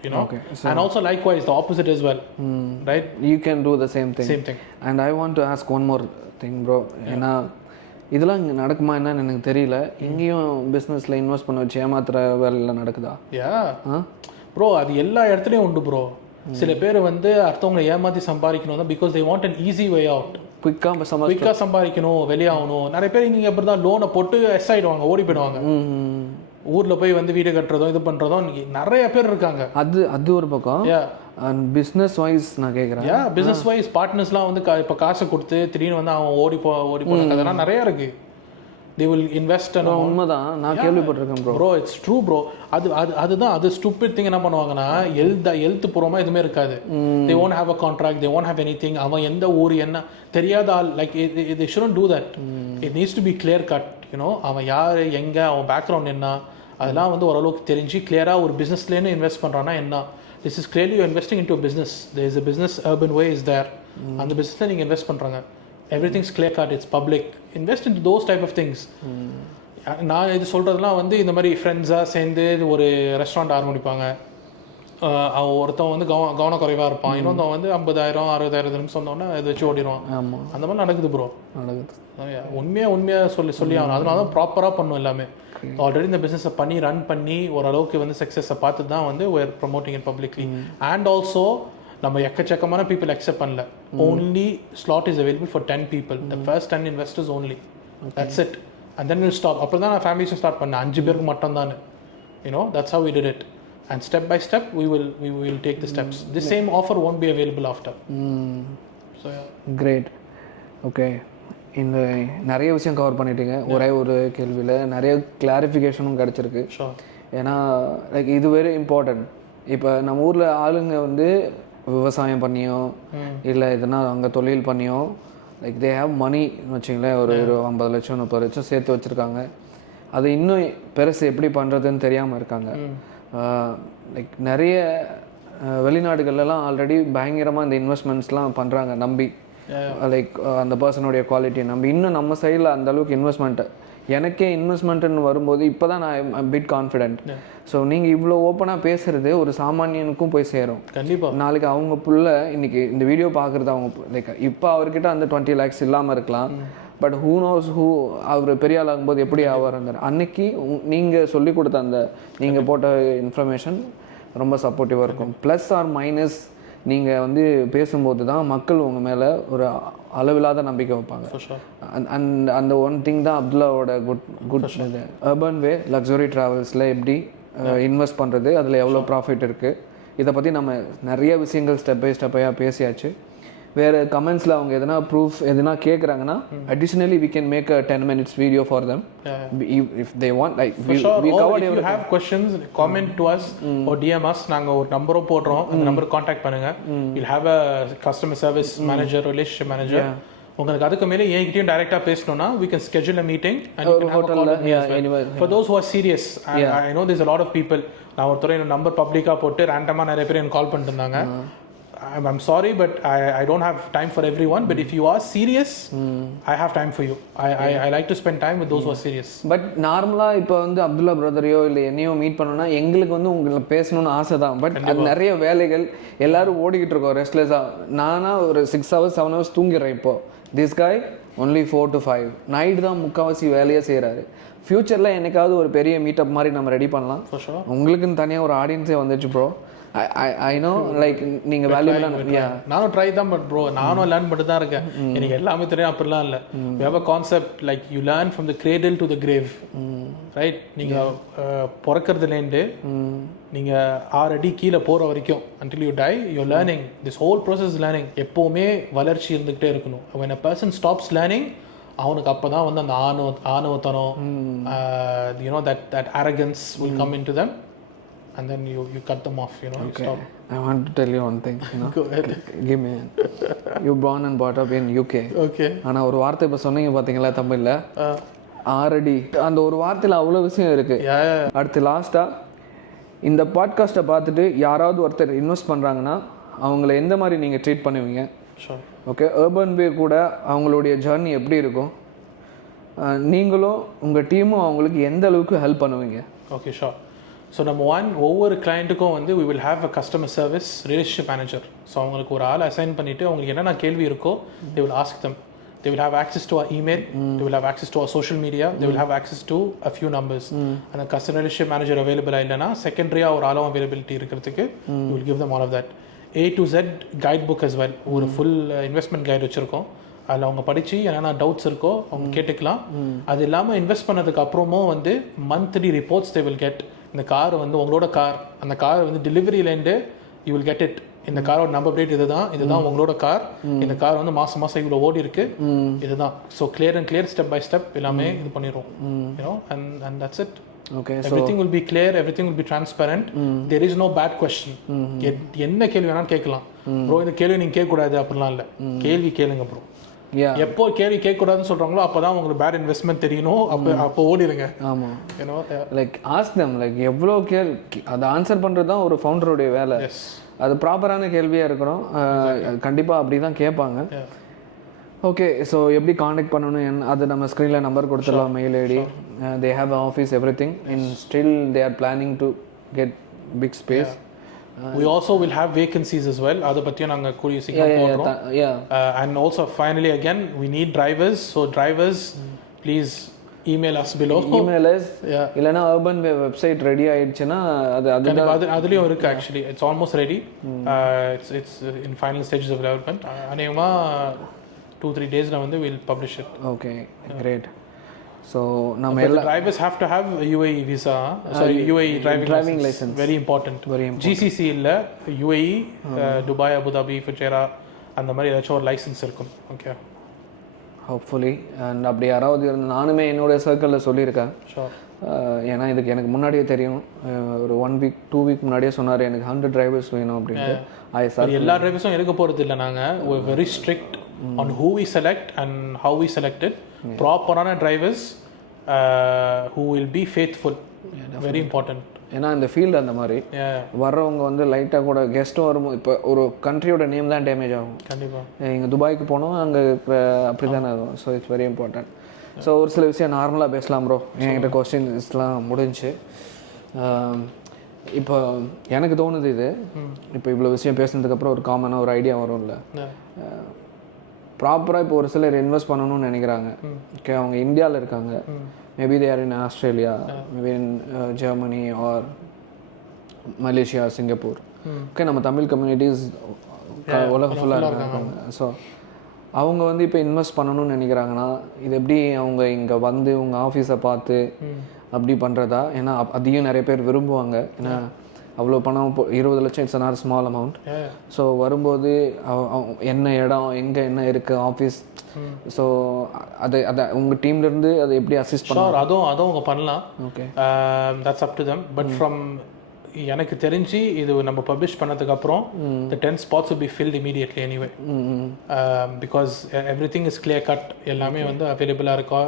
and also likewise the opposite as well, right? You can do the same thing. And I want to ask one more thing, bro. ஏன்னா இதெல்லாம் இங்கே நடக்குமா என்னன்னு எனக்கு தெரியல. இங்கேயும் பிஸ்னஸில் invest பண்ண வச்சு ஏமாத்துற வேலையெல்லாம் நடக்குதா? ப்ரோ அது எல்லா இடத்துலையும் உண்டு ப்ரோ. சில பேர் வந்து அடுத்தவங்களை ஏமாற்றி சம்பாதிக்கணும் தான், because they want an easy way out. குயிக்காக சம்பாதிக்கணும், வெளியாகணும். நிறைய பேர் நீங்கள் அப்படி தான் லோனை போட்டு எஸ் ஆகிடுவாங்க, ஓடி போயிடுவாங்க. ஊரில் போய் வந்து வீடு கட்டுறதும் இது பண்ணுறதும் நிறைய பேர் இருக்காங்க. அது ஒரு பக்கம். பிஸ்னஸ் வைஸ் நான் கேட்குறேன். பிஸ்னஸ் வைஸ் பார்ட்னர்ஸ்லாம் வந்து இப்போ காசை கொடுத்து திடீர்னு வந்து அவன் ஓடி போன அதெல்லாம் நிறையா இருக்குது. they will invest and உண்மைதான், நான் கேள்விப்பட்டிருக்கேன் ப்ரோ. it's true bro. அதுதான் அது stupid thing. என்ன பண்ணுவாங்கன்னா எழுத்து பூர்வமாக எதுவுமே இருக்காது. they won't have a contract, they won't have anything. அவன் எந்த ஊர் என்ன தெரியாத ஆள், like they shouldn't do that. it needs to be clear cut, அவன் யார், எங்கே, அவன் பேக்ரவுண்ட் என்ன, அதெல்லாம் வந்து ஓரளவுக்கு தெரிஞ்சு கிளியராக ஒரு பிஸ்னஸ்லேன்னு இன்வெஸ்ட் பண்ணுறான்னா என்ன. this is clearly you're investing into a business. there is a business, Urban Way is there. அந்த பிஸ்னஸில் நீங்கள் இன்வெஸ்ட் பண்ணுறாங்க. everything's clear cut, it's public. invest into those type of things. நான் இது சொல்கிறதுலாம் வந்து இந்த மாதிரி ஃப்ரெண்ட்ஸாக சேர்ந்து ஒரு ரெஸ்டாரண்ட் ஆரம்பிப்பாங்க. அவன் ஒருத்தன் வந்து கவனக்குறைவாக இருப்பான், இன்னொருத்தவன் வந்து 50,000 60,000 சொன்னோன்னே இதை வச்சு ஓடிடுவான். அந்த மாதிரி நடக்குது ப்ரோ. உண்மையாக சொல்லி ஆகணும். அதனால தான் ப்ராப்பராக பண்ணும் எல்லாமே. ஆல்ரெடி இந்த பிஸ்னஸை ரன் பண்ணி ஓரளவுக்கு வந்து சக்ஸஸை பார்த்து தான் வந்து we're promoting it publicly. and also நம்ம எக்கச்சக்கமான பீப்புள் அக்செப்ட் பண்ணல. only slot is available for 10 people. the first 10 investors only. that's it. and then we'll stop. அப்புறம் தான் நான் ஃபேமிலிஸும் ஸ்டார்ட் பண்ணேன், 5 பேருக்கு மட்டும் தான். that's how we did it. and step by step we will take the steps. the same offer won't be available after. so yeah. great. okay, இந்த நிறைய விஷயம் கவர் பண்ணிட்டீங்க ஒரே ஒரு கேள்வியில். நிறைய கிளாரிஃபிகேஷனும் கிடச்சிருக்கு. ஏன்னா லைக் இது வெரி இம்பார்ட்டன்ட். இப்போ நம்ம ஊரில் ஆளுங்க வந்து விவசாயம் பண்ணியோ இல்லை எதுனா அங்கே தொழில் பண்ணியோ, லைக் தே ஹேவ் மணின்னு வச்சிங்களேன், ஒரு 50 லட்சம் 30 லட்சம் சேர்த்து வச்சுருக்காங்க. அது இன்னும் பெருசு எப்படி பண்ணுறதுன்னு தெரியாமல் இருக்காங்க. லைக் நிறைய வெளிநாடுகள்லாம் ஆல்ரெடி பயங்கரமாக இந்த இன்வெஸ்ட்மெண்ட்ஸ்லாம் பண்ணுறாங்க நம்பி, லைக் அந்த பர்சனுடைய குவாலிட்டியை நம்பி. இன்னும் நம்ம சைடில் அந்தளவுக்கு இன்வெஸ்ட்மெண்ட்டு, எனக்கே இன்வெஸ்ட்மெண்ட்டுன்னு வரும்போது இப்போ தான் நான் பிட் கான்ஃபிடென்ட். ஸோ நீங்கள் இவ்வளோ ஓப்பனாக பேசுகிறது ஒரு சாமானியனுக்கும் போய் சேரும். கண்டிப்பாக நாளைக்கு அவங்க புள்ள இன்றைக்கி இந்த வீடியோ பார்க்குறது அவங்க லைக் இப்போ அவர்கிட்ட அந்த 20 lakhs இல்லாமல் இருக்கலாம். பட் ஹூ நோஸ் அவர் பெரிய ஆள் ஆகும்போது எப்படி ஆவார் இருந்தார். அன்னைக்கு நீங்கள் சொல்லி கொடுத்த அந்த நீங்கள் போட்ட இன்ஃபர்மேஷன் ரொம்ப சப்போர்ட்டிவாக இருக்கும். ப்ளஸ் ஆர் மைனஸ் நீங்கள் வந்து பேசும்போது தான் மக்கள் உங்கள் மேலே ஒரு அளவில்லாத நம்பிக்கை வைப்பாங்க. அண்ட் அந்த ஒன் திங் தான் அப்துல்லாவோட குட் இது. அர்பன் வே லக்ஸுரி ட்ராவல்ஸில் எப்படி இன்வெஸ்ட் பண்ணுறது, அதில் எவ்வளோ ப்ராஃபிட் இருக்குது, இதை பற்றி நம்ம நிறைய விஷயங்கள் ஸ்டெப் பை ஸ்டெப்பாக பேசியாச்சு. வேறு கமெண்ட்ஸில் அவங்க எதனா ப்ரூஃப் எதனா கேட்குறாங்கன்னா additionally we can make a 10 minutes video for them. If they want, like we covered if you have questions, comment to us or DM us. நாங்க ஒரு நம்பரும் போடுறோம், அந்த நம்பருக்கு காண்டாக்ட் பண்ணுங்க. we'll have a customer service manager, relationship manager. உங்களுக்கு அதுக்கு மேலே என்கிட்டயும் டைரெக்டாக பேசணும்னா we can schedule a meeting and you can have a call with me as well. For those who are serious, I know there's a lot of people. நான் ஒருத்தர் என்னோட number பப்ளிக்காக போட்டு ரேண்டமாக நிறைய பேர் எனக்கு கால் பண்ணிட்டு இருந்தாங்க. I'm sorry, but I don't have time for everyone. But if you are serious, I have time for you. I like to spend time with those who are serious. But நார்மலாக இப்போ வந்து அப்துல்லா பிரதரையோ இல்லை என்னையோ மீட் பண்ணோன்னா எங்களுக்கு வந்து உங்களை பேசணும்னு ஆசை தான். பட் அது நிறைய வேலைகள் எல்லாரும் ஓடிக்கிட்டு இருக்கோம் ரெஸ்ட்லெஸ்ஸாக. நானா ஒரு 6 hours 7 hours தூங்கிடுறேன் இப்போது. திஸ் காய் ஒன்லி 4 to 5 நைட் தான் முக்கால்வாசி வேலையே செய்கிறாரு. ஃப்யூச்சரில் என்னைக்காவது ஒரு பெரிய மீட்டப் மாதிரி நம்ம ரெடி பண்ணலாம். உங்களுக்குன்னு தனியாக ஒரு ஆடியன்ஸே வந்துச்சு ப்ரோ. I know, like நீங்கள் வேல்யூபிளான நானும் ட்ரை தான் பட் ப்ரோ நானும் லேர்ன் பண்ணிட்டு தான் இருக்கேன். எனக்கு எல்லாமே தெரியும் அப்படிலாம் இல்லை. we have a concept like you learn from the cradle to the grave, right? நீங்கள் பிறக்கிறதுலேருந்து நீங்கள் 6 அடி கீழே போகிற வரைக்கும் until you die you're learning. This whole process is learning. எப்போவுமே வளர்ச்சி இருந்துக்கிட்டே இருக்கணும். when a person stops learning அவனுக்கு அப்போ தான் வந்து அந்த ஆணவத்தனம் you know that arrogance will come into them. And then you cut them off, you know. Okay. Stop. I want to tell you one thing, you know. Go ahead. Give me. You born and brought up in UK. Okay. ஆனா ஒரு வார்த்தை இப்ப சொன்னீங்க பாத்தீங்களா தமிழ்ல, 6 அடி. அந்த ஒரு வார்த்தையில அவ்வளவு விஷயம் இருக்கு. அடுத்து லாஸ்டா இந்த பாட்காஸ்ட்டை பார்த்துட்டு யாராவது ஒருத்தர் இன்வெஸ்ட் பண்றாங்கன்னா அவங்கள எந்த மாதிரி நீங்க ட்ரீட் பண்ணுவீங்க? Sure. ஓகே, அர்பன் வே கூட அவங்களுடைய ஜர்னி எப்படி இருக்கும்? நீங்களும் உங்க டீமும் அவங்களுக்கு எந்த அளவுக்கு ஹெல்ப் பண்ணுவீங்க? Okay, sure. ஸோ நம்ம ஒவ்வொரு கிளைண்ட்டுக்கும் வந்து we will have a customer service relationship manager. So அவங்களுக்கு ஒரு ஆள் அசைன் பண்ணிவிட்டு அவங்களுக்கு என்னென்ன கேள்வி இருக்கோ they will ask them. They will have access to our email, they will have access to our social media, they will have access to a few numbers. And a customer relationship manager available இல்லைனா செகண்டரியாக ஒரு ஆளும் availability இருக்கிறதுக்கு we will give them all of that. A to Z guide book as well. ஒரு full investment guide வச்சுருக்கோம். அதில் அவங்க படித்து என்னென்ன டவுட்ஸ் இருக்கோ அவங்க கேட்டுக்கலாம். அது இல்லாமல் இன்வெஸ்ட் பண்ணதுக்கு அப்புறமும் வந்து monthly reports they will get. இந்த கார் வந்து உங்களோட கார், அந்த கார் வந்து டெலிவரியிலேருந்து யூ வில் கெட் இட். இந்த காரோட நம்பர் பிளேட் இதுதான் உங்களோட கார். இந்த கார் வந்து மாதம் இவ்வளோ ஓடி இருக்கு, இதுதான். So clear step by step எல்லாமே இது பண்ணிடுவோம். You know and that's it. Okay, so everything will be clear, everything will be transparent. There is no bad question. என்ன கேள்வி வேணாலும் கேட்கலாம் ப்ரோ. இந்த கேள்வி நீங்கள் கேட்கக்கூடாது அப்படிலாம் இல்லை. கேள்வி கேளுங்க ப்ரோ. எப்போ கேள்வி கேட்கக்கூடாதுன்னு சொல்கிறாங்களோ அப்போ தான் உங்களுக்கு பேட் இன்வெஸ்ட்மெண்ட் தெரியணும். அப்போ ஓடிடுங்க. ஆமாம், ஏன்னோ லைக் ஆஸ்க் தெம், லைக் எவ்வளோ அதை ஆன்சர் பண்ணுறது தான் ஒரு ஃபவுண்டருடைய வேலை. அது ப்ராப்பரான கேள்வியாக இருக்கணும். கண்டிப்பாக அப்படி தான் கேட்பாங்க. ஓகே, ஸோ எப்படி காண்டாக்ட் பண்ணணும் அது நம்ம ஸ்க்ரீனில் நம்பர் கொடுத்துடலாம், mail ID. They have office everything in still they are planning to get big space. We also will have vacancies as well. Adha pathiya naanga kuriya singam podrom. And also finally again we need drivers. So drivers, please email us below. Email us. இல்லனா urban way website ready ஆயிடுச்சுனா அதுலயும் இருக்கு. Actually it's almost ready. It's in final stages of development. அநேகமா 2-3 days la வந்து we'll publish it. Okay, great. So நம்ம எல்லா drivers have to have UAE visa. Sorry, UAE driving license. Very important. GCC இல்ல, UAE, Dubai, Abu Dhabi, Fujairah அந்த மாதிரி ஏதாச்சும் ஒரு licence இருக்கும். Okay, hopefully. அண்ட் அப்படி யாராவது இருந்து நானுமே என்னோட சர்க்கிளில் சொல்லியிருக்கேன். ஏன்னா இதுக்கு எனக்கு முன்னாடியே தெரியும். ஒரு 1 week 2 week முன்னாடியே சொன்னார் எனக்கு 100 டிரைவர்ஸ் வேணும் அப்படின்ட்டு. எல்லா டிரைவர்ஸும் எடுக்க போகிறது இல்லை. நாங்கள் very strict on who we select and how we select it. ப்ராப்பரான drivers who will be faithful. Very important. ஏன்னா இந்த ஃபீல்டு அந்த மாதிரி வர்றவங்க வந்து லைட்டாக கூட கெஸ்ட்டும் வரும். இப்போ ஒரு கண்ட்ரியோட நேம் தான் டேமேஜ் ஆகும். கண்டிப்பாக இங்கே துபாய்க்கு போனோம், அங்கே அப்படி தானே ஆகும். So it's very important. So ஒரு சில விஷயம் நார்மலாக பேசலாம் ப்ரோ. என்கிட்ட கொஸ்டின்ஸ்லாம் முடிஞ்சு. இப்போ எனக்கு தோணுது இது, இப்போ இவ்வளோ விஷயம் பேசுனதுக்கப்புறம் ஒரு காமனாக ஒரு ஐடியா வரும்ல. ப்ராப்பராக இப்போ ஒரு சிலர் இன்வெஸ்ட் பண்ணணும்னு நினைக்கிறாங்க. ஓகே, அவங்க இந்தியாவில் இருக்காங்க. Maybe they are in Australia, maybe in Germany or Malaysia, Singapore. Okay, நம்ம தமிழ் கம்யூனிட்டிஸ் உலகம் ஃபுல்லாக இருக்காங்க. ஸோ அவங்க வந்து இப்போ இன்வெஸ்ட் பண்ணணும்னு நினைக்கிறாங்கன்னா இது எப்படி அவங்க இங்கே வந்து உங்கள் ஆஃபீஸை பார்த்து அப்படி பண்ணுறதா? ஏன்னா அதையும் நிறைய பேர் விரும்புவாங்க. ஏன்னா அவ்வளோ பணம் 20 லட்சம் it's not small amount. So வரும்போது என்ன இடம் எங்கே என்ன இருக்குது ஆஃபீஸ், ஸோ அதை உங்கள் டீம்லேருந்து அதை எப்படி அசிஸ்ட் பண்ணலாம்? அதுவும் அவங்க பண்ணலாம். Okay, that's up to them. But from எனக்கு தெரிஞ்சு இது நம்ம பப்ளிஷ் பண்ணதுக்கப்புறம் the 10 spots will be filled immediately anyway. Because everything is clear cut. எல்லாமே வந்து அவைலபிளாக இருக்கா,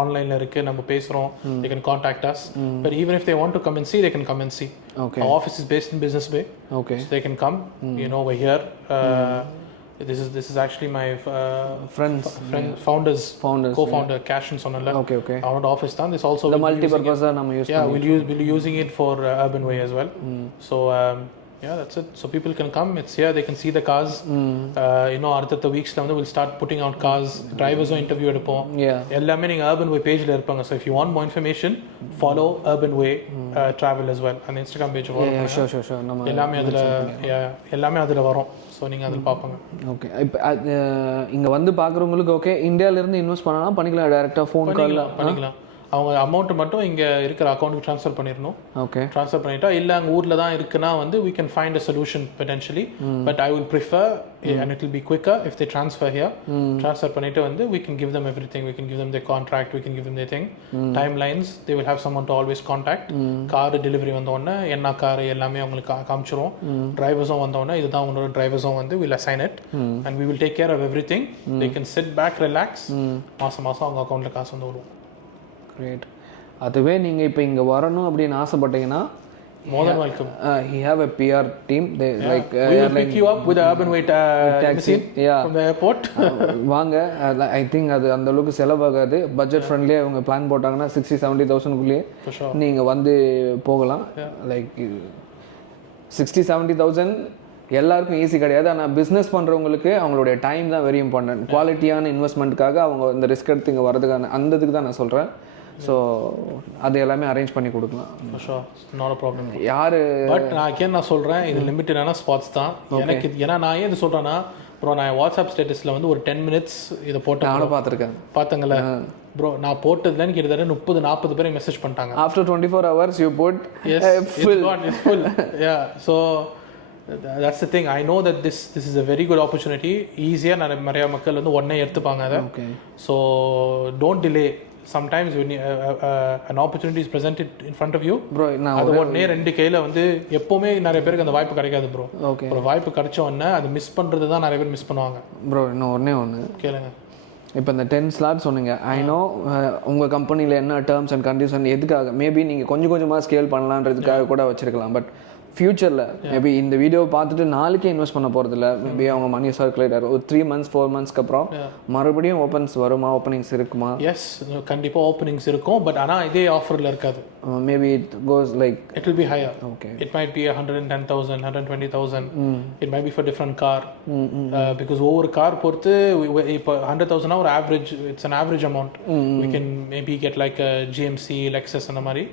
ஆன்லைனில் இருக்குது, நம்ம பேசுகிறோம், they can contact us. But even if they want to come and see, they can come and see. Okay. Our office is based in Business Bay. Okay. So they can come, you know, we're here. This is actually my founders, co-founder Cash and Sonala. Okay. Our office done. This also the multi-purpose நம்ம use we'll be using it for Urban Way as well. So that's it. So people can come. It's here. They can see the cars. You know, அடுத்த weeksல வந்து we'll start putting out cars. Drivers interview எடுப்போம். எல்லாமே நீங்க Urban Way pageல இருப்பாங்க. So if you want more information, follow Urban Way travel as well on Instagram page. Sure. நம்ம எல்லாமே அதுல வரும். ஸோ நீங்கள் அதில் பார்ப்பாங்க. ஓகே, இப்போ இங்கே வந்து பார்க்குறவங்களுக்கு ஓகே இந்தியாவிலேருந்து இன்வெஸ்ட் பண்ணலாம், பண்ணிக்கலாம், டேரெக்டாக ஃபோன் காலில் பண்ணிக்கலாம். அவங்க அமௌண்ட்டு மட்டும் இங்கே இருக்கிற அக்கௌண்ட்டுக்கு ட்ரான்ஸ்ஃபர் பண்ணிடணும். ஓகே, ட்ரான்ஸ்ஃபர் பண்ணிட்டா இல்லை அங்கே ஊரில் தான் இருக்குன்னா வந்து we can find a solution potentially. But I will prefer and it will be quicker if they transfer here. Transfer பண்ணிட்டு வந்து we can give them everything. We can give them their contract, we can give them their thing. Timelines, they will have someone to always contact. Car delivery வந்தோடனே என்ன car எல்லாமே அவங்களுக்கு காமிச்சிரும். டிரைவர்ஸும் வந்தோடனே இதுதான் உங்களோட டிரைவர்ஸும் வந்து we'll assign it and we will take care of everything. They can sit back, relax. மாதம் அவங்க அக்கௌண்ட்டில் காசு வந்து வரும். கிரேட். அதுவே நீங்கள் இப்போ இங்கே வரணும் அப்படின்னு ஆசைப்பட்டீங்கன்னா more than welcome. He have a PR team. They like we will pick you up with the Urban Way taxi from the airport. வாங்க. I think அது அந்த அளவுக்கு செலவாகாது, பட்ஜெட் ஃப்ரெண்ட்லியாக அவங்க பிளான் போட்டாங்கன்னா 60-70,000க்குள்ளேயே நீங்கள் வந்து போகலாம். லைக் 60-70,000 எல்லாருக்கும் ஈஸி கிடையாது. ஆனால் பிஸ்னஸ் பண்ணுறவங்களுக்கு அவங்களுடைய டைம் தான் வெரி இம்பார்ட்டன்ட். குவாலிட்டியான இன்வெஸ்ட்மெண்ட்டுக்காக அவங்க இந்த ரிஸ்க் எடுத்து இங்கே வரதுக்கான அந்த இதுக்கு தான் நான் சொல்கிறேன். ஸோ அது எல்லாமே அரேஞ்ச் பண்ணி கொடுக்கலாம். Not a problem. பட் நான் சொல்கிறேன் இது லிமிட்டடான ஸ்பாட்ஸ் தான் எனக்கு. ஏன்னா நான் ஏன் இது சொல்கிறேன்னா, அப்புறம் நான் வாட்ஸ்அப் ஸ்டேட்டஸில் வந்து ஒரு 10 minutes இதை போட்டு நானும் பார்த்தேங்களே ப்ரோ. நான் போட்டதுல எனக்கு கிட்டத்தட்ட 30-40 பேர் மெசேஜ் பண்ணிட்டாங்க. After 24 hours you put it's full. Yeah, so that's the thing. I know that this is a very good opportunity. Easier நிறைய மக்கள் வந்து உடனே எடுத்துப்பாங்க அதை. So don't delay. Sometimes when an opportunity is presented in front of you, bro, அது உடனே ரெண்டு கையில் வந்து எப்போவுமே நிறைய பேருக்கு அந்த வாய்ப்பு கிடைக்காது ப்ரோ. ஒரு வாய்ப்பு கிடைச்ச உடனே அது மிஸ் பண்ணுறது தான் நிறைய பேர் மிஸ் பண்ணுவாங்க. ப்ரோ இன்னும் ஒன்று கேளுங்க. இப்போ இந்த 10 slots சொன்னீங்க. ஐ நோ உங்கள் கம்பெனியில் என்ன டேர்ம்ஸ் அண்ட் கண்டிஷன் எதுக்காக மேபி நீங்கள் கொஞ்சமாக ஸ்கேல் பண்ணலான்றதுக்காக கூட வச்சுருக்கலாம். பட் ஃப்யூச்சரில் மேபி இந்த வீடியோ பார்த்துட்டு நாளைக்கே இன்வெஸ்ட் பண்ண போகிறதில்ல. மேபி அவங்க மணி சர்க்குலேட் ஆகும் ஒரு 3 months 4 monthsக்கு அப்புறம் மறுபடியும் ஓப்பனிங்ஸ் இருக்குமா? எஸ், கண்டிப்பாக ஓப்பனிங்ஸ் இருக்கும். பட் ஆனால் இதே ஆஃபரில் இருக்காது. Maybe it goes like it will be higher. Okay, it might be 110,000 120,000. It might be for different car. Because ஒவ்வொரு கார் பொறுத்து இப்போ 100,000 ஒரு average, it's an average amount. We can maybe get like GMC Lexus அந்த மாதிரி.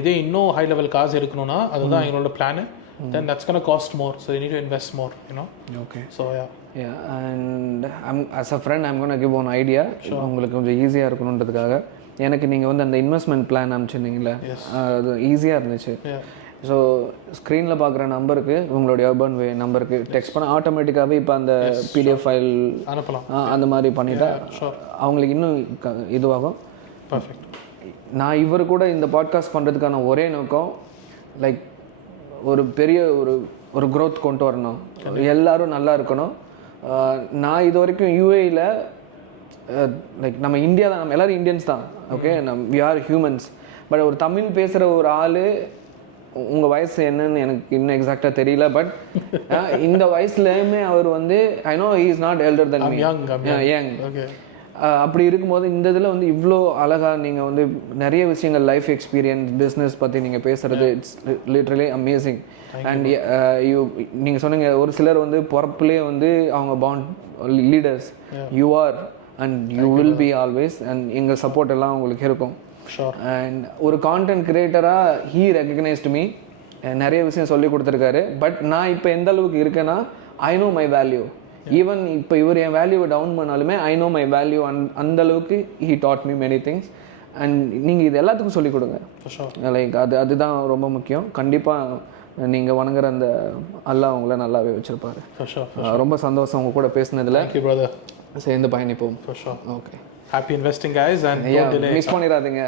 இதே இன்னும் high level காசு எடுக்கணும்னா அதுதான் எங்களோட plan. Then that's going to cost more, so you need to invest more, you know. Okay, so yeah, and as a friend I'm going to give one idea. உங்களுக்கு கொஞ்சம் ஈஸியாக இருக்கணுன்றதுக்காக எனக்கு நீங்கள் வந்து அந்த இன்வெஸ்ட்மெண்ட் பிளான் அனுப்பிச்சிருந்தீங்களே, அது ஈஸியாக இருந்துச்சு. ஸோ ஸ்க்ரீனில் பார்க்குற நம்பருக்கு உங்களுடைய அர்பன் வே நம்பருக்கு டெக்ஸ்ட் பண்ண ஆட்டோமேட்டிக்காகவே இப்போ அந்த பிடிஎஃப் ஃபைல் அனுப்பலாம். அந்த மாதிரி பண்ணிட்டா அவங்களுக்கு இன்னும் இதுவாகும். பர்ஃபெக்ட். நான் இவர் கூட இந்த பாட்காஸ்ட் பண்ணுறதுக்கான ஒரே நோக்கம் லைக் ஒரு பெரிய ஒரு growth கொண்டு வரணும், எல்லாரும் நல்லா இருக்கணும். நான் இது வரைக்கும் யூஏயில் லைக் நம்ம இந்தியா தான், நம்ம எல்லோரும் இந்தியன்ஸ் தான். Okay, we are humans. But ஒரு தமிழ் பேசுகிற ஒரு ஆள், உங்கள் வயசு என்னன்னு எனக்கு இன்னும் எக்ஸாக்டாக தெரியல. பட் இந்த வயசுலேயுமே அவர் வந்து I know he is not elder than me, young. அப்படி இருக்கும்போது இந்த இதில் வந்து இவ்வளோ அழகாக நீங்கள் வந்து நிறைய விஷயங்கள் லைஃப் எக்ஸ்பீரியன்ஸ் பிஸ்னஸ் பற்றி நீங்கள் பேசுகிறது இட்ஸ் லிட்ரலி அமேசிங். அண்ட் நீங்கள் சொன்னீங்க ஒரு சிலர் வந்து பிறப்புலேயே வந்து அவங்க leaders. You are and you will be always. And எங்கள் சப்போர்ட் எல்லாம் உங்களுக்கு இருக்கும். அண்ட் ஒரு கான்டென்ட் கிரியேட்டராக ஹீ ரெகக்னைஸ்டு மீ. நிறைய விஷயம் சொல்லி கொடுத்துருக்காரு. பட் நான் இப்போ எந்த அளவுக்கு இருக்கேன்னா I know my value. Even இப்போ இவர் என் வேல்யூவை டவுன் பண்ணாலுமே ஐ நோ மை வேல்யூ. அந்த அளவுக்கு he dot me many things. And நீங்கள் இது எல்லாத்துக்கும் சொல்லிக் கொடுங்க. லைக் அதுதான் ரொம்ப முக்கியம். கண்டிப்பாக நீங்கள் வணங்குற அந்த அல்லாஹ் உங்களை நல்லாவே வச்சுருப்பாரு. For sure. ரொம்ப சந்தோஷம் உங்க கூட பேசினதில். Thank you, brother. சேர்ந்து பயணிப்போம். For sure. Okay. Happy investing, guys, and don't delay. Miss பண்ணிடாதீங்க.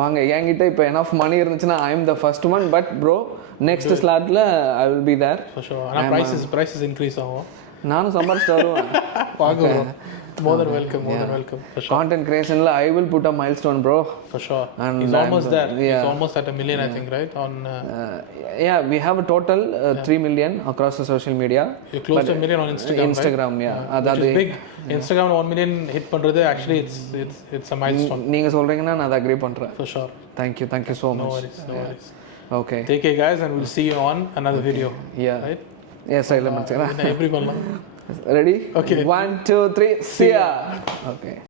வாங்க, என்கிட்ட இப்போ enough money இருந்துச்சுன்னா I am the first one, but bro next slotல I will be there. For sure. ஆனா prices increase ஆகும். நானும் சம்பாரிச்சிட்டு வருவேன். வாங்க. More than welcome. For sure. Content creationல I will put a milestone, bro. For sure. And he's almost there. He's almost at 1 million, I think, right? On we have a total 3 million across the social media. You close to 1 million on Instagram, right? That is big. Instagram 1 million hit பண்றது actually it's a milestone. நீங்க சொல்றீங்கன்னா நான் அதை agree பண்றேன். For sure. Thank you so much. No worries. Okay. Take care, guys, and we'll see you on another video. Right? Yes, I will. Everyone. Ready? Okay. 1 2 3 see ya. Okay.